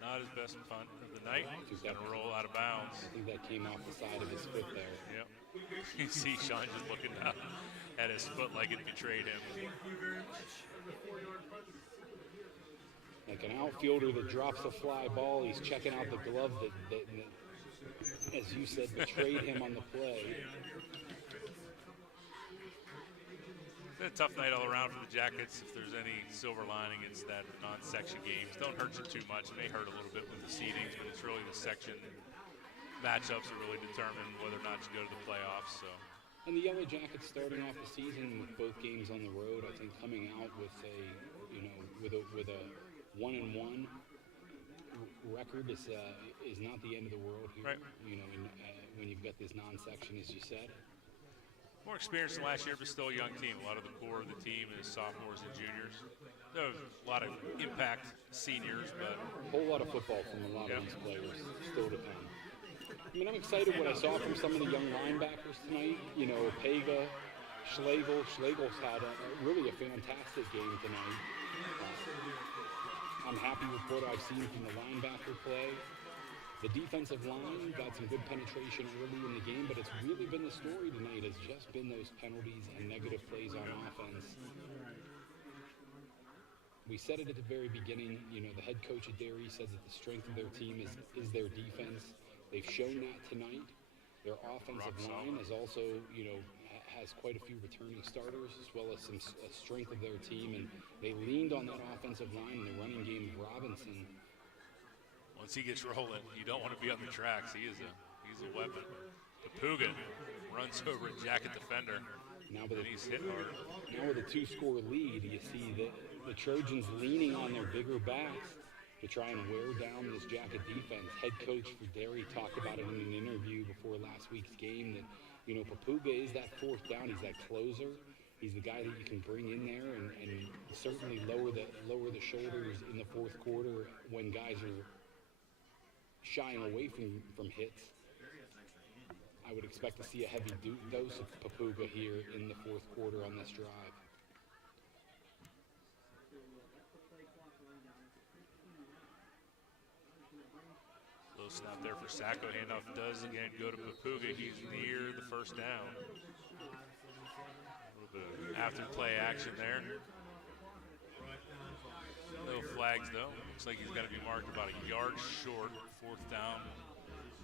Not his best punt of the night. He's got to roll out of bounds. I think that came off the side of his foot there. Yep. You see Sean just looking down at his foot like it betrayed him. Like an outfielder that drops a fly ball, he's checking out the glove that as you said, betrayed him on the play. It's been a tough night all around for the Jackets. If there's any silver lining, it's that non-section games don't hurt you too much. It may hurt a little bit with the seedings, but it's really the section matchups that really determine whether or not you go to the playoffs. So. And the Yellowjackets starting off the season with both games on the road, I think coming out with a, you know, with a 1-1 record is not the end of the world here. Right. You know, when you've got this non-section, as you said. More experience than last year, but still a young team. A lot of the core of the team is sophomores and juniors. There are a lot of impact seniors, but a whole lot of football from a lot of these players still to come. I mean, I'm excited what I saw from some of the young linebackers tonight. You know, Pega, Schlegel. Schlegel's had really a fantastic game tonight. I'm happy with what I've seen from the linebacker play. The defensive line got some good penetration early in the game, but it's really been the story tonight. It's just been those penalties and negative plays on offense. We said it at the very beginning, you know, the head coach at Derry says that the strength of their team is their defense. They've shown that tonight. Their offensive line is also, you know, has quite a few returning starters as well as some strength of their team, and they leaned on that offensive line in the running game of Robinson. Once he gets rolling, you don't want to be on the tracks. He's a weapon. Papuga runs over a Jacket defender, and he's hit hard. Now with a 2-score lead, you see the Trojans leaning on their bigger backs to try and wear down this Jacket defense. Head coach for Derry talked about it in an interview before last week's game that, you know, Papuga is that fourth down. He's that closer. He's the guy that you can bring in there and certainly lower the shoulders in the fourth quarter when guys are shying away from hits. I would expect to see a heavy dose of Papuga here in the fourth quarter on this drive. Little snap there for Sacco. Handoff does again go to Papuga. He's near the first down. A little bit of after play action there. No flags though. Looks like he's got to be marked about a yard short. Fourth down.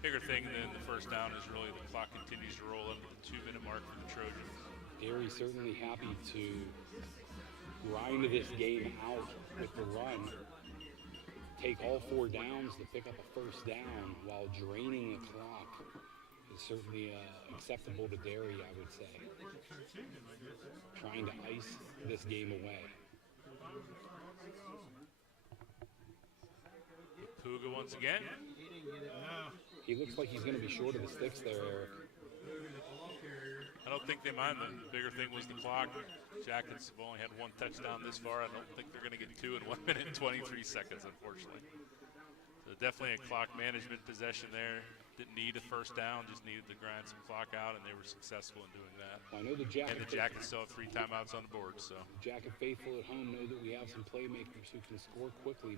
Bigger thing than the first down is really the clock continues to roll up to the 2-minute mark for the Trojans. Derry certainly happy to grind this game out with the run. Take all 4 downs to pick up a first down while draining the clock is certainly acceptable to Derry, I would say. Trying to ice this game away. Papuga once again. He looks like he's going to be short of the sticks there, Eric. I don't think they mind. The bigger thing was the clock. Jackets have only had 1 touchdown this far. I don't think they're going to get 2 in 1 minute and 23 seconds, unfortunately. So definitely a clock management possession there. Didn't need a first down, just needed to grind some clock out, and they were successful in doing that. Well, I know the Jackets, and the Jackets still have 3 timeouts on the board. So Jacket faithful at home know that we have some playmakers who can score quickly.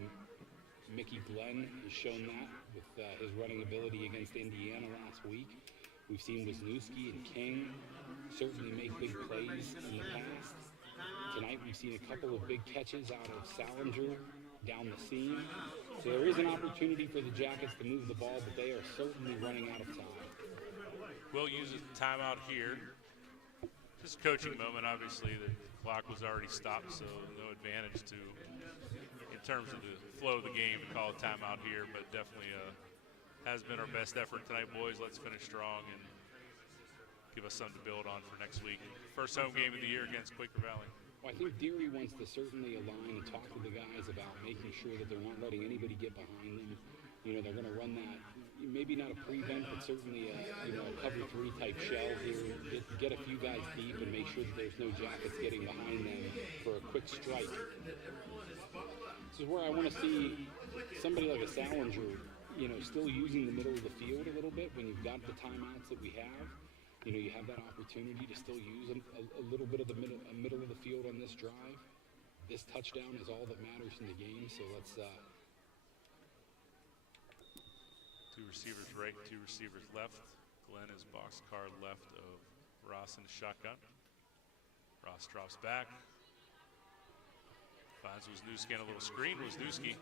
Mickey Glenn has shown that with his running ability against Indiana last week. We've seen Wisniewski and King certainly make big plays in the past. Tonight we've seen a couple of big catches out of Salinger down the seam. So there is an opportunity for the Jackets to move the ball, but they are certainly running out of time. We'll use a timeout here. Just a coaching moment, obviously. The clock was already stopped, so no advantage to, in terms of the flow of the game, to call a timeout here, but definitely has been our best effort tonight, boys. Let's finish strong and give us something to build on for next week. First home game of the year against Quaker Valley. Well, I think Derry wants to certainly align and talk to the guys about making sure that they're not letting anybody get behind them. they're going to run that, maybe not a prevent, but certainly a cover 3 type shell here. Get a few guys deep and make sure that there's no Jackets getting behind them for a quick strike. This is where I want to see somebody like a Salinger, still using the middle of the field a little bit when you've got the timeouts that we have. You have that opportunity to still use a little bit of the middle of the field on this drive. This touchdown is all that matters in the game, so let's... 2 receivers right, 2 receivers left. Glenn is boxcar left of Ross in the shotgun. Ross drops back. Finds Wisniewski on a little screen. Wisniewski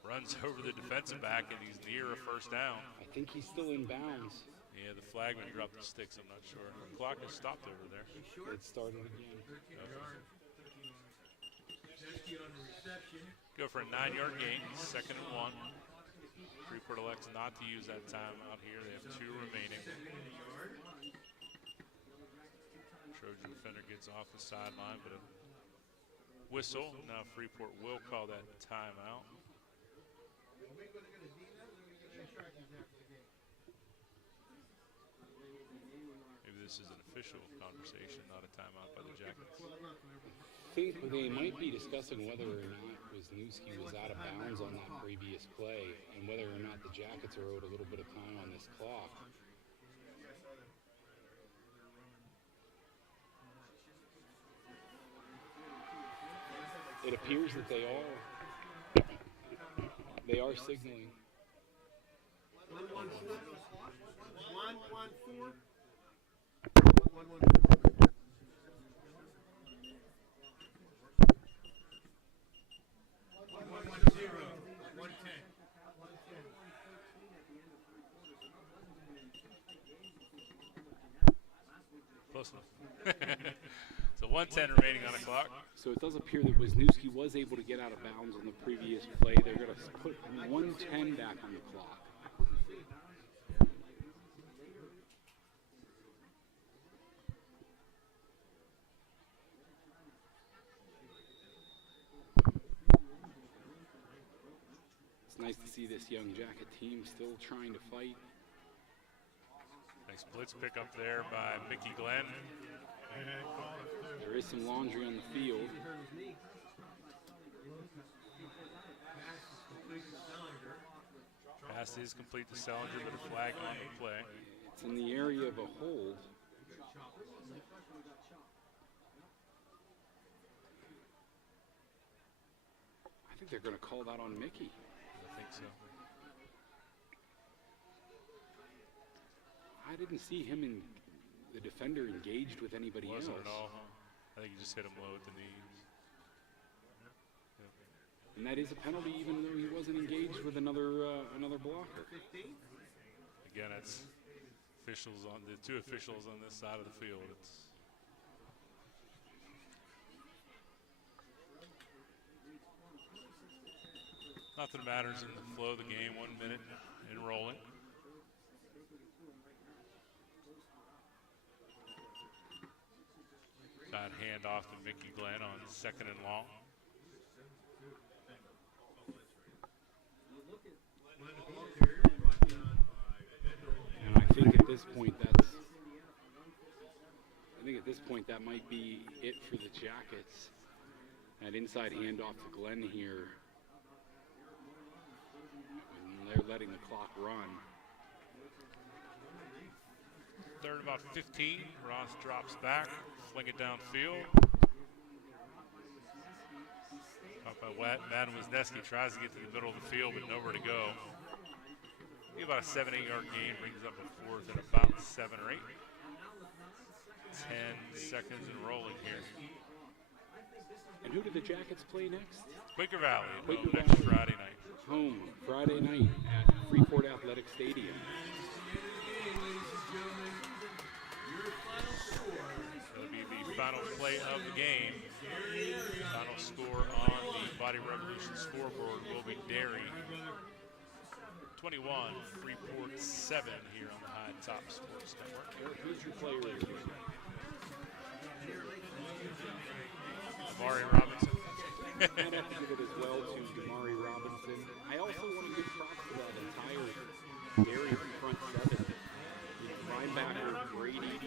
runs over the defensive back, and he's near a first down. I think he's still in bounds. Yeah, the flagman dropped the sticks, I'm not sure. The clock has stopped over there. It started again. Go for a 9-yard gain, 2nd and 1. Freeport elects not to use that timeout here. They have 2 remaining. Trojan defender gets off the sideline, but a whistle. Now Freeport will call that timeout. Maybe this is an official conversation, not a timeout by the Jackets. I think they might be discussing whether or not Wisniewski was out of bounds on that previous play and whether or not the Jackets are owed a little bit of time on this clock. It appears that they are signaling. 1-1-4. 1-1-4. 1-1-4. Close enough. So 1:10 remaining on the clock. So it does appear that Wisniewski was able to get out of bounds on the previous play. They're going to put 1:10 back on the clock. It's nice to see this young Jacket team still trying to fight. Nice blitz pickup there by Mickey Glenn. There is some laundry on the field. Pass is complete to Salinger, but a flag on the play. It's in the area of a hold. I think they're going to call that on Mickey. I think so. I didn't see him and the defender engaged with anybody else. Wasn't at all. I think he just hit him low at the knees. And that is a penalty, even though he wasn't engaged with another blocker. Again, it's officials on the 2 officials on this side of the field. It's nothing matters in the flow of the game. 1 minute and rolling. That handoff to Mickey Glenn on 2nd and long. And I think at this point that might be it for the Jackets. That inside handoff to Glenn here. And they're letting the clock run. 3rd and about 15. Ross drops back, fling it downfield. Up by Madden Wisniewski, tries to get to the middle of the field, but nowhere to go. Maybe about a 7-8 yard gain, brings up a 4th and about 7 or 8. 10 seconds and rolling here. And who do the Jackets play next? Quaker Valley, Quaker next Valley. Friday night. Home, Friday night at Freeport Athletic Stadium. That'll be the final play of the game. Final score on the Body Revolution scoreboard will be Derry 21, Freeport 7 here on the High Top Sports Network. Who's your player of the game? Amari Robinson. I'd have to give it as well to Damari Robinson. I also want to give props to that Derry front seven. The linebacker Brady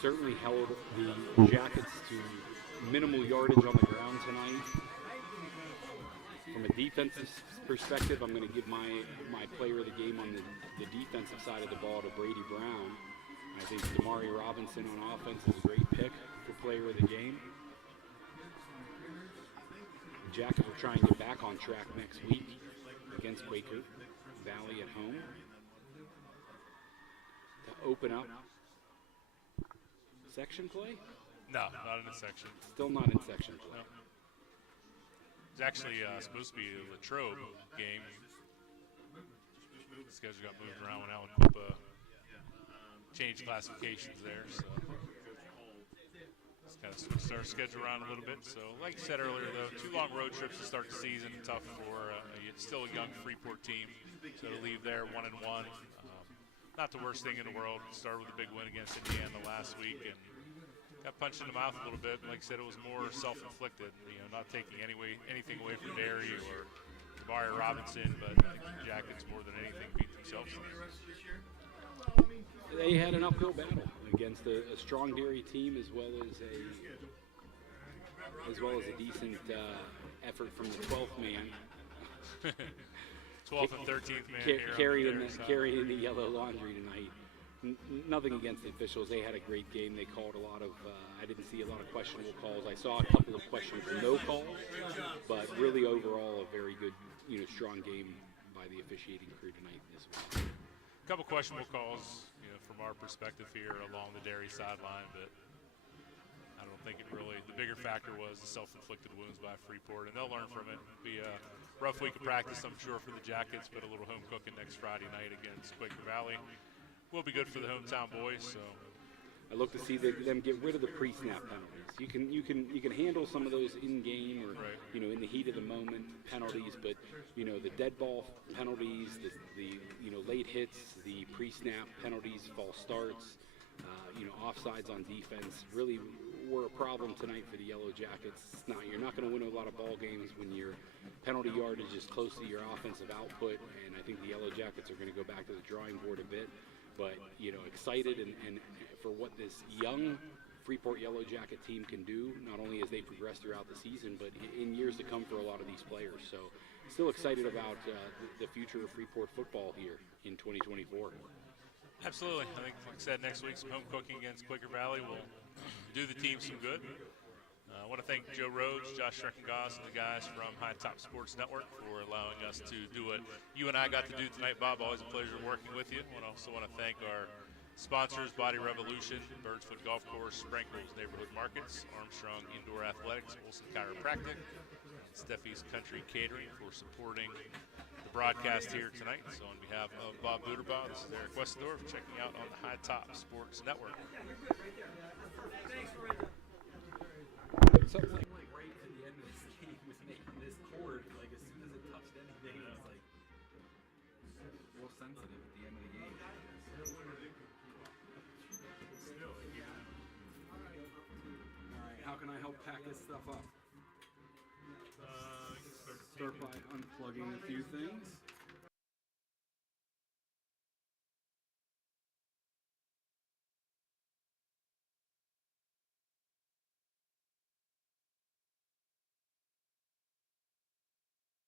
certainly held the Jackets to minimal yardage on the ground tonight. From a defensive perspective, I'm going to give my player of the game on the defensive side of the ball to Brady Brown. I think Damari Robinson on offense is a great pick for player of the game. The Jackets will try and get back on track next week against Quaker Valley at home to open up section play? No, not in a section. Still not in section play. No. It's actually supposed to be a Latrobe game. The schedule got moved around when Alan Koopa changed classifications there, so just kind of switched our schedule around a little bit. So, like you said earlier, though, 2 long road trips to start the season, tough for still a young Freeport team. So to leave there 1-1, not the worst thing in the world. Started with a big win against Indiana last week and got punched in the mouth a little bit. Like I said, it was more self-inflicted. Not taking anything away from Derry or Damari Robinson, but I think the Jackets more than anything beat themselves. They had an uphill battle against a strong Derry team as well as a decent effort from the 12th man. 12th and 13th man carrying the yellow laundry tonight. Nothing against the officials. They had a great game. They called a lot of, I didn't see a lot of questionable calls. I saw a couple of questionable no calls, but really overall a very good, strong game by the officiating crew tonight as well. A couple questionable calls, from our perspective here along the Derry sideline, but I don't think it really, the bigger factor was the self-inflicted wounds by Freeport, and they'll learn from it. It'll be a rough week of practice, I'm sure, for the Jackets, but a little home cooking next Friday night against Quaker Valley. Will be good for the hometown boys. So I look to see them get rid of the pre-snap penalties. You can handle some of those in game or in the heat of the moment penalties, but the dead ball penalties, the late hits, the pre-snap penalties, false starts, offsides on defense really were a problem tonight for the Yellowjackets. You're not going to win a lot of ball games when your penalty yardage is close to your offensive output, and I think the Yellowjackets are going to go back to the drawing board a bit. But, excited and for what this young Freeport Yellowjacket team can do, not only as they progress throughout the season, but in years to come for a lot of these players. So still excited about the future of Freeport football here in 2024. Absolutely. I think, like I said, next week some home cooking against Quaker Valley will do the team some good. I want to thank Joe Rhodes, Josh Schreckengoss, and the guys from High Top Sports Network for allowing us to do what you and I got to do tonight, Bob. Always a pleasure working with you. I also want to thank our sponsors, Body Revolution, Birdsfoot Golf Course, Sprinkles Neighborhood Markets, Armstrong Indoor Athletics, Olson Chiropractic, and Steffi's Country Catering for supporting the broadcast here tonight. So on behalf of Bob Buderbaugh, this is Eric Westendorf checking out on the High Top Sports Network. Something like right to the end of this game was making this cord, like as soon as it touched anything, it was like real sensitive at the end of the game. Alright, how can I help pack this stuff up? Start by unplugging a few things.